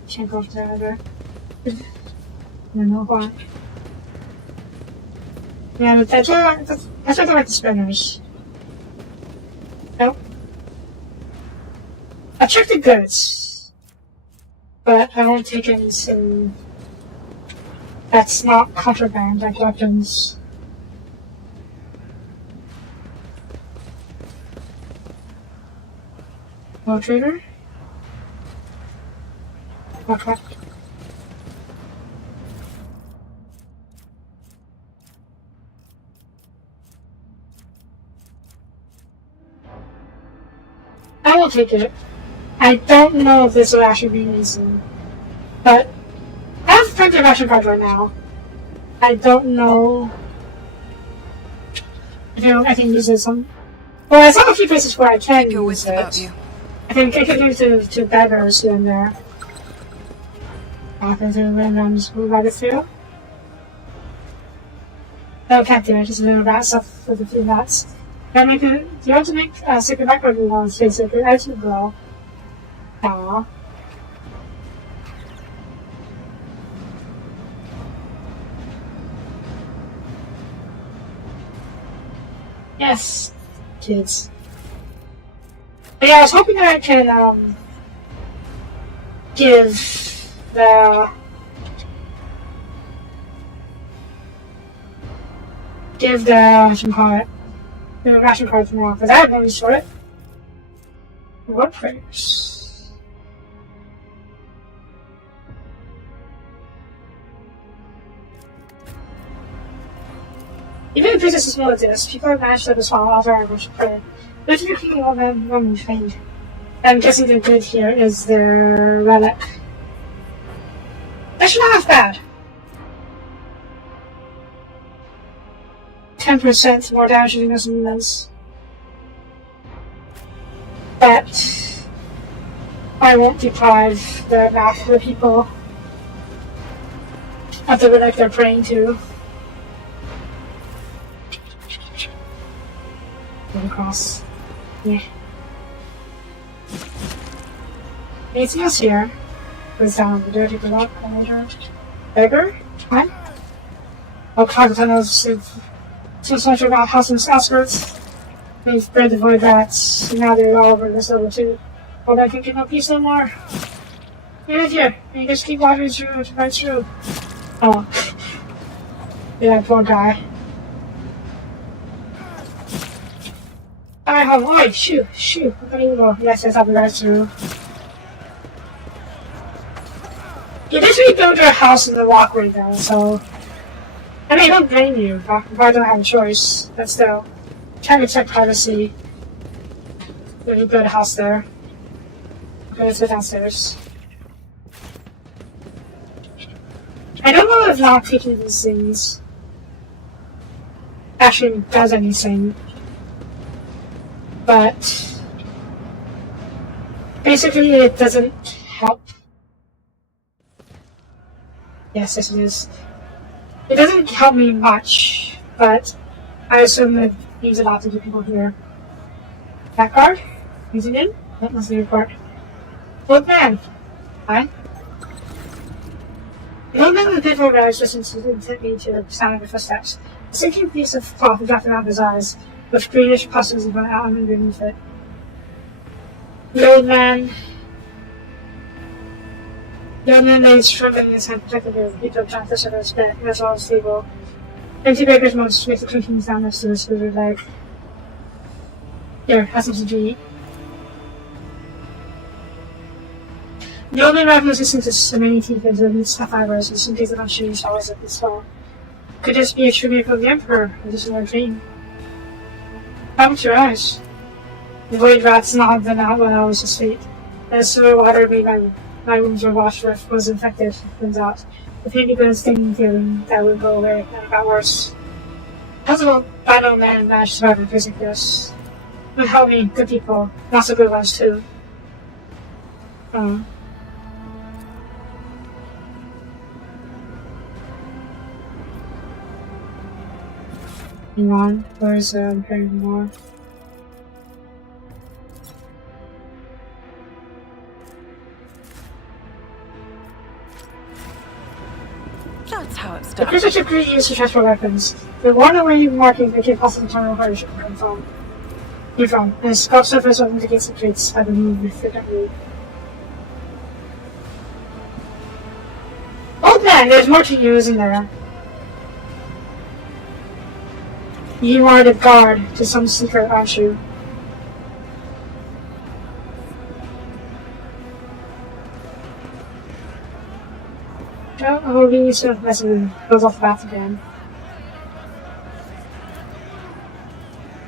Can't go up there either. I don't know why. Yeah, that's why I like the spinners. Nope. I checked the goods, but I won't take anything that's not contraband, like weapons. No trader? Okay. I will take it. I don't know if this will actually be amazing, but I have plenty of action cards right now. I don't know if I can use this on. Well, I saw a few places where I can Keep your use wits about it. you. I think I could use it to beggars here and there. After the randoms move out of through. No, can't do it. Just little rat stuff with a few rats. Do you want to make a secret backward move on space secret? I should go. Aww. Yes, kids. But yeah, I was hoping that I can give the what you call it, the ration card for now, because I have no use for it. What prayers? Even in places as small as this, people have managed to respond all very much prayer. But if you're keeping all them Roman trained, I'm guessing the good here is their relic. That's not half bad. 10% more damage than this does. But I won't deprive the people of the relic they're praying to. Go across. Yeah. Anything else here? Goes down the dirty block. Beggar? What? Oh, Cogitanos so much about house and outskirts. They've bred the void rats, and now they're all over this level too. Well, I can get no peace no more. Get in here, and you just keep walking through, right through. Oh. Yeah, poor guy. Oi, shoot, unbelievable. Yes, I'll be right through. You did rebuild your house in the walkway though, so I mean, I don't blame you if I don't have a choice, but still, trying to check privacy. Really good house there. Okay, let's go downstairs. I don't know if not taking these things actually does anything, but basically it doesn't help. Yes, it is. It doesn't help me much, but I assume it means a lot to the people here. That card? Using it? That must be your card. Old man! Hi. The old man with the pitiful eyes listened intently to the sound of the footsteps. A sinking piece of cloth dropped around his eyes, with greenish pustules went out underneath it. The old man lay struggling in his hand protectively with the heat of giant fish over his bed, as well as stable. Empty baker's mugs make the clinking sound next to his withered leg. Here, have something to eat. The old man arrived resistant to so many teeth into the stuff fibers, and some days of unshooting showers at this fall. Could this be a true miracle of the Emperor, or just another dream? Open your eyes. The void rats gnawed them out when I was asleep. And sewer water made my wounds were washed with was infected, turns out. The painful good stinging feeling that would go away, and it got worse. How's the bad old man managed to survive in prison like this? But help me, good people. Not so good ones, too. Hang on, where's hearing more? That's how it The started. creatures are great used to transfer weapons. The one-away marking that can possibly determine where it should come from. And the scope surface will indicate secrets have been moved frequently. Oh man, there's more to you, isn't there? You are the guard to some secret, aren't you? Well, I will be used to messing goes off the bat again.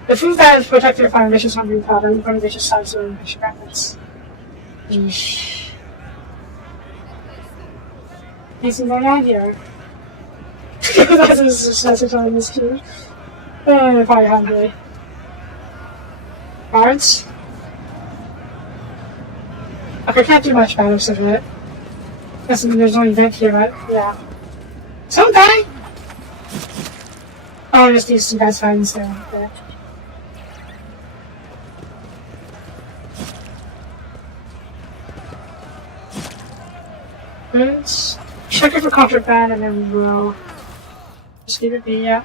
The food that is protected from vicious hungry powder, and from vicious sides of vicious rabbits. Eesh. Anything going on here? That's a on this too. Probably hungry. Guards? Okay, can't do much bad looks of it. Guessing there's no event here, right? Yeah. So die! Oh, just these two guys fighting still. Okay. Let's check it for contraband and then we'll just leave it be, yeah.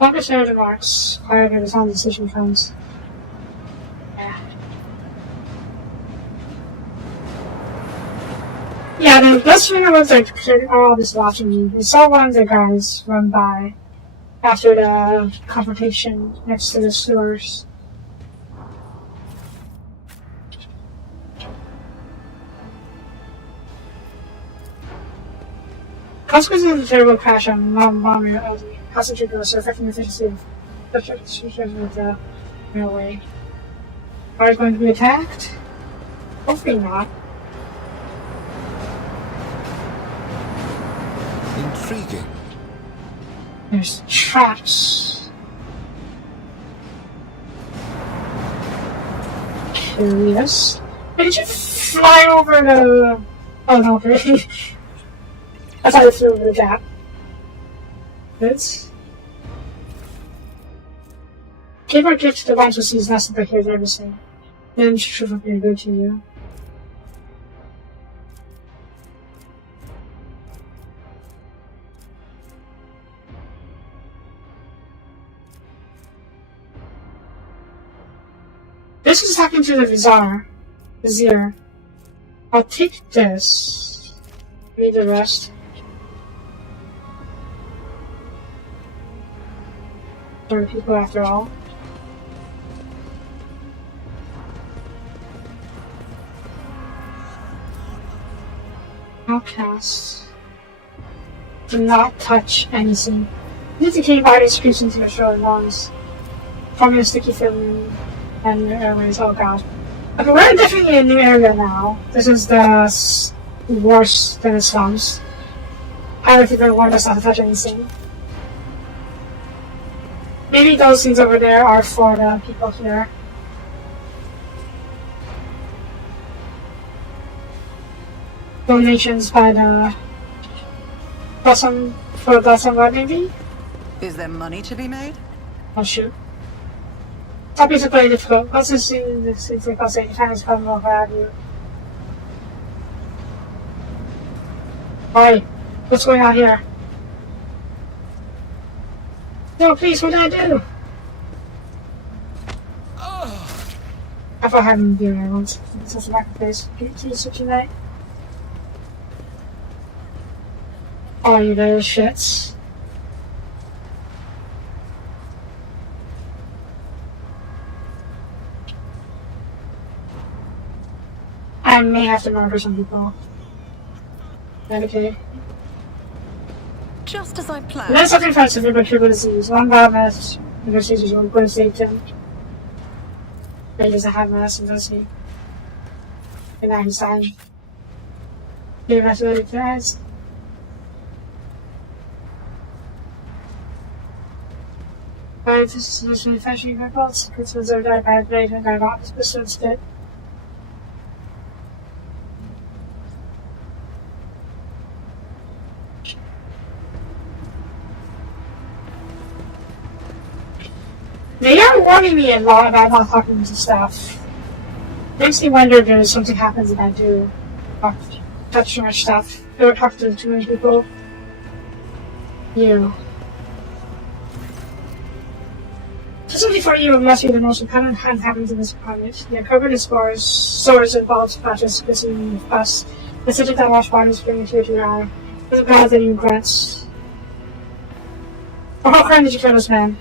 Not necessarily remarks. However, the sound decision comes. Yeah. Yeah, the best thing was like all this watching me. We saw one of the guys run by after the confrontation next to the sewers. Consequences of the terrible crash on Montgomery Elderly passenger goes are affecting the efficiency of the railway. Are you going to be attacked? Hopefully not. Intriguing. There's traps. Curious. Did you fly over the... Oh no, really? I thought it flew over the gap. Good. Give our gift to the ones who sees nothing but hears everything. Then she should be good to you. This is talking to the Vizier. I'll take this. Read the rest. There are people after all. Outcasts. Do not touch anything. These decaying bodies creeps into your throat and lungs, forming a sticky film and your airways. Oh god. Okay, we're definitely in a new area now. This is the worse than the slums. Pilot even warned us not to touch anything. Maybe those things over there are for the people here. Donations by the Blossom for Blossom Guard, maybe? Is there money to be made? Oh shoot. Soapies are very difficult. What's this thing? This seems like I'll say any time is coming over at you. Oi, what's going on here? No, please, what did I do? I thought I had him doing it once. This is back in face. Can you switch tonight? Oh, you little shits. I may have to murder some people. Okay. Just as I planned. And then something offensive about curable disease. One biomass negotiations will go to save him. But he doesn't have medicine, does he? And now he's dying. He has really plans. But this is manufacturing records. Secrets was over by a blade and I got this pistol instead. They are warning me a lot about not talking to staff. Makes me wonder if there's something happens if I do touch too much stuff. Or talk to too many people. You. Specifically for you, it must be the most important time happens in this planet. You're covered in spores, sores and bulbs, patches, glistening with pus. The citric that wash bodies bring a tear to your eye. There's a path that you regrets. For what crime did you kill this man?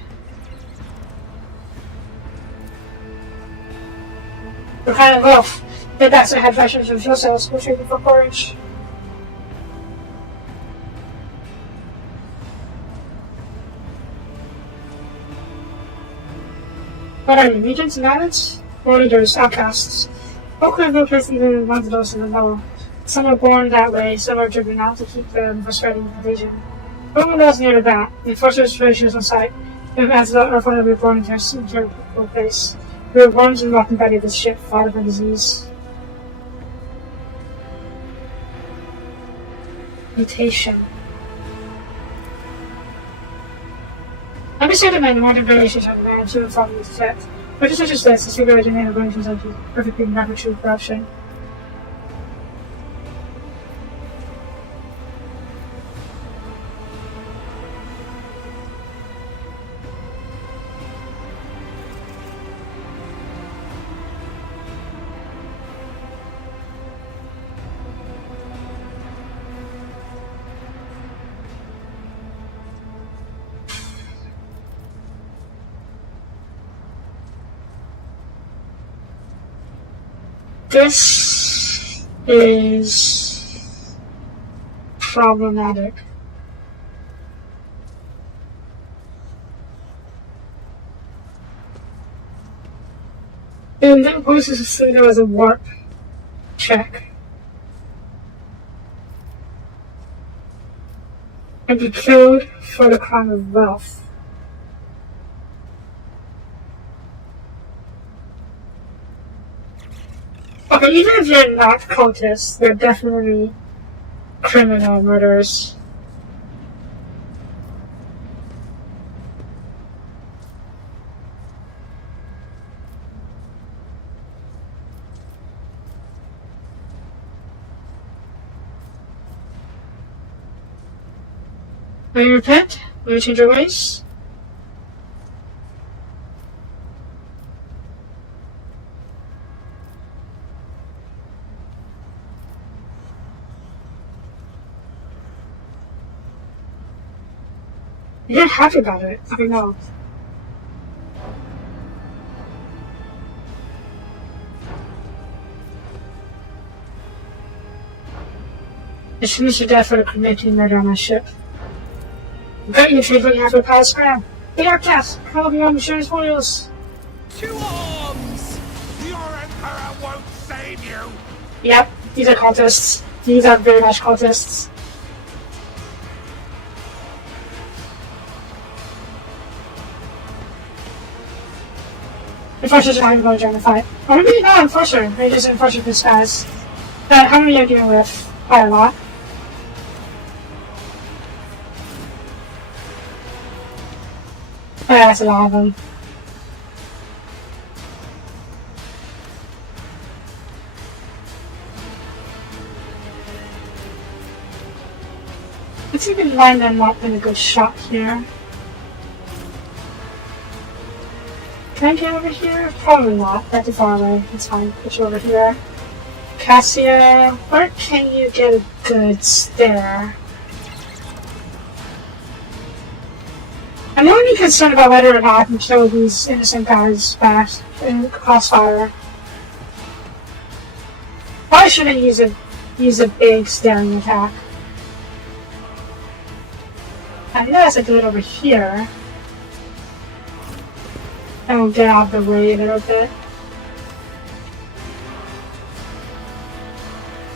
What kind of wolf? The bats that had fractures of fuel cells were treated for porridge. What are you, regents and islands? Warriors, outcasts. Folk live no place even one of those in the know. Some are born that way, some are driven out to keep them from spreading contagion. No one knows near the bat. The enforcers treasures on sight. If as the earth will be born into a place. We were worms and rotten body of this ship, fought of a disease. Mutation. Let me say that my modern variations of man to and from this set. But just such as this, the figure originated of versions of the perfectly never true corruption. This is problematic. And then poses a signal as a warp check. And be killed for the crime of wealth. Okay, even if you're not cultists, they're definitely criminal murderers. Will you repent? Will you change your ways? You're happy about it. I don't know. It's finished your death for committing murder on my ship. Bet you feel like you have to power scram. Be our cast. Call me on insurance foils. To arms! Your emperor won't save you! Yep, these are cultists. These are very much cultists. Enforcers are not going to join the fight. Or maybe not enforcer, maybe just enforcer disguise. How many are you dealing with? Quite a lot. Oh, yeah, that's a lot of them. Let's keep in mind that I'm not been a good shot here. Can I get over here? Probably not. That's too far away. It's fine. Put you over here. Cassia, where can you get a good stare? I'm only concerned about whether or not I can kill these innocent guys fast in crossfire. Why should I use a big staring attack? I know as I do it over here. And we'll get out of the way a little bit.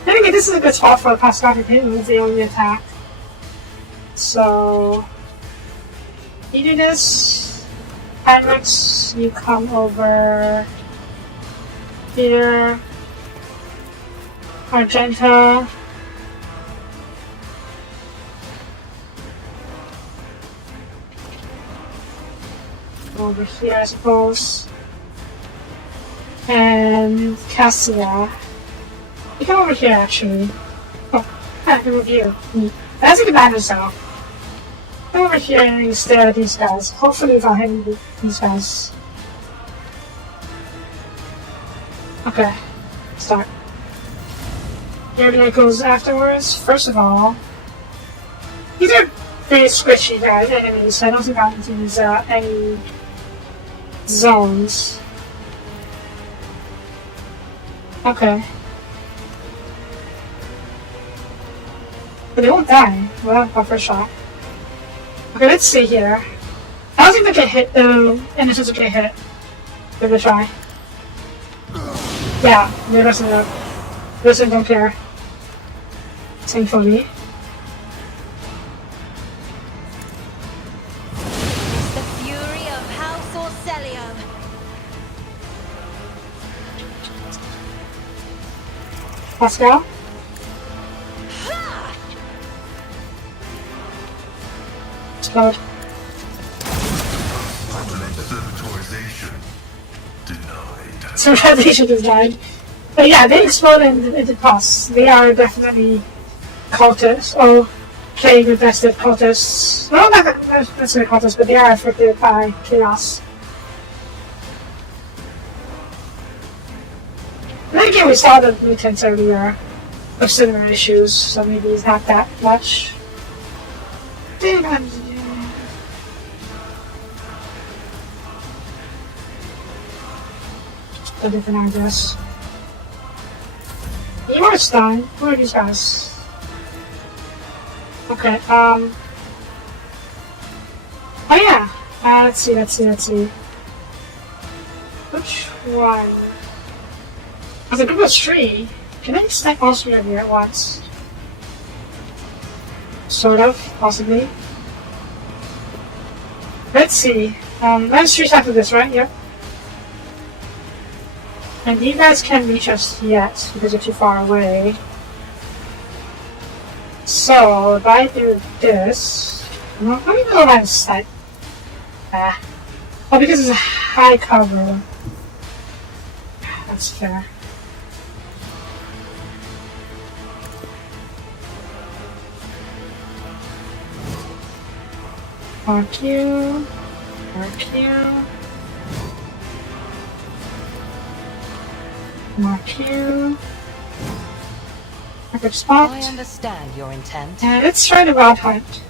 I think this is a good spot for a Pascal It's the only attack. So you do this. Heinrichs, you come over here. Argenta. Over here, I suppose. And Cassia. You come over here actually. Oh, I can review. That's an advantage though. Come over here and stare at these guys. Hopefully if I hit these guys. Okay. Start. Here it goes afterwards. First of all, these are pretty squishy guys, enemies, so I don't think I need to use any zones. Okay. But they won't die. Well, my first shot. Okay, let's see here. I don't think they get hit though. Innocents will get hit. Give it a try. Yeah, they're listening up. Listen, don't care. Thankfully. It's the fury of House Orcelio. Pascal? Explode. Servitorization denied. So radiation is died. But yeah, they explode into pus. They are definitely cultists, or plague infested cultists. Well, not necessarily cultists, but they are affected by chaos. And then again, we saw the mutants earlier of similar issues, so maybe it's not that much. Just a different address. You are stunned. Who are these guys? Okay, oh yeah. Let's see. Which one? As a group of three, can I stack all three of you at once? Sort of, possibly. Let's see. Let's reach after this, right? Yep. And you guys can't reach us yet because you're too far away. So if I do this, let me know if I'm set. Oh, because it's a high cover. That's fair. Mark you. Mark you. Mark you. Perfect spot. I understand your intent. And let's try the wild hunt.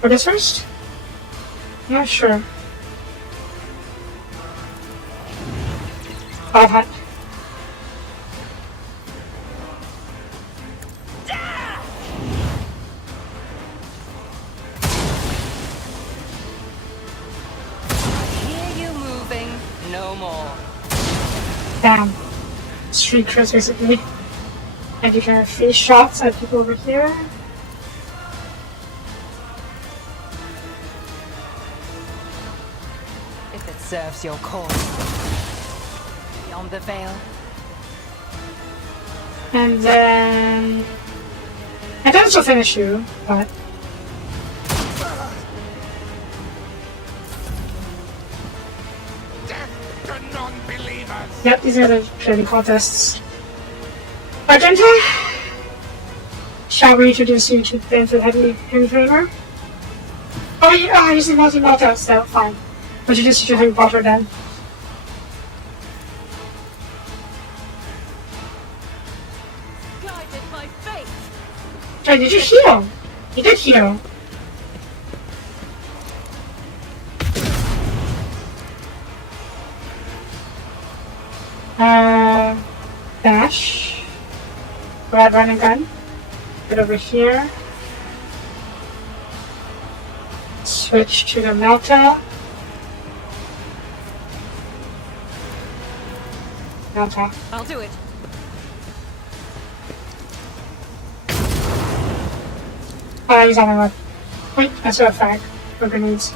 For this first? Yeah, sure. Wild hunt. No more. Damn. Street crits basically. And you can have 3 shots at people over here. If it serves your cause. Beyond the veil. And then I can also finish you, but Non-believers. yep, these are the trading contests. Argenta, shall we introduce you to the heavy flavor? Oh, yeah, using multi-melter, so fine. Introduce you to heavy water then. Guided by faith. Wait, did you heal? You did heal. Dash. Grab running gun. Get over here. Switch to the melter. Melter. I'll do it. He's on the left. Wait, I saw a frag for grenades.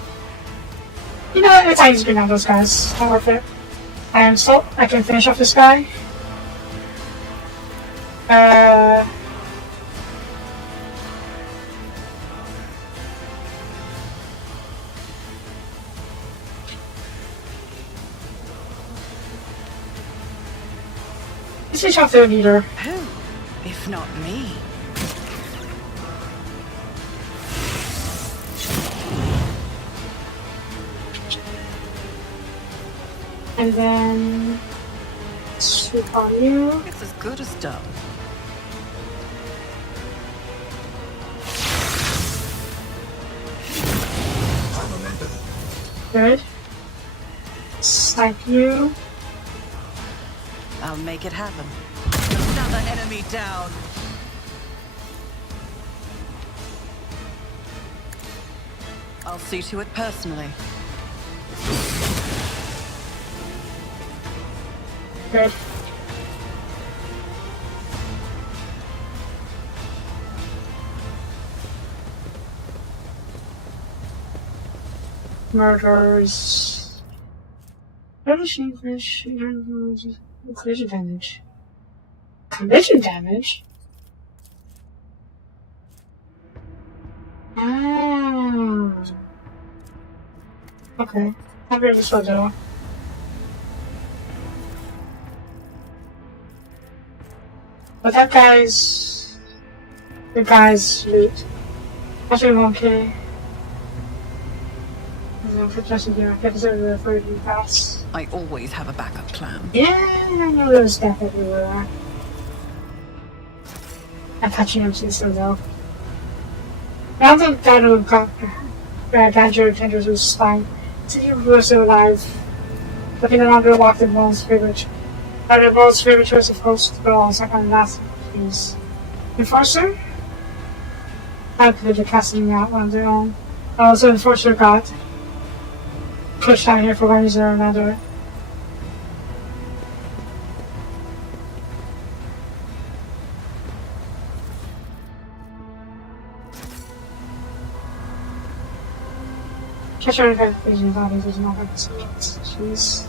You know what? It's not use grenade on those guys. Not worth it. So I can finish off this guy. switch off the meter. Who, if not me? And then swoop on you. It's as good as done. Good. Snipe you. I'll make it happen. Another enemy down. I'll see to it personally. Good. Murders. Finishing fish. Collision damage. Collision damage? Ah. Okay. I'll be able to slow down. But that guy's... The guy's loot. WH40k. I always have a backup plan. Yeah, I know there's stuff everywhere. I'm touching him since though. I don't think that would got Badger Tenders was fine. Since we were still alive. But he no longer walked in Bones' favorite. But in Bones' favorite choice of host girls, like on last piece. Enforcer? I could have casting out on their own. Also, Enforcer got pushed out here for one reason or another. Catcher vision bodies is not like this. Jeez.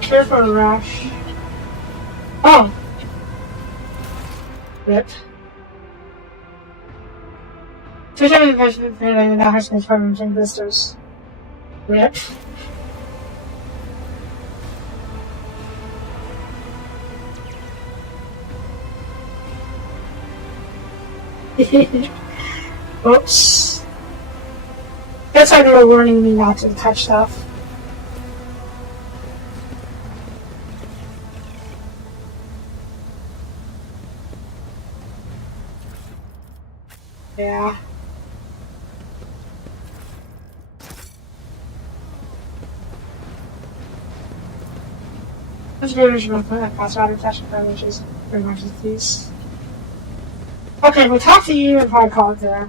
Care for a rash. Oh! Rip. Two times infection apparently now has been problems and blisters. Rip. Oops. That's why they were warning me not to touch stuff. Yeah. Let's do original pass out of touch which is pretty much these. Okay, we'll talk to you and probably call it there.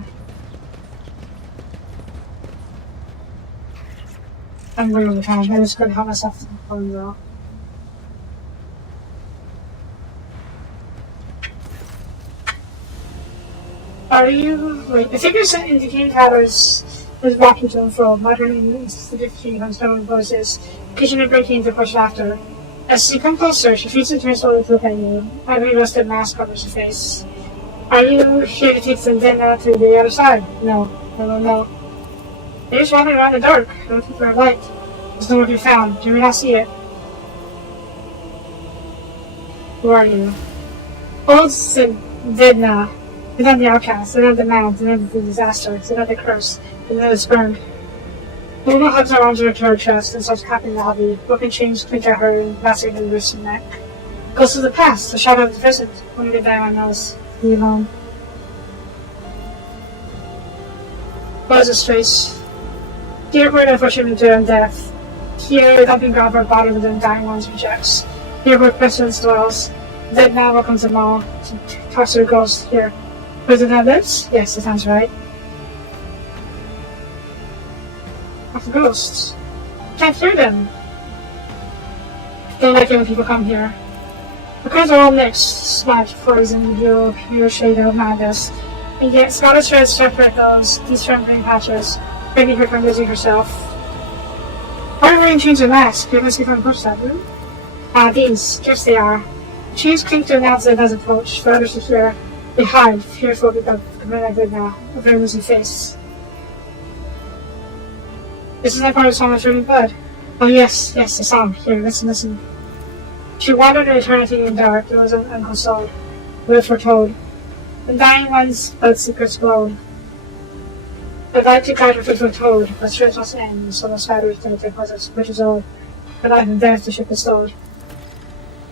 I'm running the time. I just couldn't help myself from the phone though. Are you... Wait, the figures that indicate patterns is walking to and fro, muttering the diffusion on stone voices, occasionally breaking into push laughter. As you come closer, she feeds into her slowly to look at you. A re-rusted mask covers her face. Are you here to take some dinner to the other side? No. No. You're just wandering around in the dark, looking for a light. There's no one to be found. You may not see it. Who are you? Old Vidna. They're not the outcast, they're not the mad, they're not the disaster, they're not the curse, they're not the spurned. Luna hugs her arms to her chest and starts clapping the hobby. Broken chains clink at her and lacerating her wrist and neck. Ghosts of the past, a shadow of the present. Only the dying knows. Be alone. What is his face? Here where the push him into death. Here the dumping ground for bottom of the dying ones rejects. Here where pestilence dwells. Dead now welcomes them all. Talks to the ghost here. Prison that lives? Yes, that sounds right. Of the ghosts. Can't hear them. Don't like it when people come here. The colors are all mixed. Smudge, poison, blue, pure shade of madness. And yet, Scottish shreds separate those, these trembling patches, preventing her from losing herself. Why are wearing chains and masks? You must be from push that room? These. Yes, they are. Chains clink to announce that it has approached, for others to hear. They hide, fearful because the men are good now, a very losing face. This is like part of the song of Turning Blood. Oh yes, yes, the song. Here, listen, listen. She wandered in eternity in dark, it was unconsoled, but foretold. The dying one's blood secrets glowed. The light to guide her feet foretold, but strength must end, so the shadows that their presence, which is old, but life and death the ship bestowed.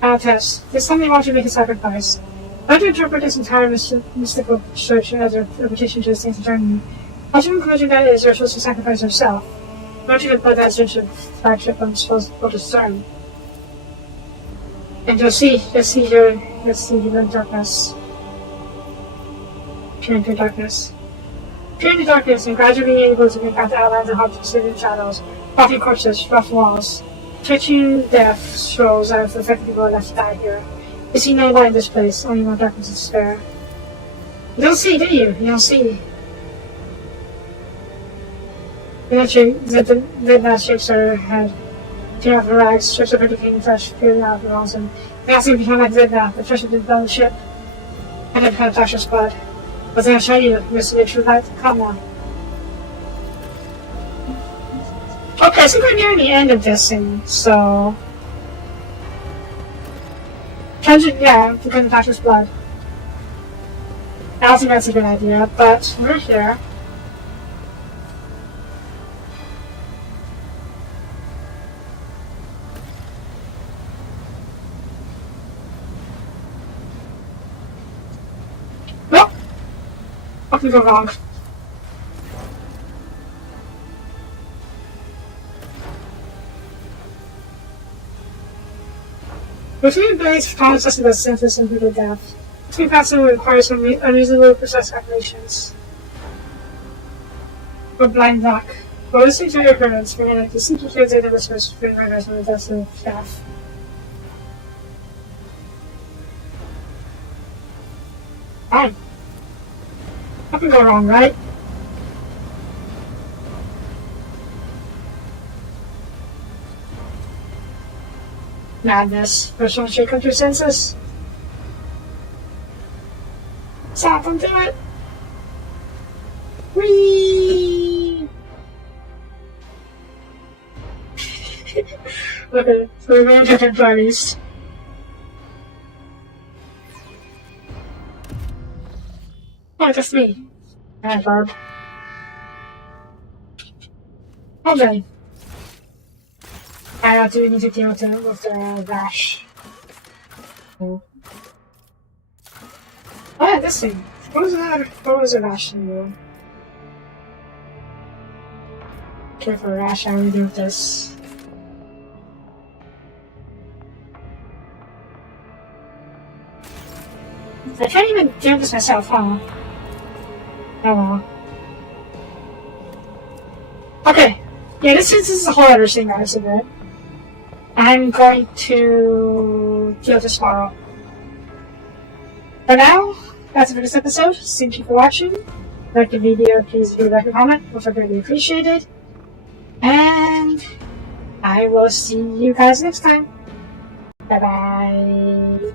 Tess, this time they want to make a sacrifice. How to interpret this entire mystical church as a repetition to the saints' eternity? How to conclusion that is, they're supposed to sacrifice herself. Not to put that ancient flagship on supposed to discern. And you'll see here, let's see the darkness. Peer into darkness. Peer into darkness and gradually able to make out the outlines of objects hidden in shadows, rotting corpses, rough walls. Twitching death strolls out of the affected people left to die here. You see no light in this place, only more darkness and despair. You don't see, do you? You don't see. The last shakes her head. Tear off her rags, strips of her decaying flesh, peering out of the walls, and passing behind like Zedna, the flesh of the blown ship, and had had Tasha's blood. What's gonna show you, Mr. the true light? Come now. Okay, so we're near the end of this thing, so... Yeah, because of Tasha's blood. I don't think that's a good idea, but we're here. Nope! What can go wrong? Between blades promise us about synthesis and brutal death. Between passing will require some unreasonably precise calculations. Or blind luck. But listening to your parents, we're gonna distinctly hear the whispers between writers and the deaths of staff. Fine. What can go wrong, right? Madness. First one should come to your senses. Stop, don't do it! Whee! Okay, so we're going to different parties. Oh, just me. Alright, Barb. Okay. I do need to deal with the rash. Oh yeah, this thing. What was a rash in you? Care for a rash, I will do with this. I can't even do this myself, huh? Oh well. Okay. Yeah, this is a whole other thing, guys, isn't it? I'm going to deal with this tomorrow. For now, that's it for this episode. Thank you for watching. Like the video, please leave a like and comment, which I greatly appreciated. And I will see you guys next time. Bye bye.